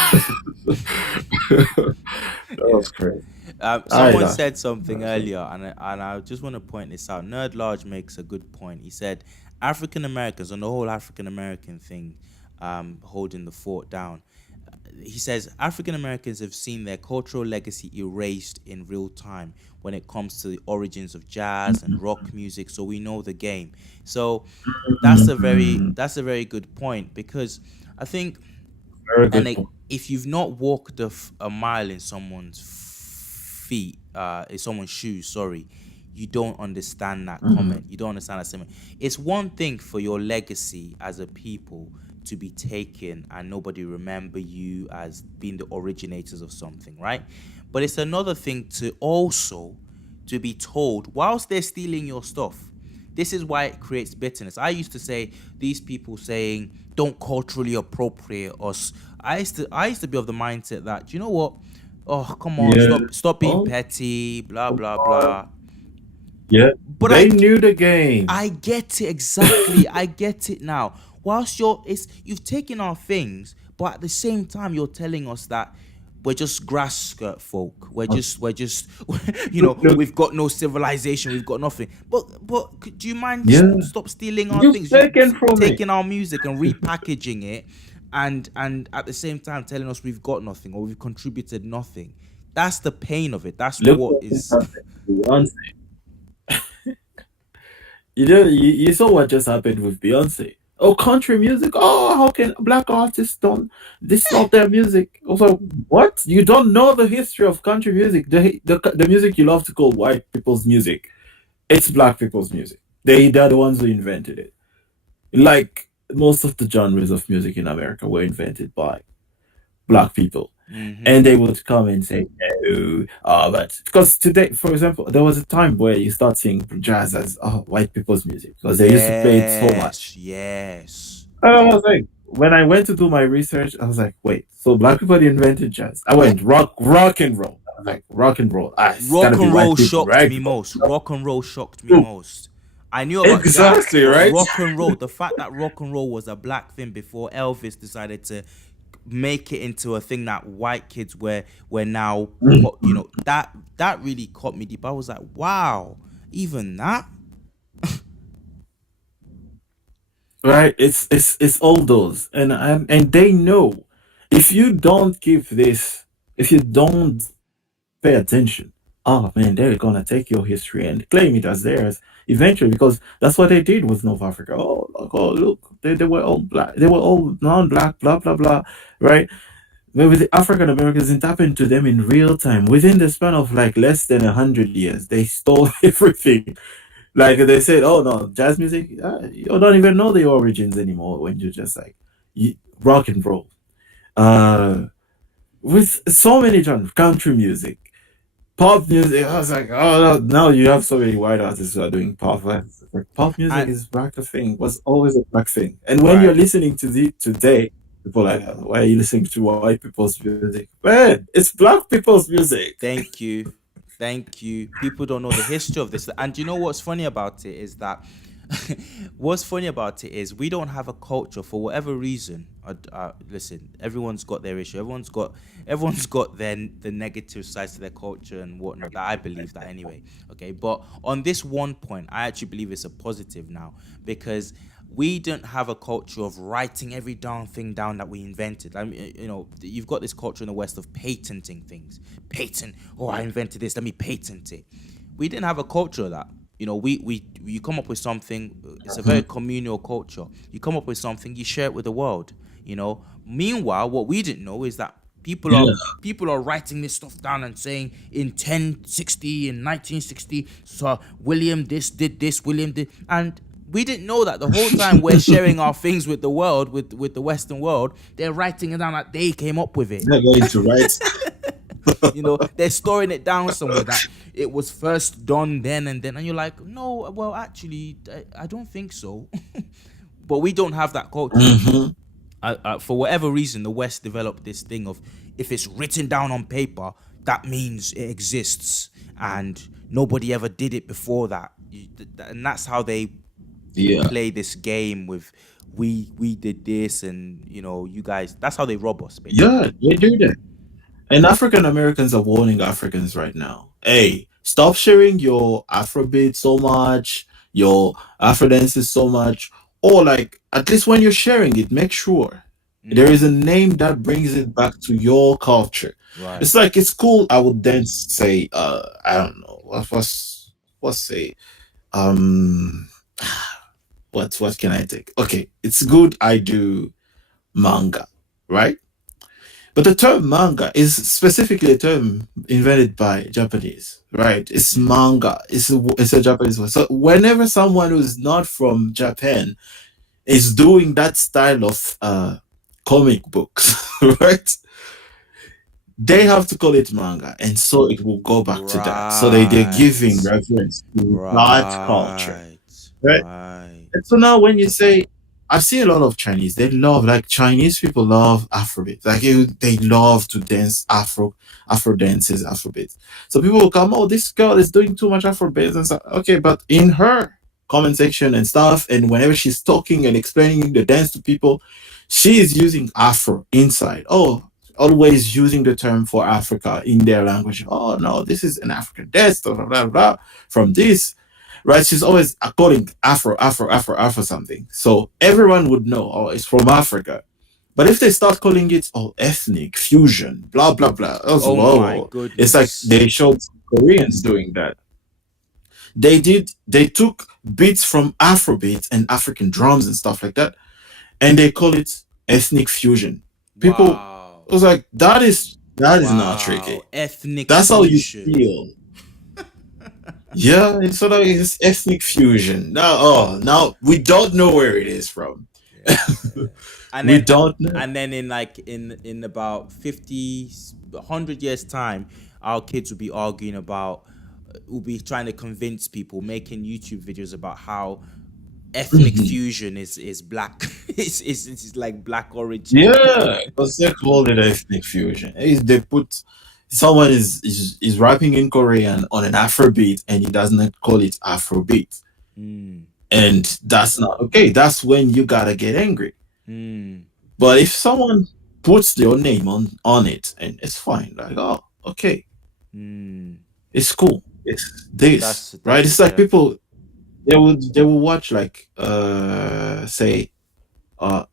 That yeah. was crazy. I Someone laughed. said something earlier, and I just want to point this out. Nerd Large makes a good point. He said African Americans, on the whole African American thing, holding the fort down. He says African Americans have seen their cultural legacy erased in real time when it comes to the origins of jazz and rock music. So we know the game. So Mhm. that's a very good point, because I think, Very and good point. if you've not walked a mile in someone's feet, in someone's shoes, sorry, you don't understand that Mhm. comment. You don't understand that sentiment. It's one thing for your legacy as a people to be taken and nobody remember you as being the originators of something, right? But it's another thing to also to be told whilst they're stealing your stuff. This is why it creates bitterness. I used to say these people saying don't culturally appropriate us. I used to be of the mindset that, you know what? Oh, come on, Yeah. stop being Oh, petty, blah come blah on. blah. Yeah. But They knew the game. I get it exactly. I get it now. Whilst you've taken our things, but at the same time you're telling us that we're just grass skirt folk. We're just Look, look. we've got no civilization. We've got nothing. Do you mind Yeah. stop stealing our You've things? You taken from me. taking our music and repackaging it, and at the same time telling us we've got nothing or we've contributed nothing. That's the pain of it. That's Look what what just is. happened to Beyonce. You saw what just happened with Beyonce. Oh, country music. Oh, how can black artists don't? This is not their music. I was like, what? You don't know the history of country music? The music you love to call white people's music. It's black people's music. They're the ones who invented it. Like most of the genres of music in America were invented by black people. Mm-hmm. And they would come and say, no, but because today, for example, there was a time where you start seeing jazz as white people's music because they used to play it so Yes, much. yes. And I was like, when I went to do my research, I was like, wait, so black people invented jazz. I Yeah. went rock and roll. I was like, rock and roll. Ah, it's gotta Rock be and white roll people, shocked right? me Because most. Rock and roll shocked me Boom. most. I knew about jazz, Exactly, but right? rock and roll, the fact that rock and roll was a black thing before Elvis decided to make it into a thing that white kids were now, that really caught me deep. I was like, wow, even that. Right? It's all those, and they know if you don't give this, if you don't pay attention, oh man, they're gonna take your history and claim it as theirs eventually, because that's what they did with North Africa. Oh, like, oh look, they were all black, they were all non-black, blah blah blah, right? But with the African Americans, it happened to them in real time. Within the span of like less than 100 years, they stole everything. Like they said, oh no, jazz music, you don't even know the origins anymore when you're just like rock and roll. Uh, with so many genres, country music, pop music. I was like, oh no, now you have so many white artists who are doing pop. Like, pop music And is black thing. Was always a black thing. And when you're right. listening to the today, people are like, why are you listening to white people's music? Man, it's black people's music. Thank you. Thank you. People don't know the history of this. And you know what's funny about it is that what's funny about it is we don't have a culture for whatever reason. Listen, everyone's got their issue. Everyone's got the negative sides to their culture and whatnot. That I believe that anyway. Okay, but on this one point, I actually believe it's a positive now because we don't have a culture of writing every darn thing down that we invented. I mean, you've got this culture in the West of patenting things. Patent. Oh, I invented this. Let me patent it. We didn't have a culture of that. We you come up with something. It's a very communal culture. You come up with something, you share it with the world. Meanwhile, what we didn't know is that Yeah. people are writing this stuff down and saying in 1060 in 1960, so William this did this, William did, and we didn't know that the whole time we're sharing our things with the world, with the Western world. They're writing it down that they came up with it. They're going to write. They're storing it down somewhere that it was first done then and then, and you're like, no, well, actually, I don't think so. But we don't have that culture. Mhm. For whatever reason, the West developed this thing of if it's written down on paper, that means it exists, and nobody ever did it before that. And that's how they Yeah. play this game with we did this, and you guys. That's how they rob us, basically. Yeah, they do that. And African Americans are warning Africans right now. Hey, stop sharing your Afrobeat so much, your Afro dances so much, or like at least when you're sharing it, make sure there is a name that brings it back to your culture. Right. It's like it's cool. I would then say, I don't know, what's say, um, what can I take? Okay, it's good. I do manga, right? But the term manga is specifically a term invented by Japanese, right? It's manga. It's a Japanese word. So whenever someone who's not from Japan is doing that style of comic books, right? They have to call it manga, and so it will go back to that. So they're giving Right. reference to that culture, Right. right? Right. And so now when you say, I see a lot of Chinese, they love, like Chinese people love Afrobeat. Like they love to dance Afro dances, Afrobeat. So people will come, oh, this girl is doing too much Afrobeat and stuff. Okay, but in her comment section and stuff, and whenever she's talking and explaining the dance to people, she is using Afro inside. Oh, always using the term for Africa in their language. Oh no, this is an African dance, blah blah blah, blah from this, right? She's always calling Afro, Afro, Afro, Afro something. So everyone would know, oh, it's from Africa. But if they start calling it, oh, ethnic fusion, blah blah blah, also, Oh my whoa, it's like goodness. they showed Koreans doing that. They took beats from Afrobeats and African drums and stuff like that, and they call it ethnic fusion. People Wow. was like, that is not Wow. tricky. Ethnic That's how you fusion. feel. Yeah, it's sort of it's ethnic fusion. Now we don't know where it is from. Yeah. And We then don't know. and then in about 50 100 years time, our kids will be arguing about will be trying to convince people, making YouTube videos about how ethnic fusion is black. It's like black origin. Yeah, because they called it ethnic fusion. They put someone is rapping in Korean on an Afrobeat and he does not call it Afrobeat. Mm, And that's not okay. That's when you gotta get angry. mm, But if someone puts your name on it, and it's fine, like, oh, okay, mm. it's cool. It's this, right? That's It's like yeah. people they will watch like say uh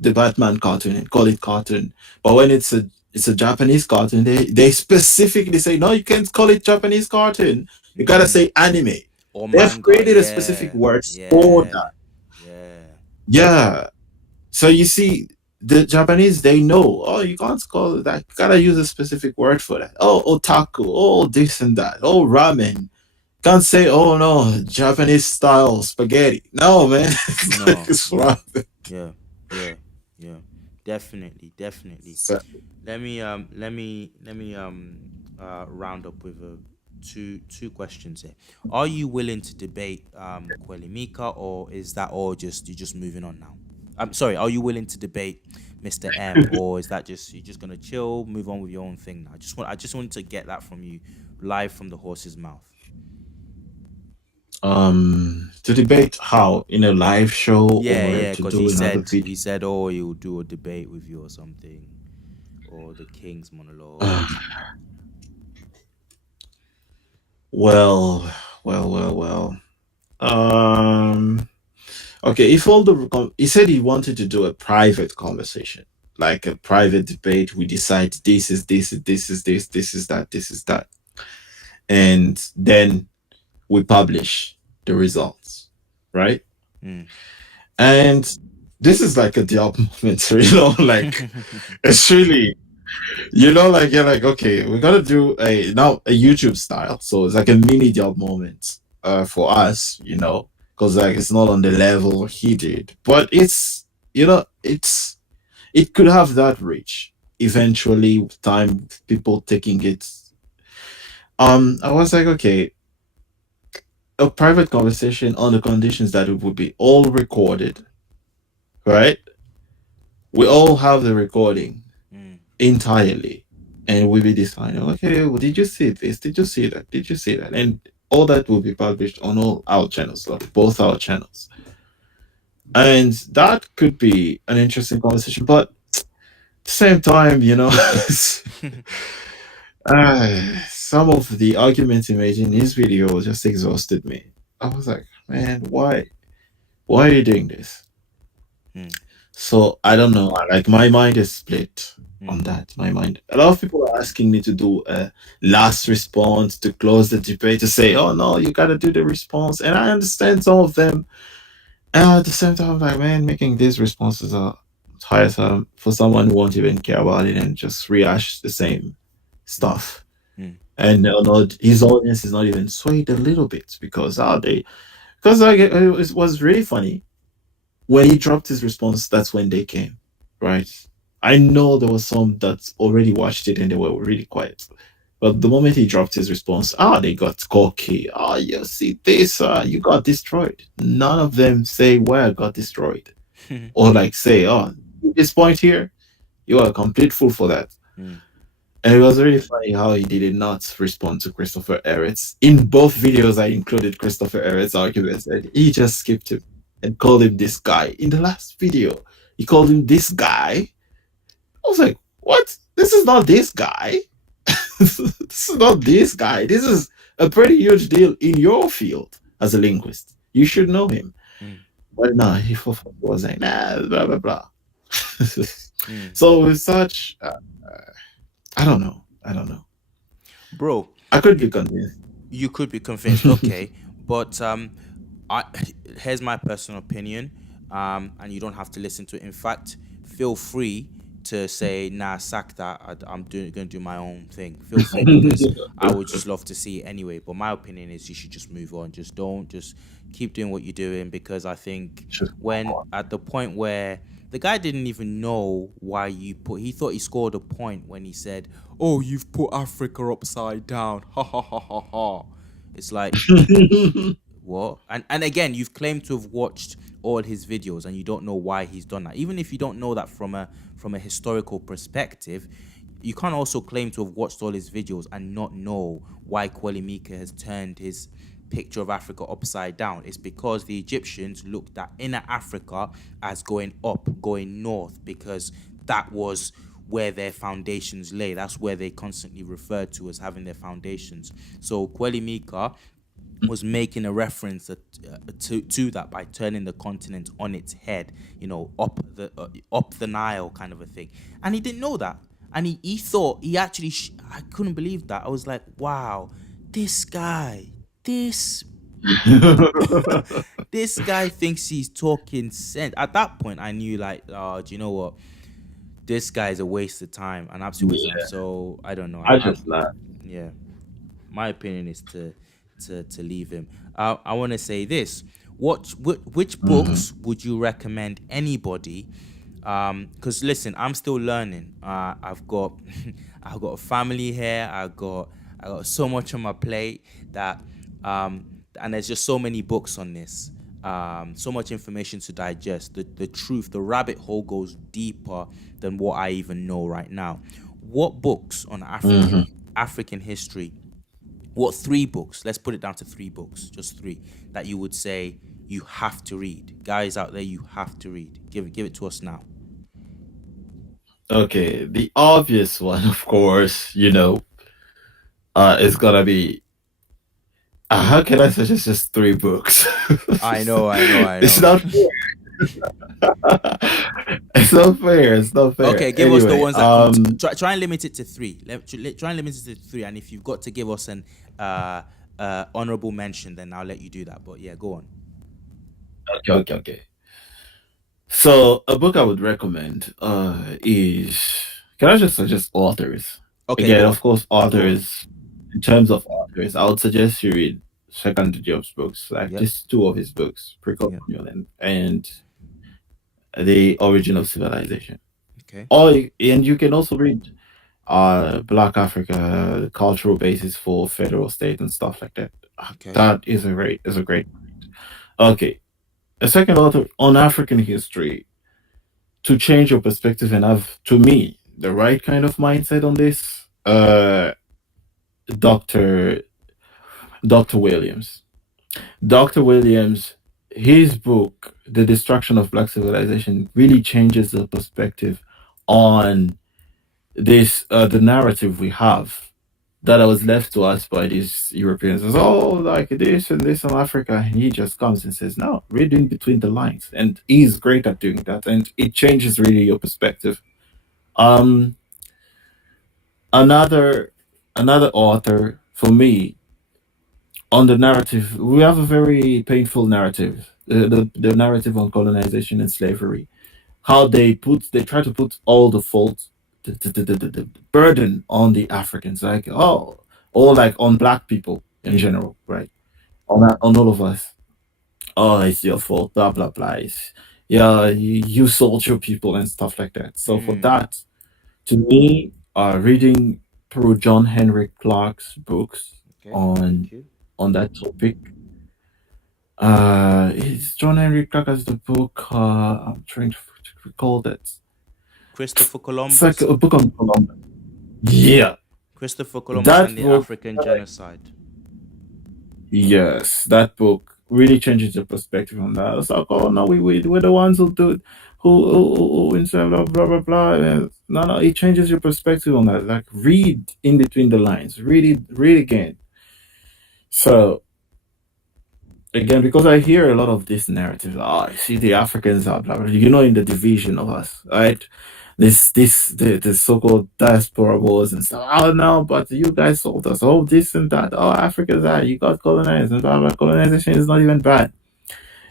the Batman cartoon and call it cartoon. But when it's a Japanese cartoon, they specifically say, no, you can't call it Japanese cartoon. You gotta Mm. say anime. Or They have manga, created a specific yeah. word for Yeah. that. Yeah. Yeah. So you see, the Japanese they know. Oh, you can't call it that. You gotta use a specific word for that. Oh, otaku. Oh, this and that. Oh, ramen. Can't say, oh no, Japanese style spaghetti. No, man. It's like No, it's no. wrong. Yeah. Yeah. Yeah. Definitely, definitely. So, Let me round up with two questions here. Are you willing to debate Kuelimika, or is that all just you're just moving on now? I'm sorry. Are you willing to debate Mr. M, or is that just you're just gonna chill, move on with your own thing now? I just wanted to get that from you, live from the horse's mouth. To debate how in a live show Yeah, or yeah, to because do another video. he said, oh, he'll do a debate with you or something, or the King's monologue or something. Well, well. Um, okay. If all he said he wanted to do a private conversation, like a private debate. We decide this is that, this is that, and then we publish the results, right? Mm. And this is like a job moment, like it's really, like you're like, okay, we're gonna do a YouTube style, so it's like a mini job moment, for us, because like it's not on the level he did, but it's, it could have that reach eventually with time, people taking it. I was like, okay, a private conversation on the conditions that it would be all recorded, right? We all have the recording Mm. entirely, and we'll be deciding, okay, well, did you see this? Did you see that? Did you see that? And all that will be published on all our channels, like both our channels. And that could be an interesting conversation, but at the same time, some of the arguments he made in his video just exhausted me. I was like, man, why? Why are you doing this? Mm. So I don't know. Like my mind is split on Mm. that. My mind. A lot of people are asking me to do a last response to close the debate, to say, "Oh no, you gotta do the response." And I understand some of them. And at the same time, I'm like, man, making these responses are tiresome for someone who won't even care about it and just rehash the same Mm. stuff. Mm. And his audience is not even swayed a little bit, because how they, because like it was really funny when he dropped his response. That's when they came, right? I know there was some that already watched it and they were really quiet, but the moment he dropped his response, they got cocky. You see this, you got destroyed. None of them say where I got destroyed, or like say, this point here, you are a complete fool for that. Mm. And it was really funny how he did not respond to Christopher Everett's. In both videos, I included Christopher Everett's arguments, and he just skipped him and called him this guy. In the last video, he called him this guy. I was like, what? This is not this guy. This is not this guy. This is a pretty huge deal in your field as a linguist. You should know him. Mm. But no, he was like, nah, blah, blah, blah. Mm. So with such, I don't know. I don't know. Bro, I could you, be convinced. you could be convinced, okay, but I here's my personal opinion, and you don't have to listen to it. In fact, feel free to say, nah, sack that. I'm gonna do my own thing. Feel free, because I would just love to see it anyway. But my opinion is you should just move on. Just don't just keep doing what you're doing, because I think Just when at the point where the guy didn't even know why you put, he thought he scored a point when he said, "Oh, you've put Africa upside down." Ha ha ha ha ha. It's like, what? And again, you've claimed to have watched all his videos and you don't know why he's done that. Even if you don't know that from a historical perspective, you can't also claim to have watched all his videos and not know why Kuelimika has turned his picture of Africa upside down. It's because the Egyptians looked at inner Africa as going up, going north, because that was where their foundations lay. That's where they constantly referred to as having their foundations. So Kuelimika was making a reference to that by turning the continent on its head, up the Nile kind of a thing, and he didn't know that, and he thought he actually. I couldn't believe that. I was like, wow, this guy, this this guy thinks he's talking sense. At that point, I knew, like, oh, do you know what? This guy is a waste of time, an absolute waste of time. Yeah, So I don't know. I just laugh. Yeah, my opinion is to leave him. I want to say this: which Mhm. books would you recommend anybody? Because listen, I'm still learning. I've got I've got a family here. I got so much on my plate that and there's just so many books on this. so much information to digest. The truth, the rabbit hole goes deeper than what I even know right now. What books on Hmm. African history? What three books? Let's put it down to three books, just three that you would say you have to read. Guys out there, you have to read. Give it to us now. Okay, the obvious one, of course, is gonna be. How can I suggest just three books? I know, I know, I It's know. not fair. It's not fair. It's not fair. Okay, give us the Anyway, ones that come. Try and limit it to three. Try and limit it to three. And if you've got to give us an honorable mention, then I'll let you do that. But yeah, go on. okay, okay, okay. So a book I would recommend is, can I just suggest authors? Okay, Again, go of on. course, Go on. authors. In terms of authors, I would suggest you read Second Job's books, like Yep. just two of his books, Yeah. Pre-Colonial and The Origin of Civilization. Okay. And you can also read Black Africa, the cultural basis for federal state and stuff like that. Okay. That is a great. Okay, a second author on African history to change your perspective and have, to me, the right kind of mindset on this. Doctor Doctor Williams. Dr. Williams, his book, The Destruction of Black Civilization, really changes the perspective on this, the narrative we have that was left to us by these Europeans. As, oh, like this and this in Africa. And he just comes and says, no, reading between the lines. And he's great at doing that. And it changes really your perspective. Um, another another author for me on the narrative, we have a very painful narrative. The narrative on colonization and slavery, how they try to put all the fault, the burden on the Africans, like, oh, or like on black people in Mm. general, right? On all of us. Oh, it's your fault, blah blah blah. Yeah, you sold your people and stuff like that. So for Mm. that, to me, reading through John Henry Clark's books Okay. on Thank you. that topic, it's John Henry Clark has the book. I'm trying to recall that. Christopher It's like Columbus. a book on Columbus. Yeah, Christopher Columbus that and the book. African genocide. Yes, that book really changes the perspective on that. It's like, oh no, we're the ones who do it, who instead of blah blah blah. And no, no, it changes your perspective on that. Like, read in between the lines, read again. So again, because I hear a lot of this narrative. Oh, I see the Africans are blah, blah, in the division of us, right? The so-called diaspora wars and stuff. Oh no, but you guys sold us. Oh, this and that. Oh, Africa's that. You got colonized and blah blah. Colonization is not even bad.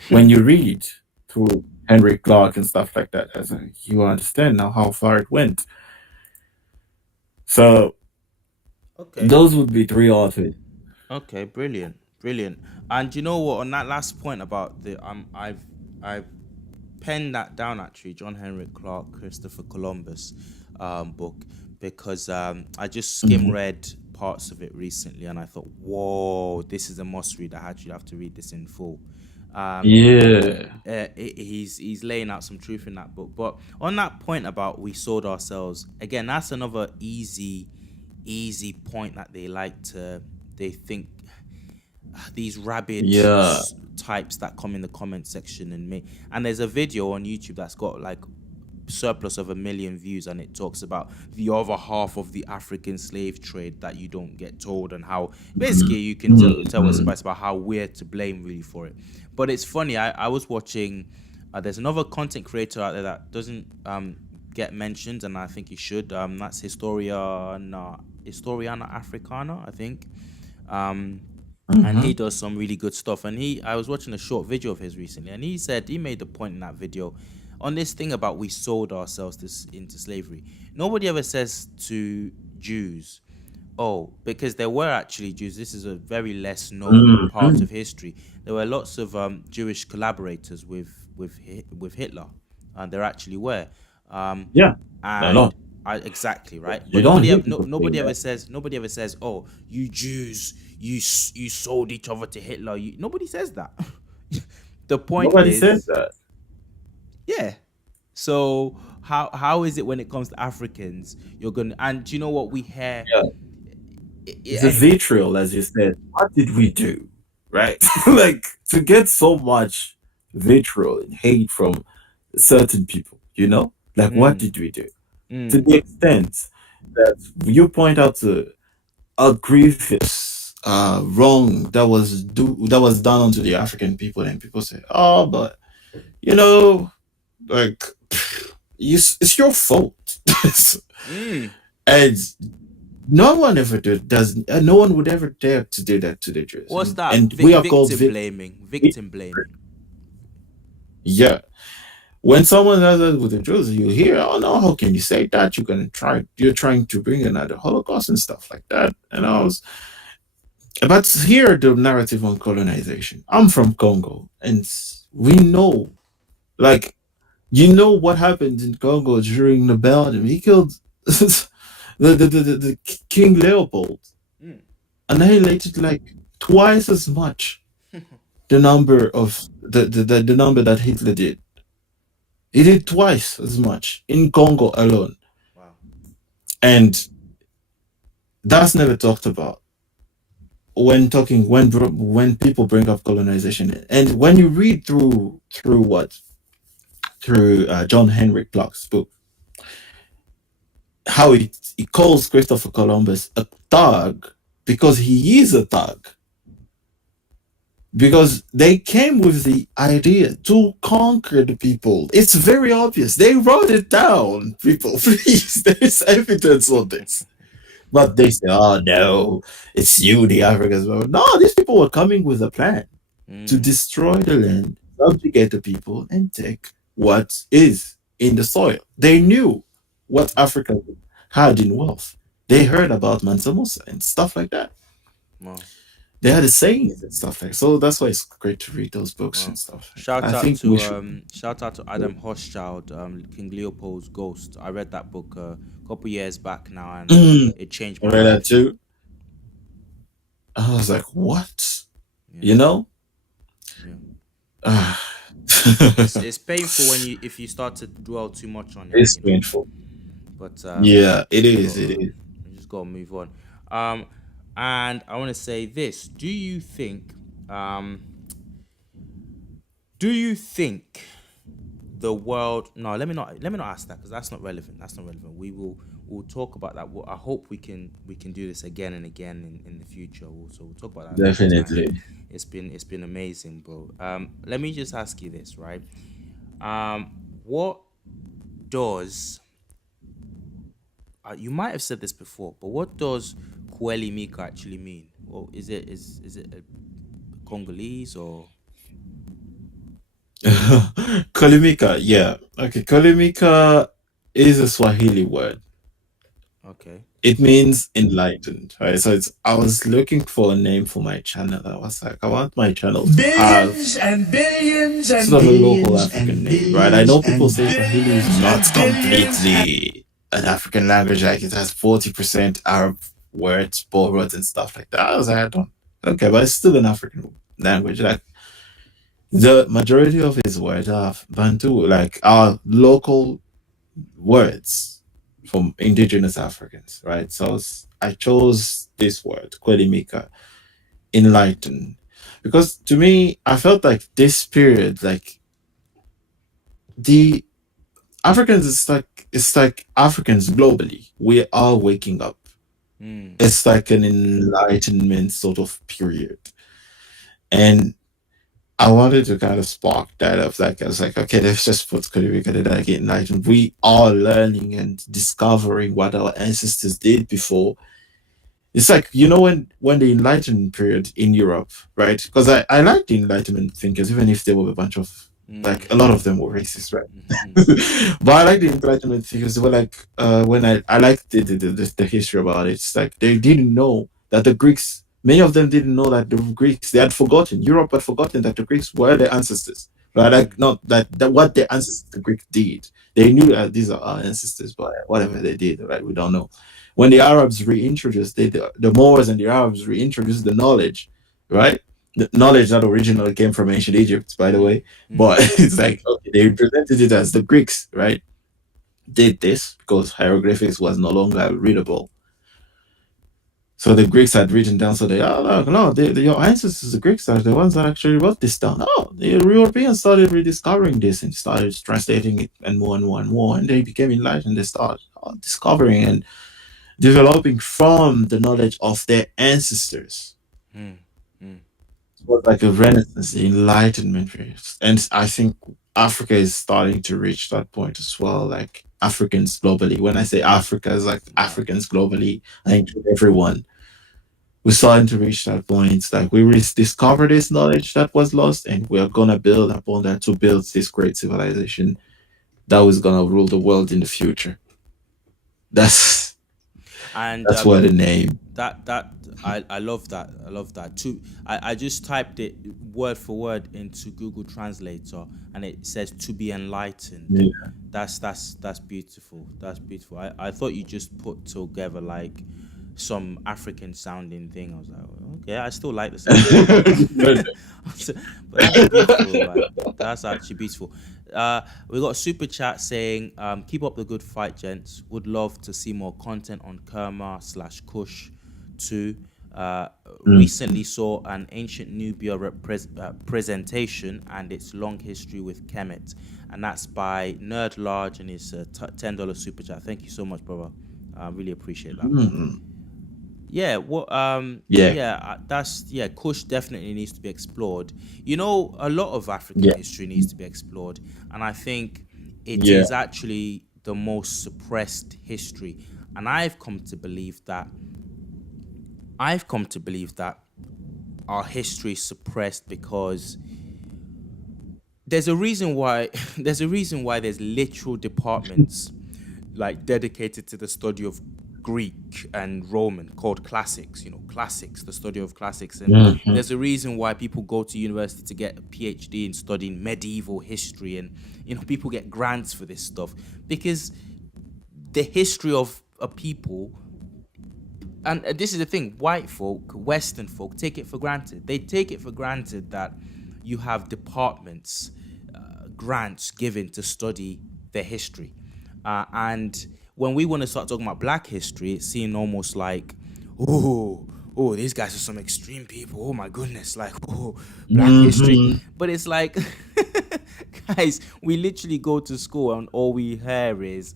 When you read through Henry Clark and stuff like that, you understand now how far it went. So Okay. those would be three authors. Okay. Brilliant. Brilliant. And you know what? On that last point about the I've penned that down actually. John Henry Clark, Christopher Columbus, book, because I just skim Mhm. read parts of it recently, and I thought, whoa, this is a must read. I actually have to read this in full. Um, Yeah. he's laying out some truth in that book. But on that point about we sold ourselves again, that's another easy point that they think these rabid Yeah. types that come in the comment section and there's a video on YouTube that's got like surplus of 1 million views, and it talks about the other half of the African slave trade that you don't get told, and how basically you can tell what's Mhm. about how we're to blame really for it. But it's funny, I was watching, there's another content creator out there that doesn't get mentioned, and I think he should. That's Historiana Africana, I think. And he Mhm. does some really good stuff. And I was watching a short video of his recently, and he said he made the point in that video on this thing about we sold ourselves into slavery. Nobody ever says to Jews, oh, because there were actually Jews. This is a very less known part Mhm. of history. There were lots of Jewish collaborators with Hitler, and there actually were. Um, Yeah. No, and no. exactly right. You But don't hear people saying nobody ever says, oh, you Jews, you sold each other to Hitler. Nobody says that. The point Nobody said is, that. yeah. So how is it when it comes to Africans? You're gonna, and do you know what we hear? Yeah, the And vitriol, as you said. What did we do, right? Like to get so much vitriol and hate from certain people, you know? Like, what mm, did we do? To mm, the extent that you point out to a grievous wrong that was done onto the African people, and people say, "Oh, but you know, like, it's your fault," mm. and no one ever does. No one would ever dare to do that to the Jews, What's that? and we are called Victim blaming. Victim blaming. yeah. When someone does that with the Jews, you hear, "Oh no, how can you say that? You're trying to bring another Holocaust and stuff like that." And I was, but here the narrative on colonization. I'm from Congo, and we know, like, you know what happened in Congo during the Belgium. He killed the King Leopold, Mm. annihilated like twice as much the number of the number that Hitler did. He did twice as much in Congo alone, Wow. and that's never talked about when people bring up colonization. And when you read through John Henrik Clarke's book, how he calls Christopher Columbus a thug because he is a thug. Because they came with the idea to conquer the people. It's very obvious. They wrote it down, people. Please, there's evidence on this. But they say, oh no, it's you, the Africans. No, these people were coming with a plan to Mm. destroy the land, subjugate the people, and take what is in the soil. They knew what Africa had in wealth. They heard about Mansa Musa and stuff like that. Wow. They had the sayings and stuff like so. That's why it's great to read those books and Wow. stuff. I think we should. Shout out to Adam Hochschild, King Leopold's Ghost. I read that book a couple years back now, and I it changed my read that life. too. I was like, what? Yeah, You know? yeah. Ah. It's painful when you if you start to dwell too much on it, It's painful. But Yeah, it we just is. got It is. we just gotta move on. Um, and I want to say this: um, do you think the world? No, let me not ask that because that's not relevant. That's not relevant. We'll talk about that. I hope we can do this again and again in the future. So we'll talk about that another time. Definitely. It's been amazing, bro. Let me just ask you this, right? Um, what does you might have said this before, but what does Kuelimika actually mean? Well, is it a Congolese or Kuelimika, yeah. Okay, Kuelimika is a Swahili word. okay? It means enlightened, right? So it's I was looking for a name for my channel. I was like, I want my channel to have Billions and billions and sort of a local billions African and name, right? I know billions people and say Swahili is billions not and billions and completely an African language, like it has 40% Arab words, borrowed and stuff like that. I was like, I don't okay, but it's still an African language. Like the majority of his words are Bantu, like are local words from indigenous Africans, right? So I chose this word, Kwelimika, enlighten, because to me, I felt like this period, like the Africans, it's like Africans globally, we are waking up. Mm, It's like an enlightenment sort of period, and I wanted to kind of spark that up. Like I was like, okay, let's just put Costa in like enlightened. We are learning and discovering what our ancestors did before. It's like when the Enlightenment period in Europe, right? Because I like the Enlightenment thinkers, even if they were a bunch of like a lot of them were racist, right? But I like the Enlightenment thinkers. They were like when I like the history about it. It's like they didn't know that the Greeks. Many of them didn't know that the Greeks. They had forgotten. Europe had forgotten that the Greeks were their ancestors. Right? Like mm, not that what their ancestors, the Greeks did. They knew that these are our ancestors, but whatever they did, right? We don't know when the Arabs reintroduced the Moors and the Arabs reintroduced the knowledge, right? The knowledge that originally came from ancient Egypt, by the Mm, way. mm, But it's like, okay, they presented it as the Greeks, right? Did this because hieroglyphics was no longer readable. So the Greeks had written down, so they, oh, look, no, your ancestors, the Greeks, are the ones that actually wrote this down. Oh, the Europeans started rediscovering this and started translating it and more and more and more, and they became enlightened. They started discovering and developing from the knowledge of their ancestors. mm, mm. It was like a renaissance, the enlightenment period. And I think Africa is starting to reach that point as well, like Africans globally. When I say Africa, it's like Yeah. Africans globally, I include everyone. We're starting to reach that point. Like we discover this knowledge that was lost, and we're gonna build upon that to build this great civilization that was gonna rule the world in the future. That's And that's what the name. that I love that. I love that too. I just typed it word for word into Google Translator, and it says to be enlightened. Yeah. That's beautiful. That's beautiful. I thought you just put together like some African sounding thing. I was like, "Well, okay, I still like the sound of it, but that's beautiful. Like that's actually beautiful. We got a super chat saying, "Keep up the good fight, gents. Would love to see more content on Kerma/Kush too. Mm. Recently saw an ancient Nubia presentation and its long history with Kemet, and that's by Nerd Large and his $10 super chat. Thank you so much, brother. I really appreciate that. Mm. Yeah, well, Yeah. yeah, that's yeah. Kush definitely needs to be explored. You know, a lot of African Yeah. history needs to be explored, and I think it Yeah. is actually the most suppressed history. And I've come to believe that our history is suppressed because there's a reason why there's literal departments like dedicated to the study of Greek and Roman called classics, classics, the study of classics. And Mhm. there's a reason why people go to university to get a PhD in studying medieval history, and people get grants for this stuff because the history of a people, and this is the thing, white folk, Western folk take it for granted. They take it for granted that you have departments, grants given to study their history. And when we want to start talking about black history, it's seen almost like, oh, these guys are some extreme people. Oh my goodness, like, oh, black history. Mhm. But it's like, guys, we literally go to school and all we hear is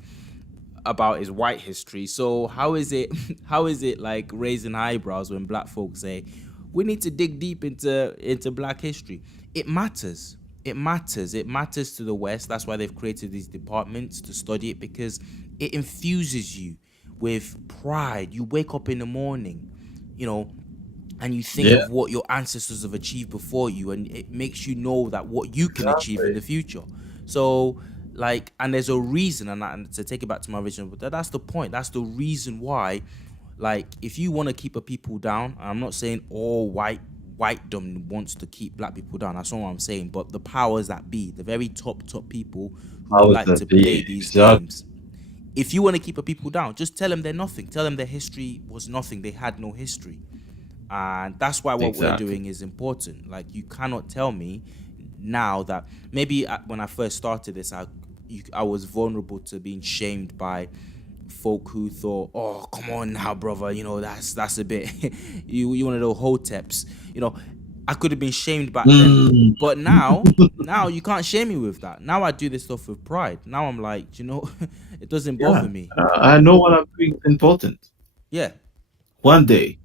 about his white history. So how is it how is it like raising eyebrows when black folks say we need to dig deep into black history? It matters. It matters. It matters to the West. That's why they've created these departments to study it, because it infuses you with pride. You wake up in the morning, you know, and you think Yeah. of what your ancestors have achieved before you, and it makes you know that what you can achieve in Exactly. the future. So like, and there's a reason, and to take it back to my original, but that's the point. That's the reason why, like, if you want to keep a people down, I'm not saying all whitedom wants to keep black people down, that's not what I'm saying, but the powers that be, the very top people who How would like to that play be? these Exactly. games, if you want to keep a people down, just tell them they're nothing. Tell them their history was nothing. They had no history. And that's why what we're Exactly. doing is important. Like, you cannot tell me now that maybe when I first started this, I was vulnerable to being shamed by folk who thought, oh, come on now, brother, that's a bit you one of those hoteps. I could have been shamed back then, Mm. but now you can't shame me with that. Now I do this stuff with pride. Now I'm like, it doesn't Yeah. bother me. I know what I'm doing is important. Yeah. One day,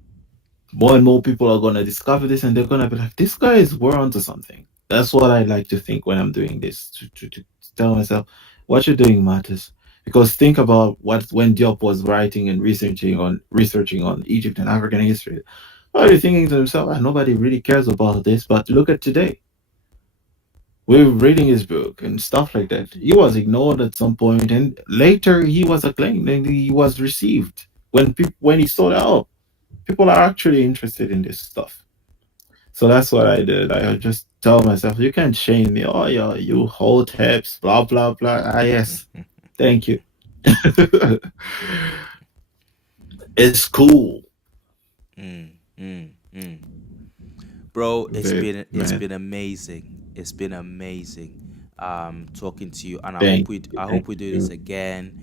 more and more people are gonna discover this, and they're gonna be like, "This guy is we're onto something." That's what I like to think when I'm doing this. To tell myself, what you're doing matters. Because think about what when Diop was writing and researching on Egypt and African history. What are you thinking to himself? "Ah, nobody really cares about this." But look at today. We're reading his book and stuff like that. He was ignored at some point, and later he was acclaimed and he was received when he saw that, oh, people are actually interested in this stuff. So that's what I did. I just tell myself, you can't shame me. Oh yeah, you whole tips, blah blah blah. Ah yes, thank you. It's cool. Mm, mm, mm. Bro, it's Man. been amazing. It's been amazing talking to you, and Thank you. I Thank hope we do this you. again.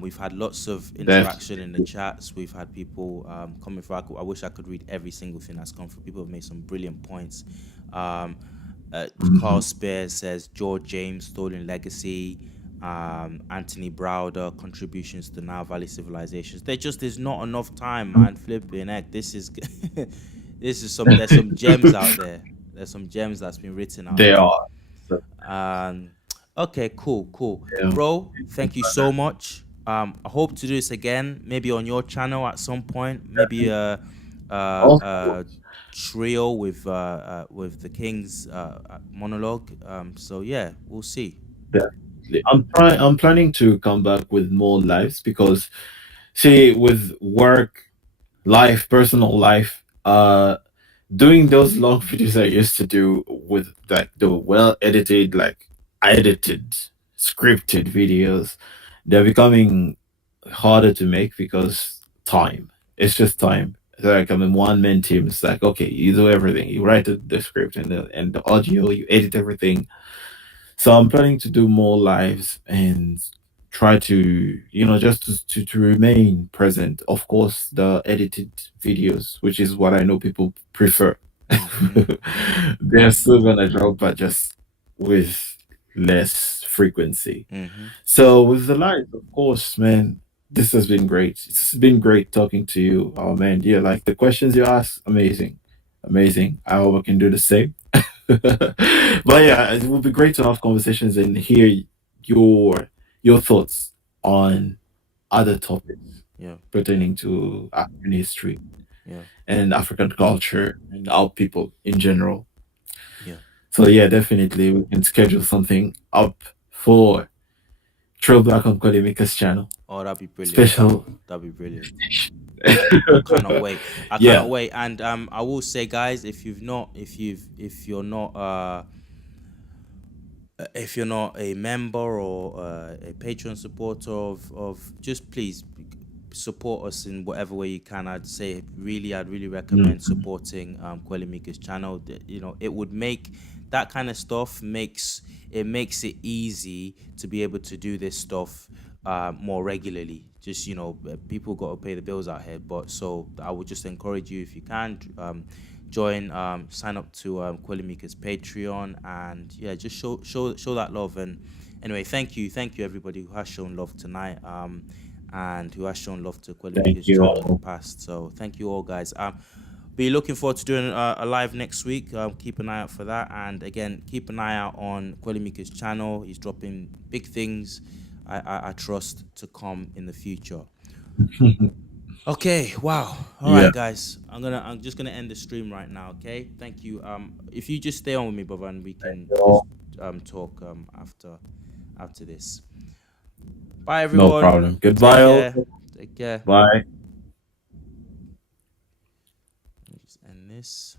We've had lots of interaction in the Definitely. chats. We've had people coming through. I wish I could read every single thing that's come through. People have made some brilliant points. Um, Carl Mhm. Spears says George James stolen legacy. Anthony Browder contributions to Nile Valley civilizations. There just is not enough time, man. Flipping heck, this is this is some. There's some gems out there. There's some gems that's been written out They there. are. So, Um, okay, cool, yeah. bro. Thank you so much. I hope to do this again, maybe on your channel at some point. Maybe Of a course. trio with the King's monologue. So yeah, we'll see. Definitely. I'm planning to come back with more lives because see with work, life, personal life, doing those long videos I used to do with like the well edited, like edited, scripted videos, they're becoming harder to make because time. It's just time. Like I'm in one man team. It's like okay, you do everything. You write the script and the audio. You edit everything. So I'm planning to do more lives and try to, just to remain present. Of course, the edited videos, which is what I know people prefer. Mm-hmm. They're still gonna drop, but just with less frequency. Mm-hmm. So with the lives, of course, man, this has been great. It's been great talking to you. Oh man, yeah, like the questions you ask, amazing. Amazing. I hope I can do the same. But yeah, it would be great to have conversations and hear your your thoughts on other topics Yeah. Yeah. pertaining to African history Yeah. and African culture and our people in general. Yeah. So yeah, definitely we can schedule something up for Trail Black on Kuelimika's channel. Oh, that'd be brilliant. Special. That'd be brilliant. I cannot wait. I cannot Yeah. wait. And I will say, guys, if you're not a member or a patron supporter of just please support us in whatever way you can. I'd really recommend Mhm. supporting Kuelimika's channel. It would make that kind of stuff makes it easy to be able to do this stuff more regularly. Just people got to pay the bills out here, but so I would just encourage you if you can join, sign up to Kuelimika's Patreon, and yeah, just show that love. And anyway, thank you everybody who has shown love tonight, and who has shown love to Thank Kuelimika's you channel in the all. past. So thank you all, guys. Be looking forward to doing a live next week. Keep an eye out for that, and again, keep an eye out on Kuelimika's channel. He's dropping big things. I trust to come in the future. Okay, wow. All Yeah. right, guys. I'm just gonna end the stream right now, okay? Thank you. If you just stay on with me, brother, and we can just talk after this. Bye No everyone. problem. Goodbye Take all. care. Take care. Bye. Let me just end this.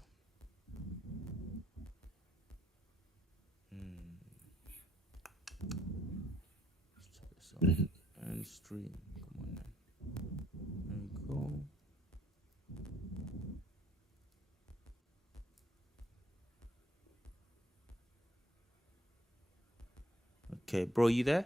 Hmm. Let's check this out. Mhm. End stream. Come on then. There we go. Okay, bro, you there?